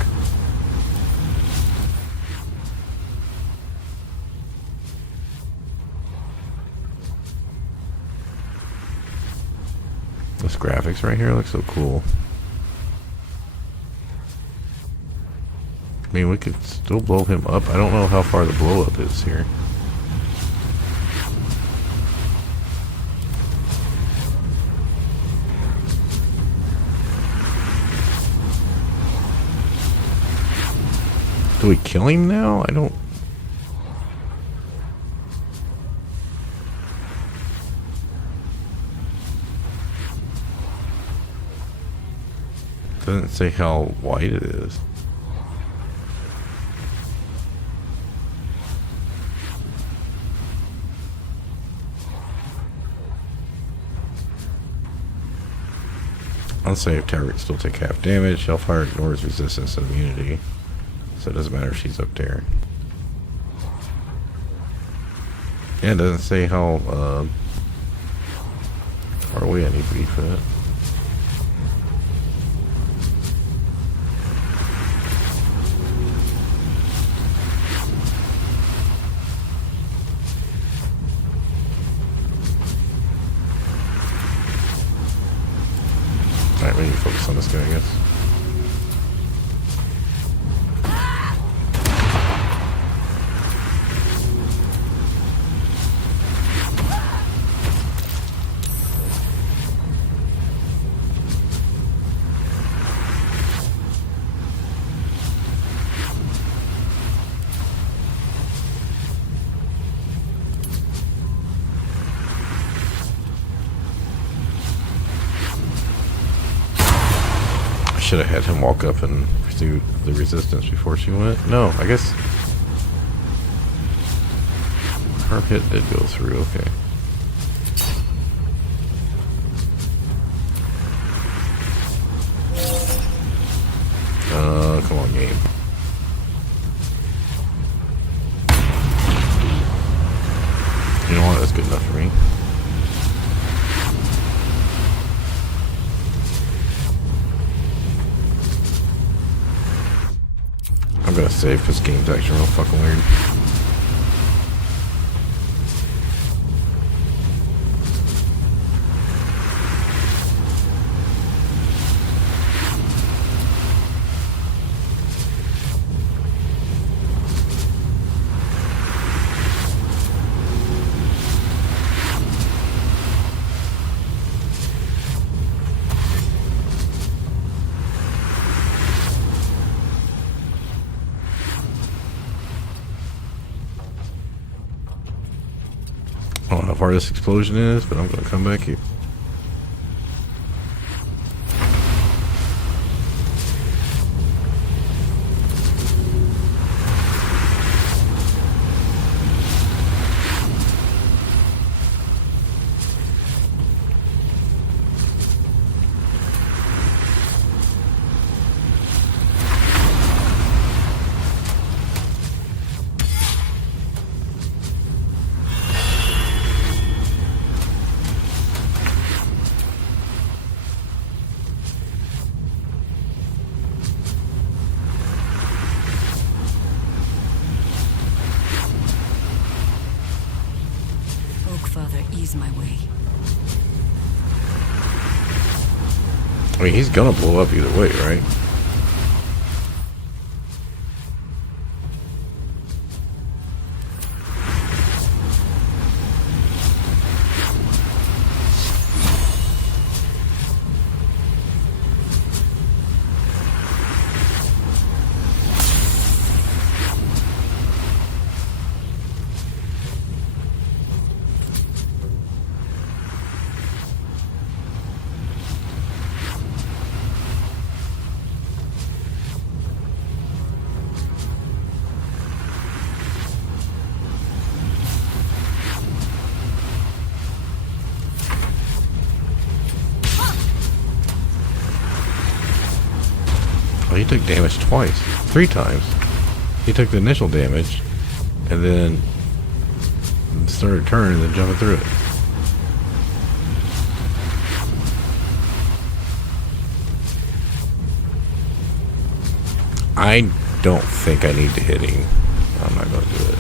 This graphics right here looks so cool. I mean, we could still blow him up. I don't know how far the blow up is here. Do we kill him now? I don't... Doesn't say how wide it is. Unsaved targets still take half damage. Hellfire ignores resistance and immunity. So it doesn't matter if she's up there. Yeah, it doesn't say how far away I need to be for that. Alright, we need to focus on this guy, I guess. Should have had him walk up and pursue the resistance before she went. No, I guess her hit did go through. Okay. Come on, game. You know what? That's good enough for me. I'm gonna save because game's actually real fucking weird. I don't know how far this explosion is, but I'm gonna come back here. Father, ease my way. I mean, he's gonna blow up either way, right? Well, he took damage twice, 3 times. He took the initial damage, and then started turning and then jumping through it. I don't think I need to hit him. I'm not going to do it.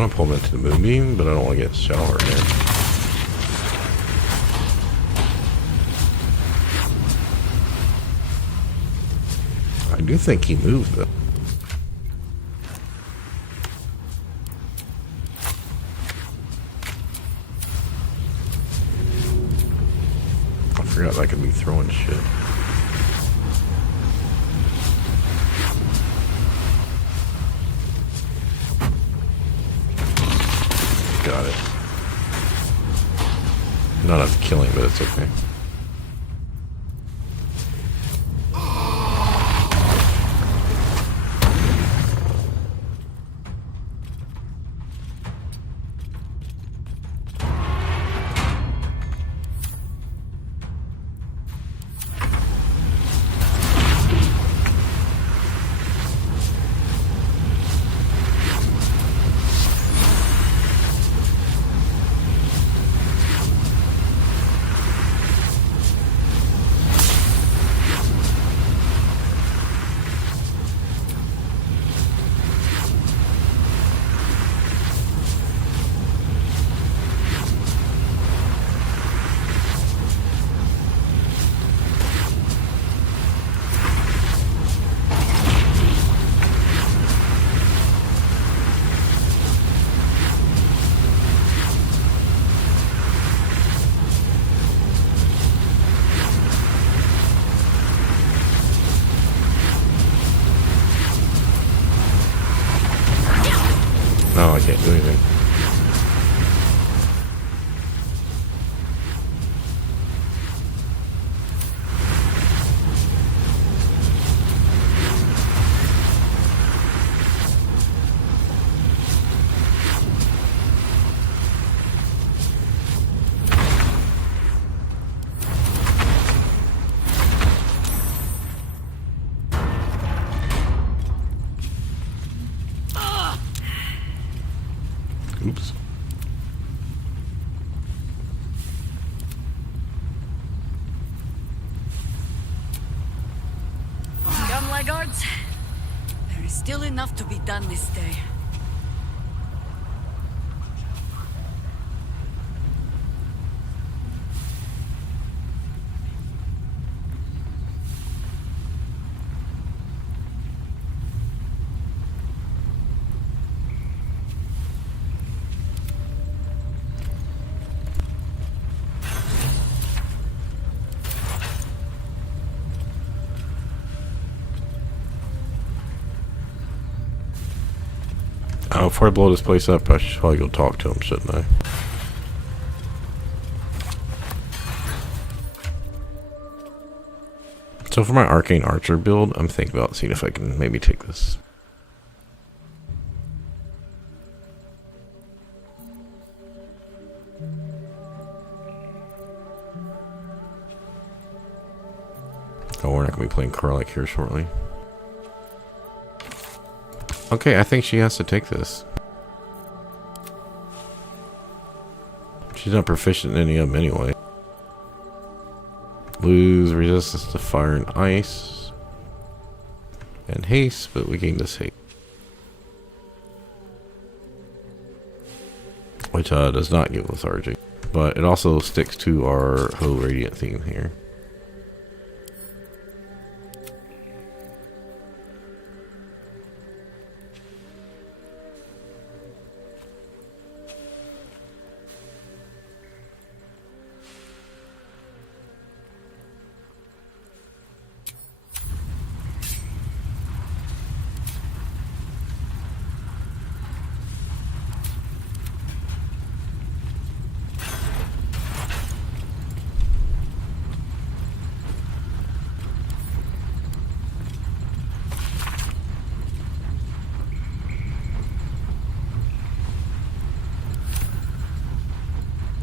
I want to pull him into the moonbeam, but I don't want to get shower again. I do think he moved though. I forgot I could be throwing shit. Got it. Not enough to kill him, but it's okay. No, I can't do anything. Oops. Come, laggards. There is still enough to be done this day. Oh, before I blow this place up, I should probably go talk to him, shouldn't I? So for my Arcane Archer build, I'm thinking about seeing if I can maybe take this. Oh, we're not going to be playing Karlach here shortly. Okay, I think she has to take this. She's not proficient in any of them anyway. Lose resistance to fire and ice. And haste, but we gain this haste. Which does not give lethargic. But it also sticks to our Ho Radiant theme here.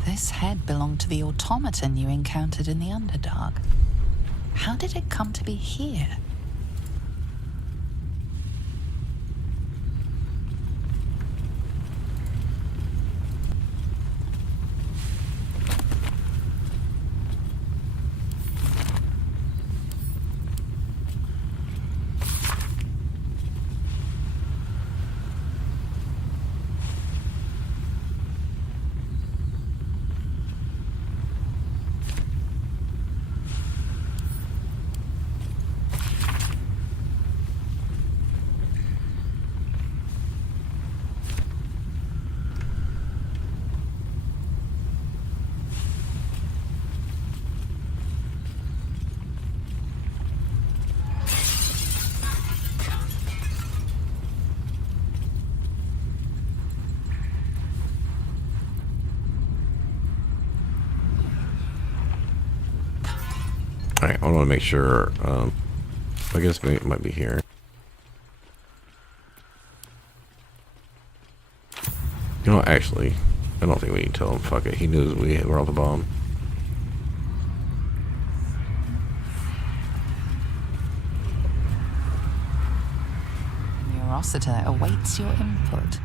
This head belonged to the automaton you encountered in the Underdark. How did it come to be here? Alright, I want to make sure. I guess maybe it might be here. You know, actually, I don't think we need to tell him. Fuck it. He knows we were on the bomb. Neurosita awaits your input.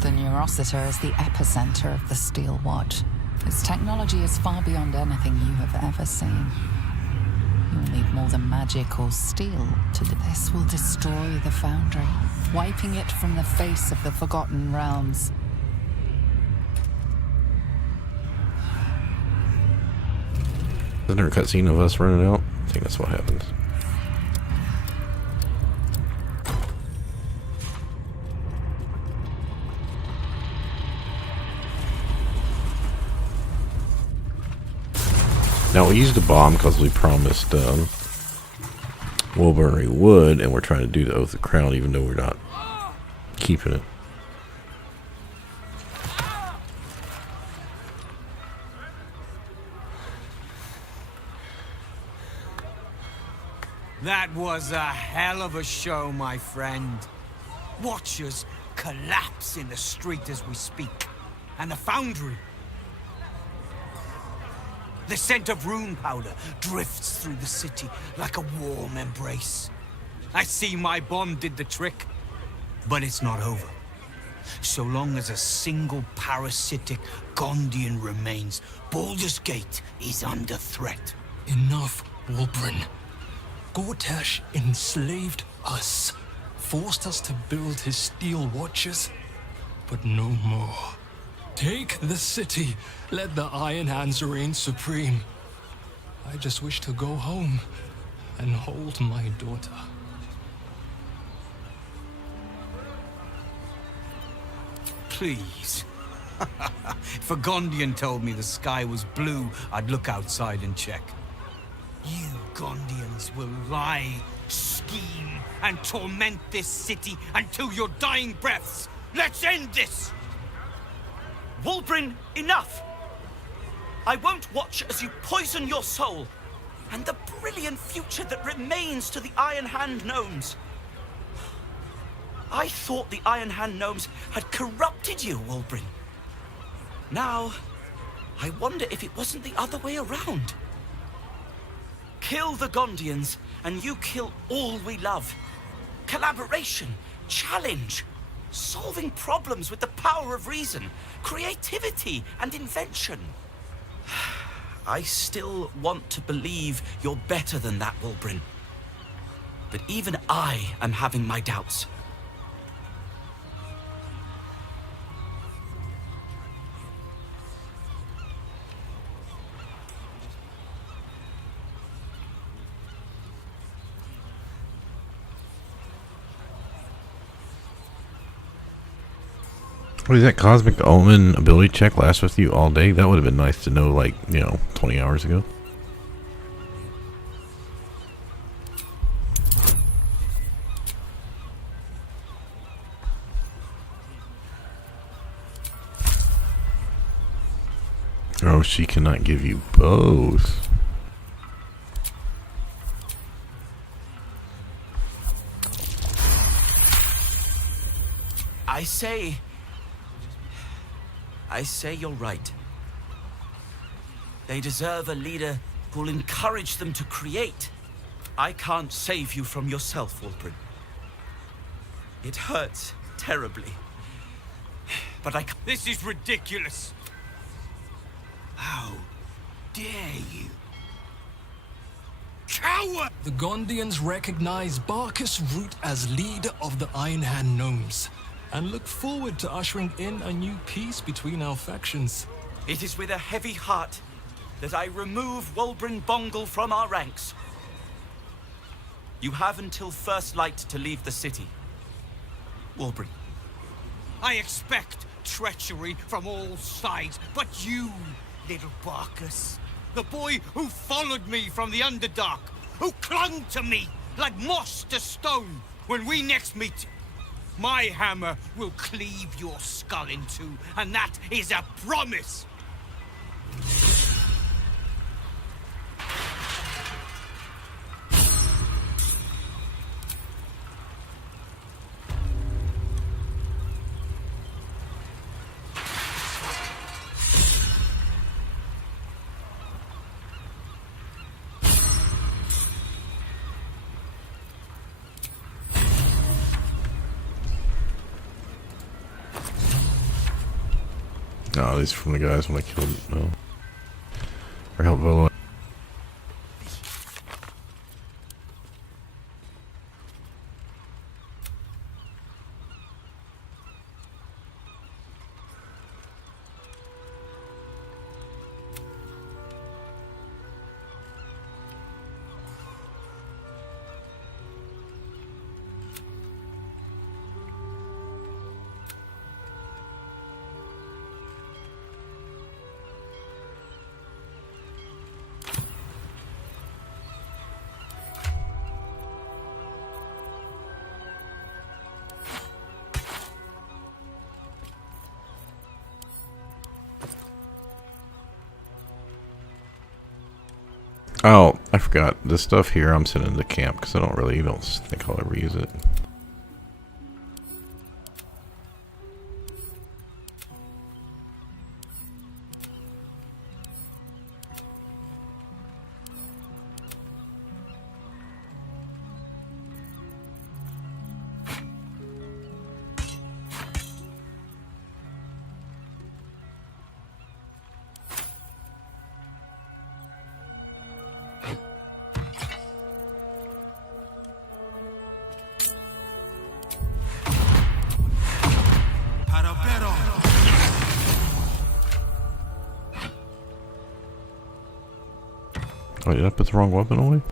The Neurosita is the epicenter of the Steel Watch. Its technology is far beyond anything you have ever seen. You'll need more than magic or steel to do this. Will destroy the Foundry, wiping it from the face of the Forgotten Realms. Isn't there a cutscene of us running out? I think that's what happens. Now we used the bomb because we promised Wyll we would, and we're trying to do the Oath of Crown even though we're not keeping it. That was a hell of a show, my friend. Watchers collapse in the street as we speak. And the Foundry. The scent of rune powder drifts through the city like a warm embrace. I see my bomb did the trick, but it's not over. So long as a single parasitic Gondian remains, Baldur's Gate is under threat. Enough, Wulbren. Gortash enslaved us, forced us to build his steel watches, but no more. Take the city, let the Iron Hands reign supreme. I just wish to go home and hold my daughter. Please. If a Gondian told me the sky was blue, I'd look outside and check. You Gondians will lie, scheme, and torment this city until your dying breaths. Let's end this! Wulbren, enough! I won't watch as you poison your soul and the brilliant future that remains to the Iron Hand Gnomes. I thought the Iron Hand Gnomes had corrupted you, Wulbren. Now, I wonder if it wasn't the other way around. Kill the Gondians, and you kill all we love. Collaboration, challenge, solving problems with the power of reason, creativity and invention. I still want to believe you're better than that, Wulbren. But even I am having my doubts. What is that Cosmic Omen ability check last with you all day? That would have been nice to know, like, 20 hours ago. Oh, she cannot give you both. I say you're right. They deserve a leader who'll encourage them to create. I can't save you from yourself, Wulbren. It hurts terribly. But I can't. This is ridiculous. How dare you? Coward! The Gondians recognize Barkus Root as leader of the Iron Hand Gnomes, and look forward to ushering in a new peace between our factions. It is with a heavy heart that I remove Wulbren Bongal from our ranks. You have until first light to leave the city. Wulbren. I expect treachery from all sides, but you, little Barkus, The boy who followed me from the Underdark, who clung to me like moss to stone. When we next meet, my hammer will cleave your skull in two, and that is a promise! Oh, these are from the guys when I killed him. No. Or help Wyll. Oh, I forgot. This stuff here I'm sending to camp because I don't think I'll ever use it. Oh, did I put the wrong weapon away?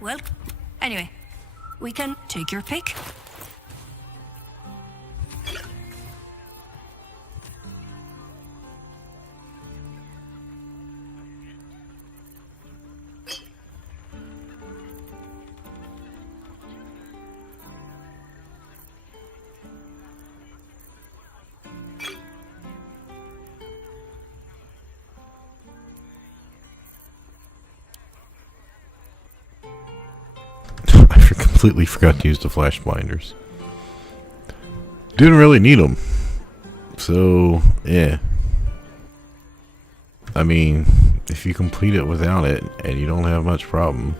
Well, anyway, we can take your pick. Completely forgot to use the flash blinders. Didn't really need them. So, yeah. I mean, if you complete it without it, and you don't have much problem.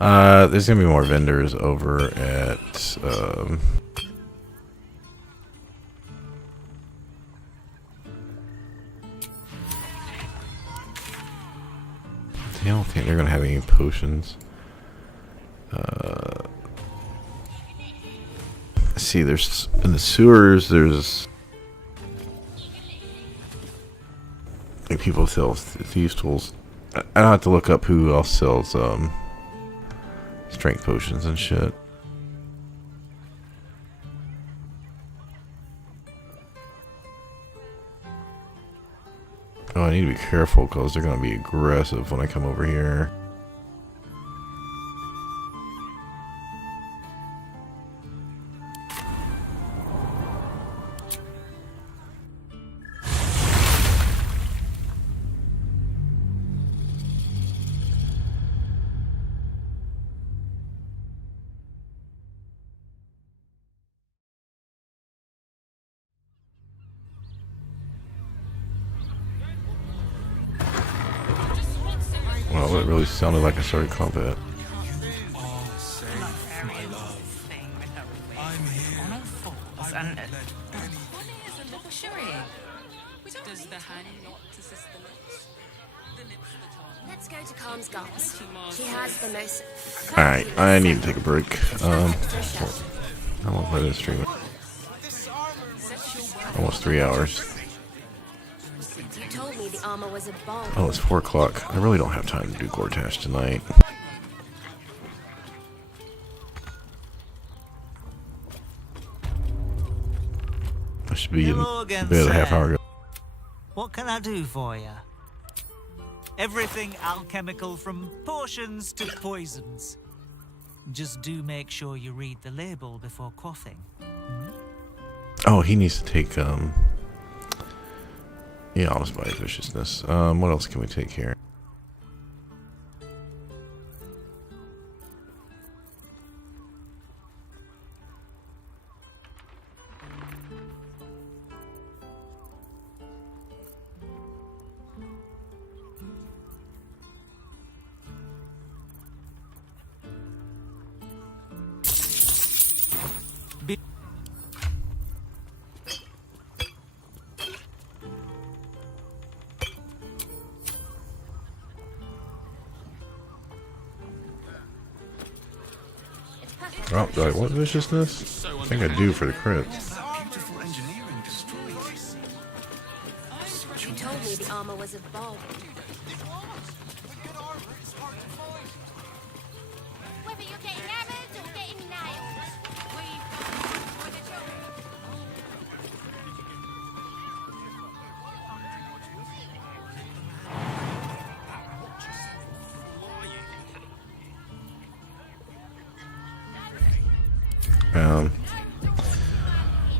There's gonna be more vendors over at I don't think they're gonna have any potions. See, there's in the sewers. There's like people sell thieves tools. I don't have to look up who else sells strength potions and shit. Oh, I need to be careful because they're gonna be aggressive when I come over here. Well, it really sounded like I started combat. Let's go to Calm's Gulls. She has the most. Alright, I need to take a break. How long have I been streaming? Almost 3 hours. You told me the armor was a bomb. Oh, it's 4 o'clock. I really don't have time to do Gortash tonight. I should be in bed a half hour ago. What can I do for you? Everything alchemical from potions to poisons. Just do make sure you read the label before quaffing. Oh, he needs to take, yeah, I'll just buy viciousness. What else can we take here? Oh, do I want viciousness? I think I do for the crits. You told me the armor was a bomb. Whether you're getting hammered or getting nailed,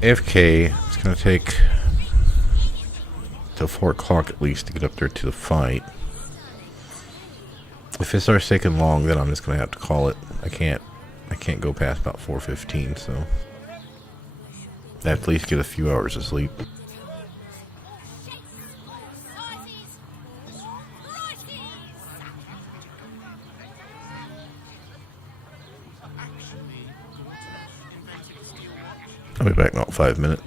AFK, it's gonna take till 4 o'clock at least to get up there to the fight. If it starts taking long, then I'm just gonna have to call it. I can't go past about 4:15, so I have to at least get a few hours of sleep. I'll be back in about 5 minutes.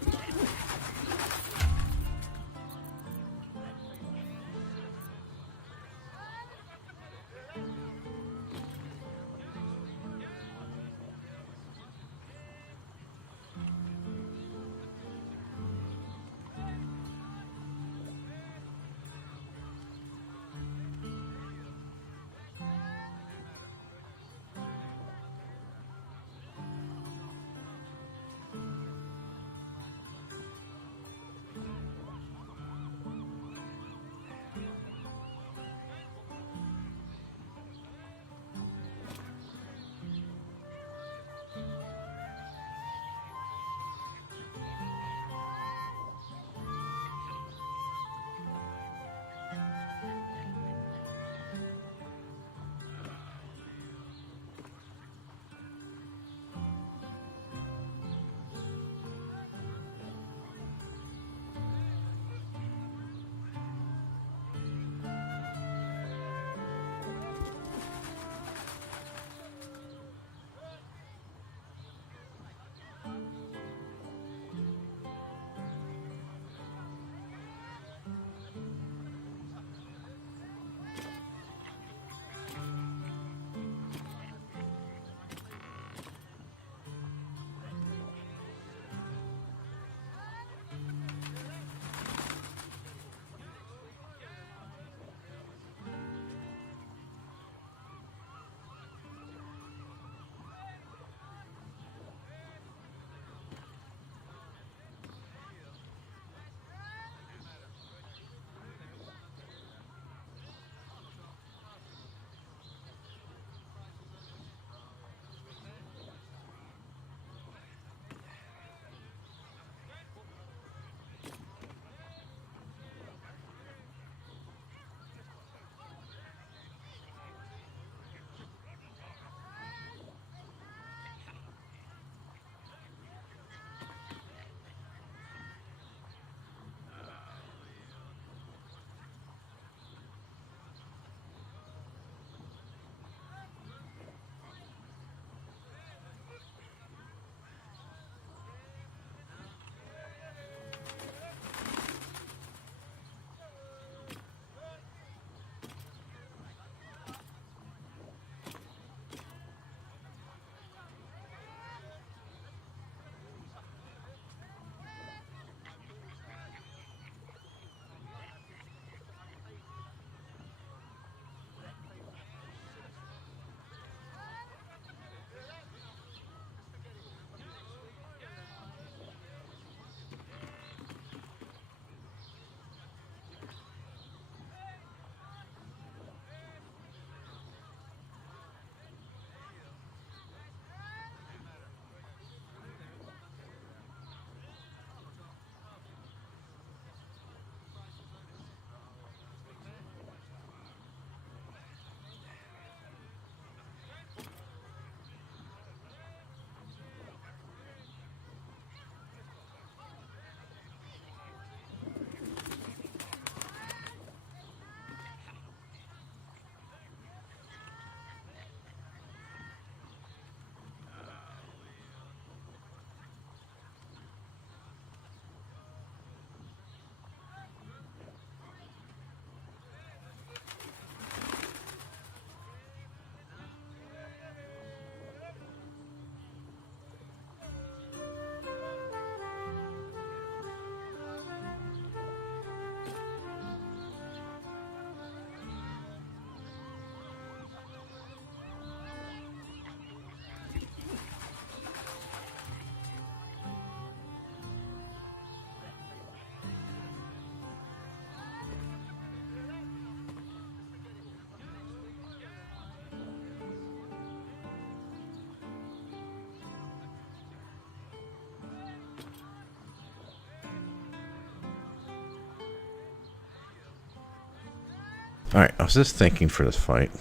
Alright, I was just thinking for this fight.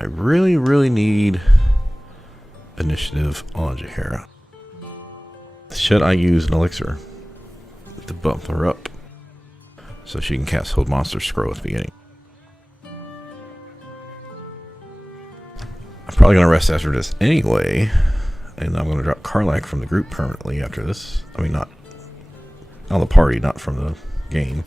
I really need initiative on Jaheira. Should I use an elixir to bump her up so she can cast Hold Monster Scroll at the beginning? I'm probably going to rest after this anyway, and I'm going to drop Karlach from the group permanently after this. I mean, not on the party, not from the game.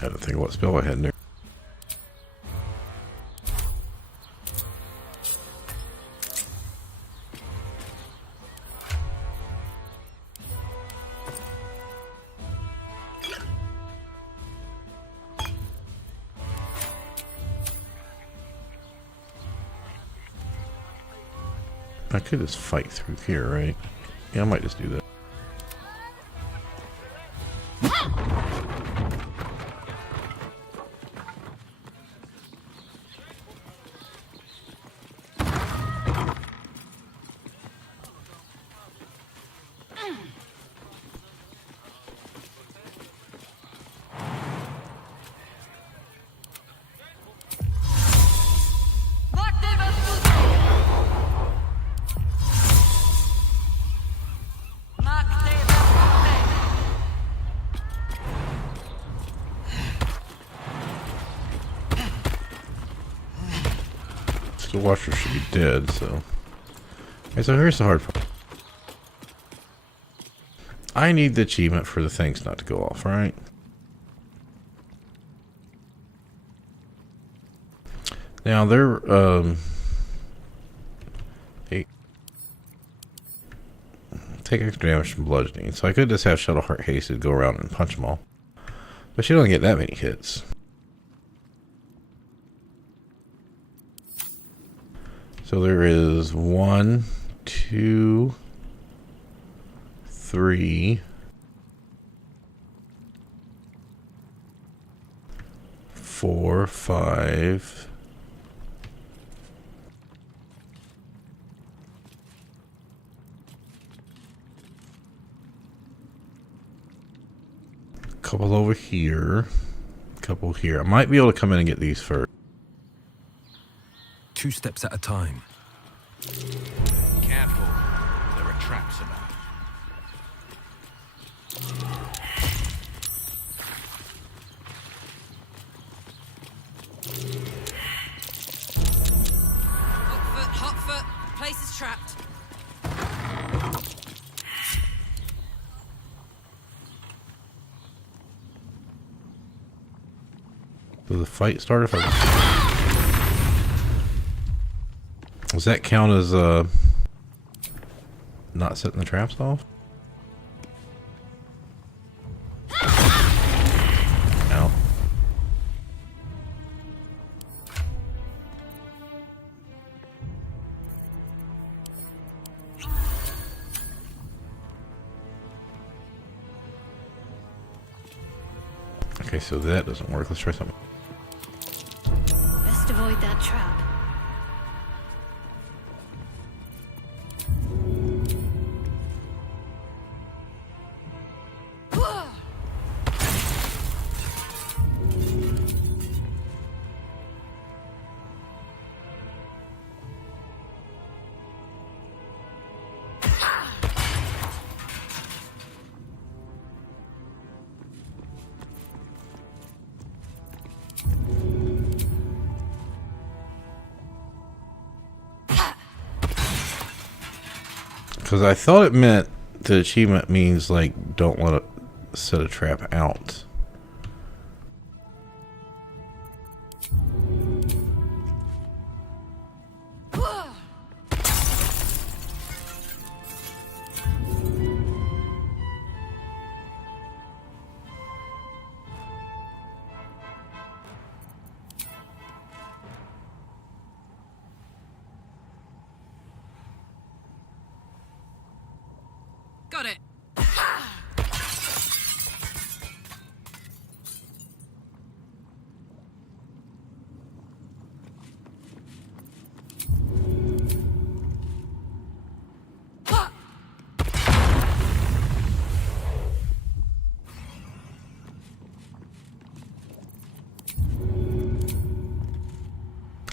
I had to think of what spell I had in there. I could just fight through here, right? Yeah, I might just do that. The Watcher should be dead, so... Okay, so here's the hard part. I need the achievement for the things not to go off, right? Now, they're, take extra damage from bludgeoning, so I could just have Shadowheart Hasted go around and punch them all. But she doesn't get that many hits. So there is 1, 2, 3, 4, 5. Couple over here. Couple here. I might be able to come in and get these first. 2 steps at a time. Careful. There are traps about. Hot foot. Place is trapped. Does the fight start if I... Does that count as not setting the traps off? Ow. Okay, so that doesn't work. Let's try something. Best avoid that trap. Because I thought it meant the achievement means, like, don't let it set a trap out. Got it.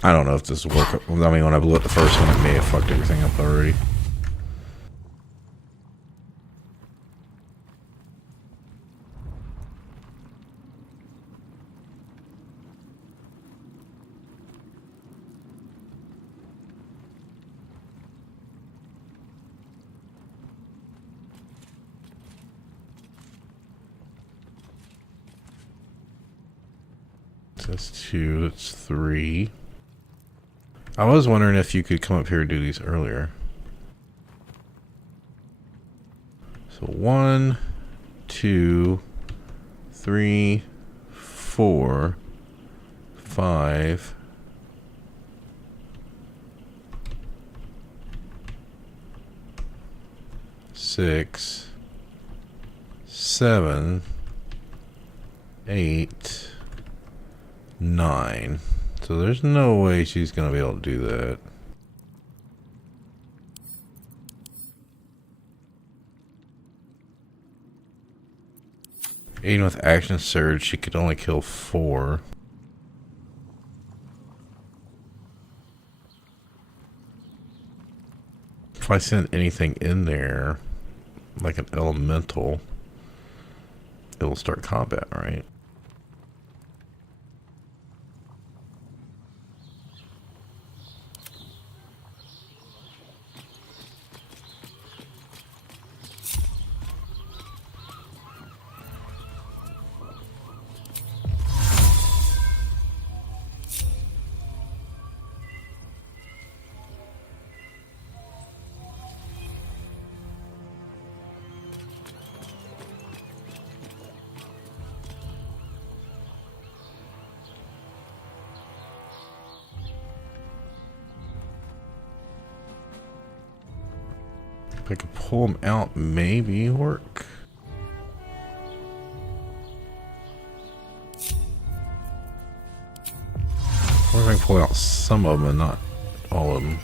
I don't know if this will work. I mean, when I blew it the first one, it may have fucked everything up already. That's 2, that's 3. I was wondering if you could come up here and do these earlier. So 1, 2, 3, 4, 5. 6, 7, 8, 9. So there's no way she's going to be able to do that. Even with action surge, she could only kill 4. If I send anything in there, like an elemental, it will start combat, right? If I could pull them out, maybe work. Or if I can pull out some of them and not all of them.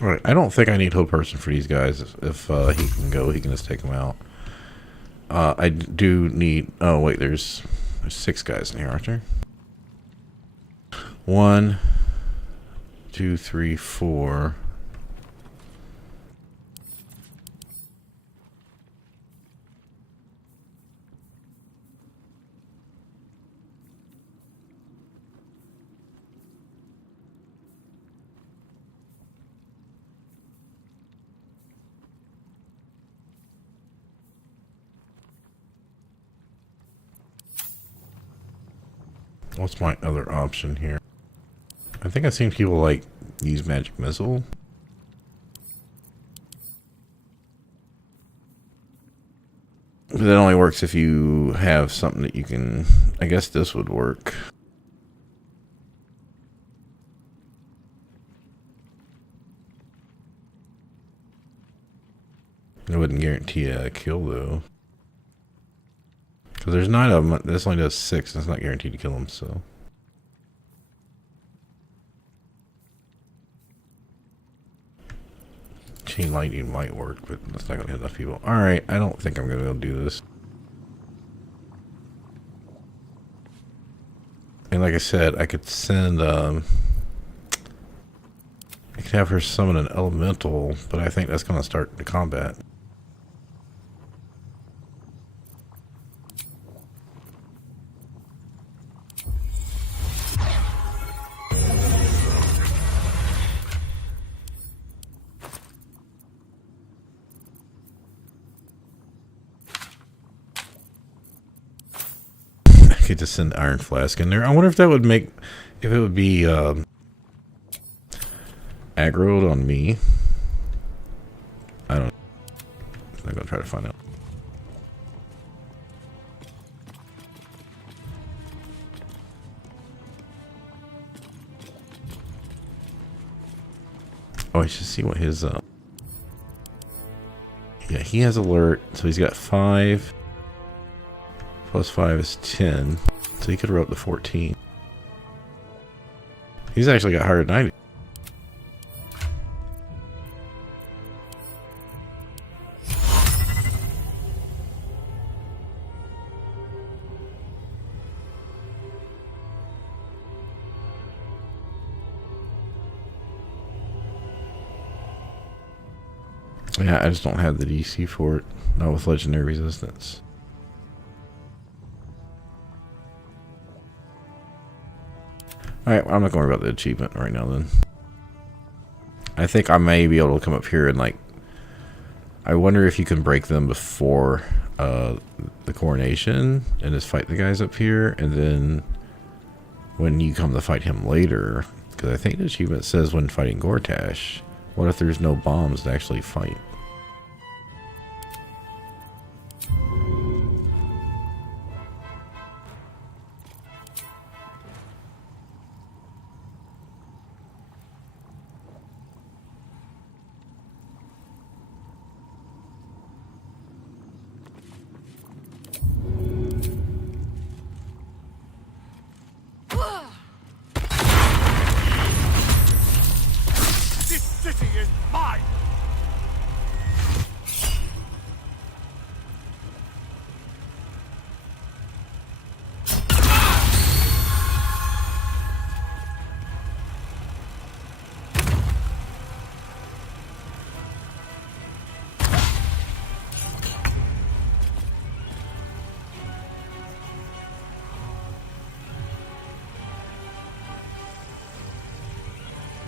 Alright, I don't think I need Hope Person for these guys. If he can go, he can just take them out. I do need... Oh, wait, there's 6 guys in here, aren't there? 1, 2, 3, 4... What's my other option here? I think I've seen people like use magic missile. But that only works if you have something that you can... I guess this would work. It wouldn't guarantee a kill though. Because there's 9 of them. This only does 6. And it's not guaranteed to kill them, so... Chain lightning might work, but that's not going to hit enough people. Alright, I don't think I'm going to be able to do this. And like I said, I could send, I could have her summon an elemental, but I think that's going to start the combat. Could just send Iron Flask in there. I wonder if that would make, if it would be aggroed on me. I don't know. I'm gonna try to find out. Oh, I should see what his yeah, he has alert, so he's got 5. Plus 5 is 10. So he could roll up to 14. He's actually got higher than 90. Yeah, I just don't have the DC for it. Not with legendary resistance. Alright, I'm not going to worry about the achievement right now then. I think I may be able to come up here and like... I wonder if you can break them before the coronation and just fight the guys up here, and then when you come to fight him later, because I think the achievement says when fighting Gortash, what if there's no bombs to actually fight?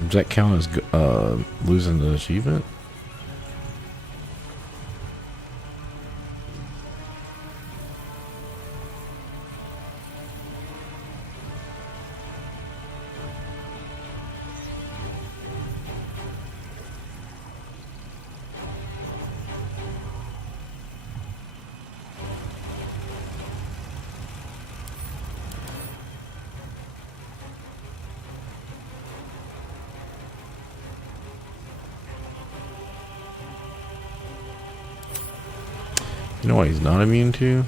Does that count as losing the achievement? You know what he's not immune to?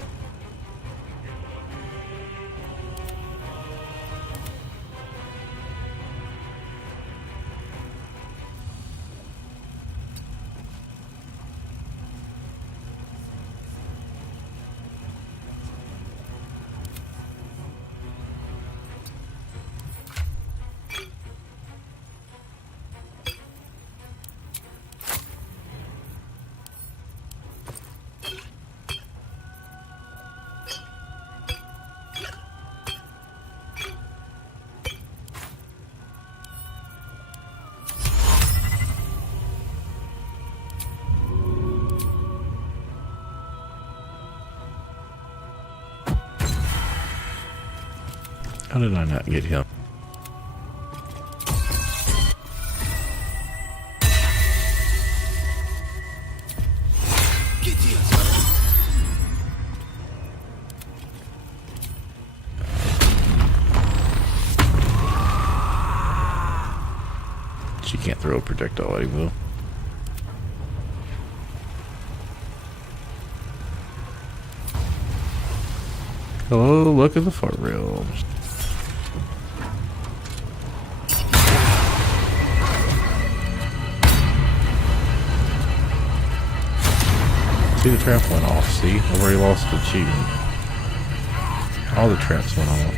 How did I not get him? She can't throw a projectile at him, though. Hello, look at the far realms. See, the trap went off. See, I've already lost the achievement. All the traps went off.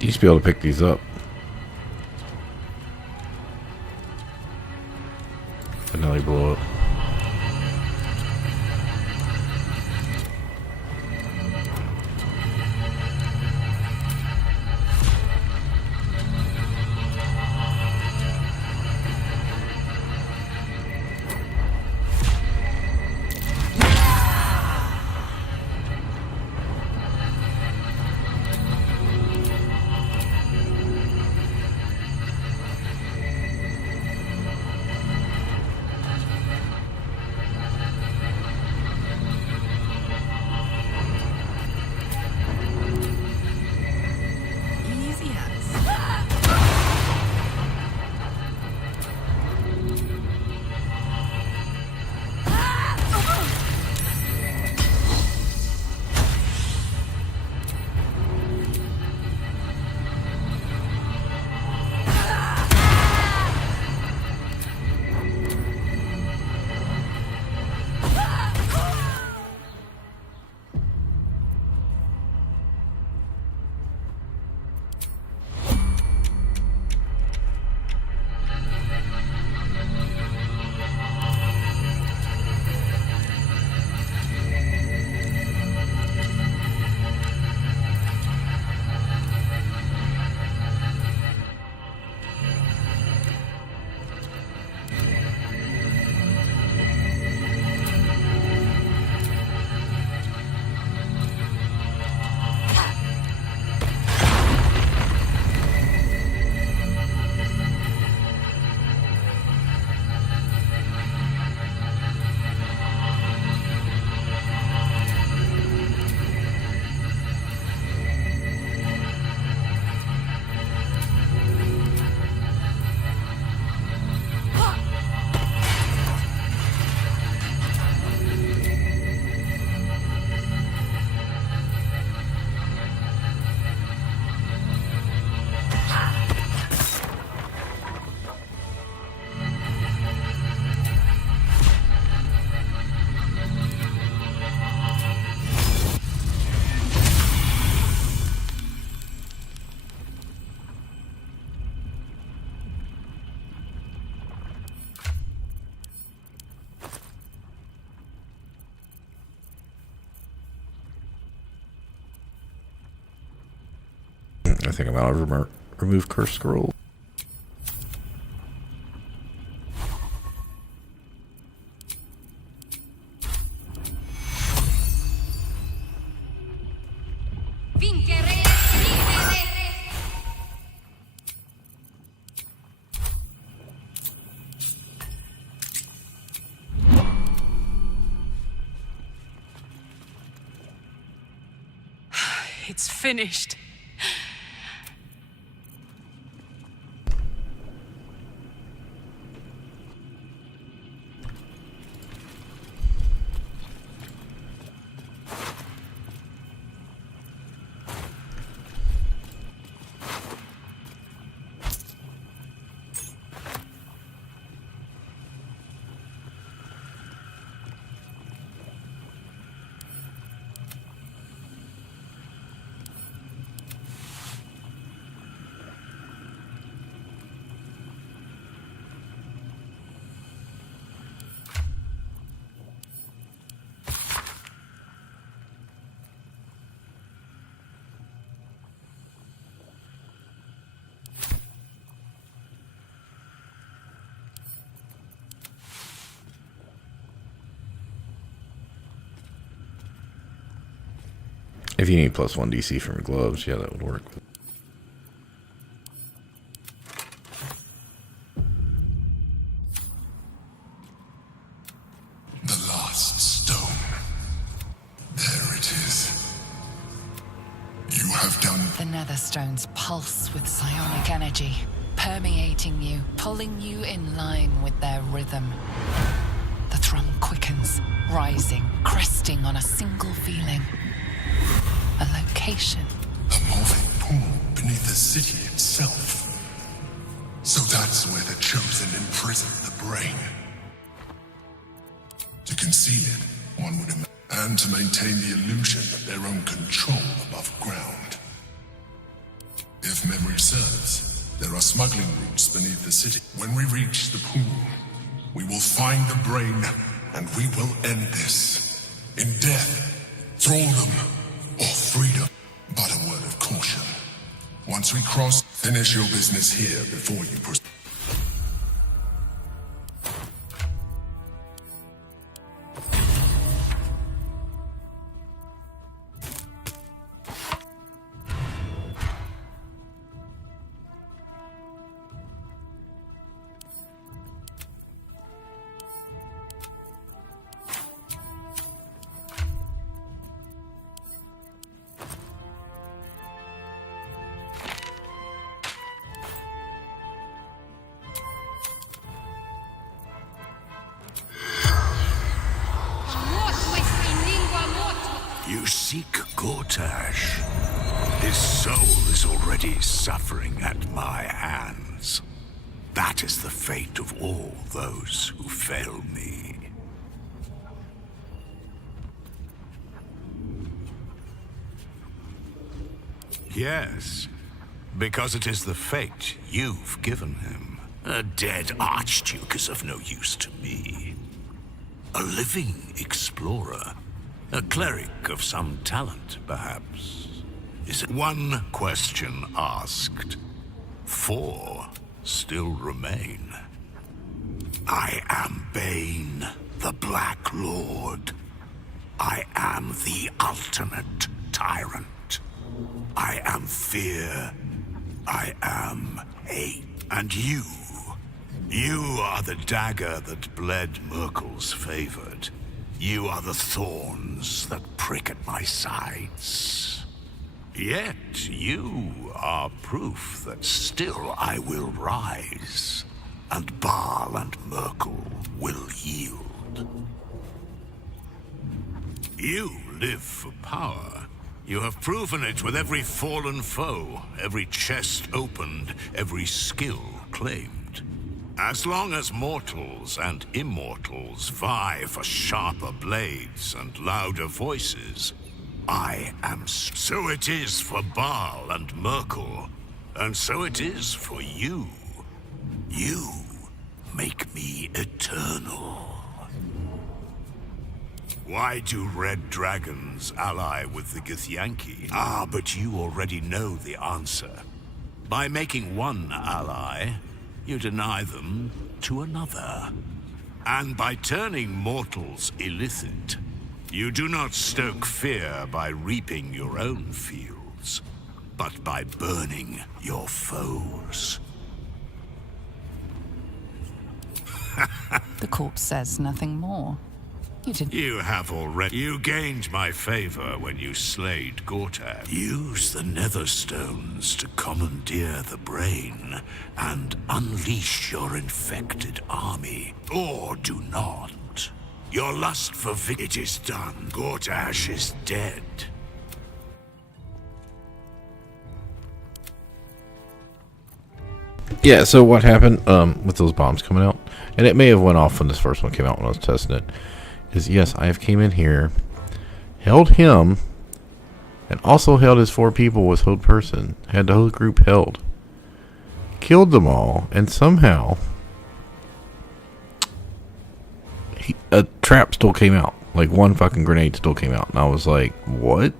You used to be able to pick these up. And now they blow up. I think I'm out of remove curse scroll. It's finished. If you need +1 DC from gloves, yeah, that would work. The last stone. There it is. You have done. The netherstones pulse with psionic energy, permeating you, pulling you in line with their rhythm. The thrum quickens, rising, cresting on a single feeling. A location. A moving pool beneath the city itself. So that's where the Chosen imprisoned the brain. To conceal it, one would imagine, and to maintain the illusion of their own control above ground. If memory serves, there are smuggling routes beneath the city. When we reach the pool, we will find the brain, and we will end this. In death, thraldom, or freedom. But a word of caution. Once we cross, finish your business here before you proceed. You seek Gortash. His soul is already suffering at my hands. That is the fate of all those who fail me. Yes, because it is the fate you've given him. A dead Archduke is of no use to me. A living explorer. A cleric of some talent, perhaps. Is it one question asked? 4 still remain. I am Bane, the Black Lord. I am the ultimate tyrant. I am fear. I am hate. And you are the dagger that bled Merkel's favored. You are the thorns that prick at my sides. Yet you are proof that still I will rise, and Baal and Merkel will yield. You live for power. You have proven it with every fallen foe, every chest opened, every skill claimed. As long as mortals and immortals vie for sharper blades and louder voices, I am. So it is for Baal and Merkel, and so it is for you. You make me eternal. Why do red dragons ally with the Githyanki? Ah, but you already know the answer. By making one ally, you deny them to another. And by turning mortals illicit, you do not stoke fear by reaping your own fields, but by burning your foes. The corpse says nothing more. You have already. You gained my favor when you slayed Gortash. Use the nether stones to commandeer the brain and unleash your infected army. Or do not. Your lust for it is done. Gortash is dead. Yeah, so what happened with those bombs coming out, and it may have went off when this first one came out when I was testing it, is yes, I have came in here, held him, and also held his 4 people with whole person, had the whole group held, killed them all, and somehow a trap still came out, like one fucking grenade still came out, and I was like, what?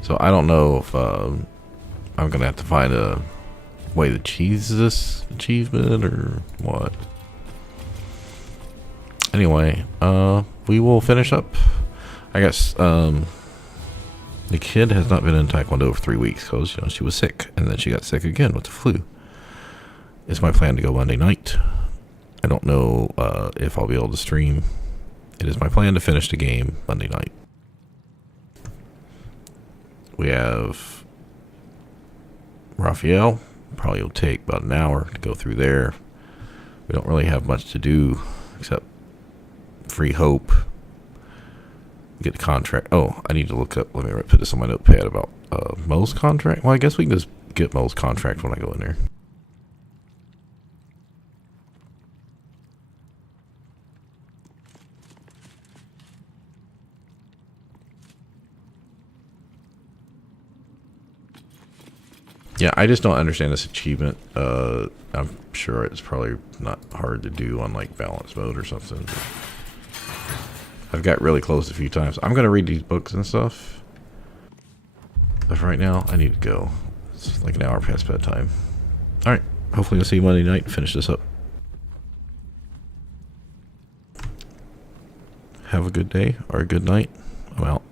So I don't know if I'm gonna have to find a way to cheese this achievement or what. Anyway, we will finish up. I guess the kid has not been in Taekwondo for 3 weeks because she was sick, and then she got sick again with the flu. It's my plan to go Monday night. I don't know if I'll be able to stream. It is my plan to finish the game Monday night. We have Raphael. Probably will take about an hour to go through there. We don't really have much to do except free hope. Get the contract. Oh, I need to look up. Let me put this on my notepad about Mo's contract. Well, I guess we can just get Mo's contract when I go in there. Yeah, I just don't understand this achievement. I'm sure it's probably not hard to do on like balance mode or something. I've got really close a few times. I'm going to read these books and stuff. But right now, I need to go. It's like an hour past bedtime. Alright, hopefully I'll see you Monday night and finish this up. Have a good day or a good night. I'm out.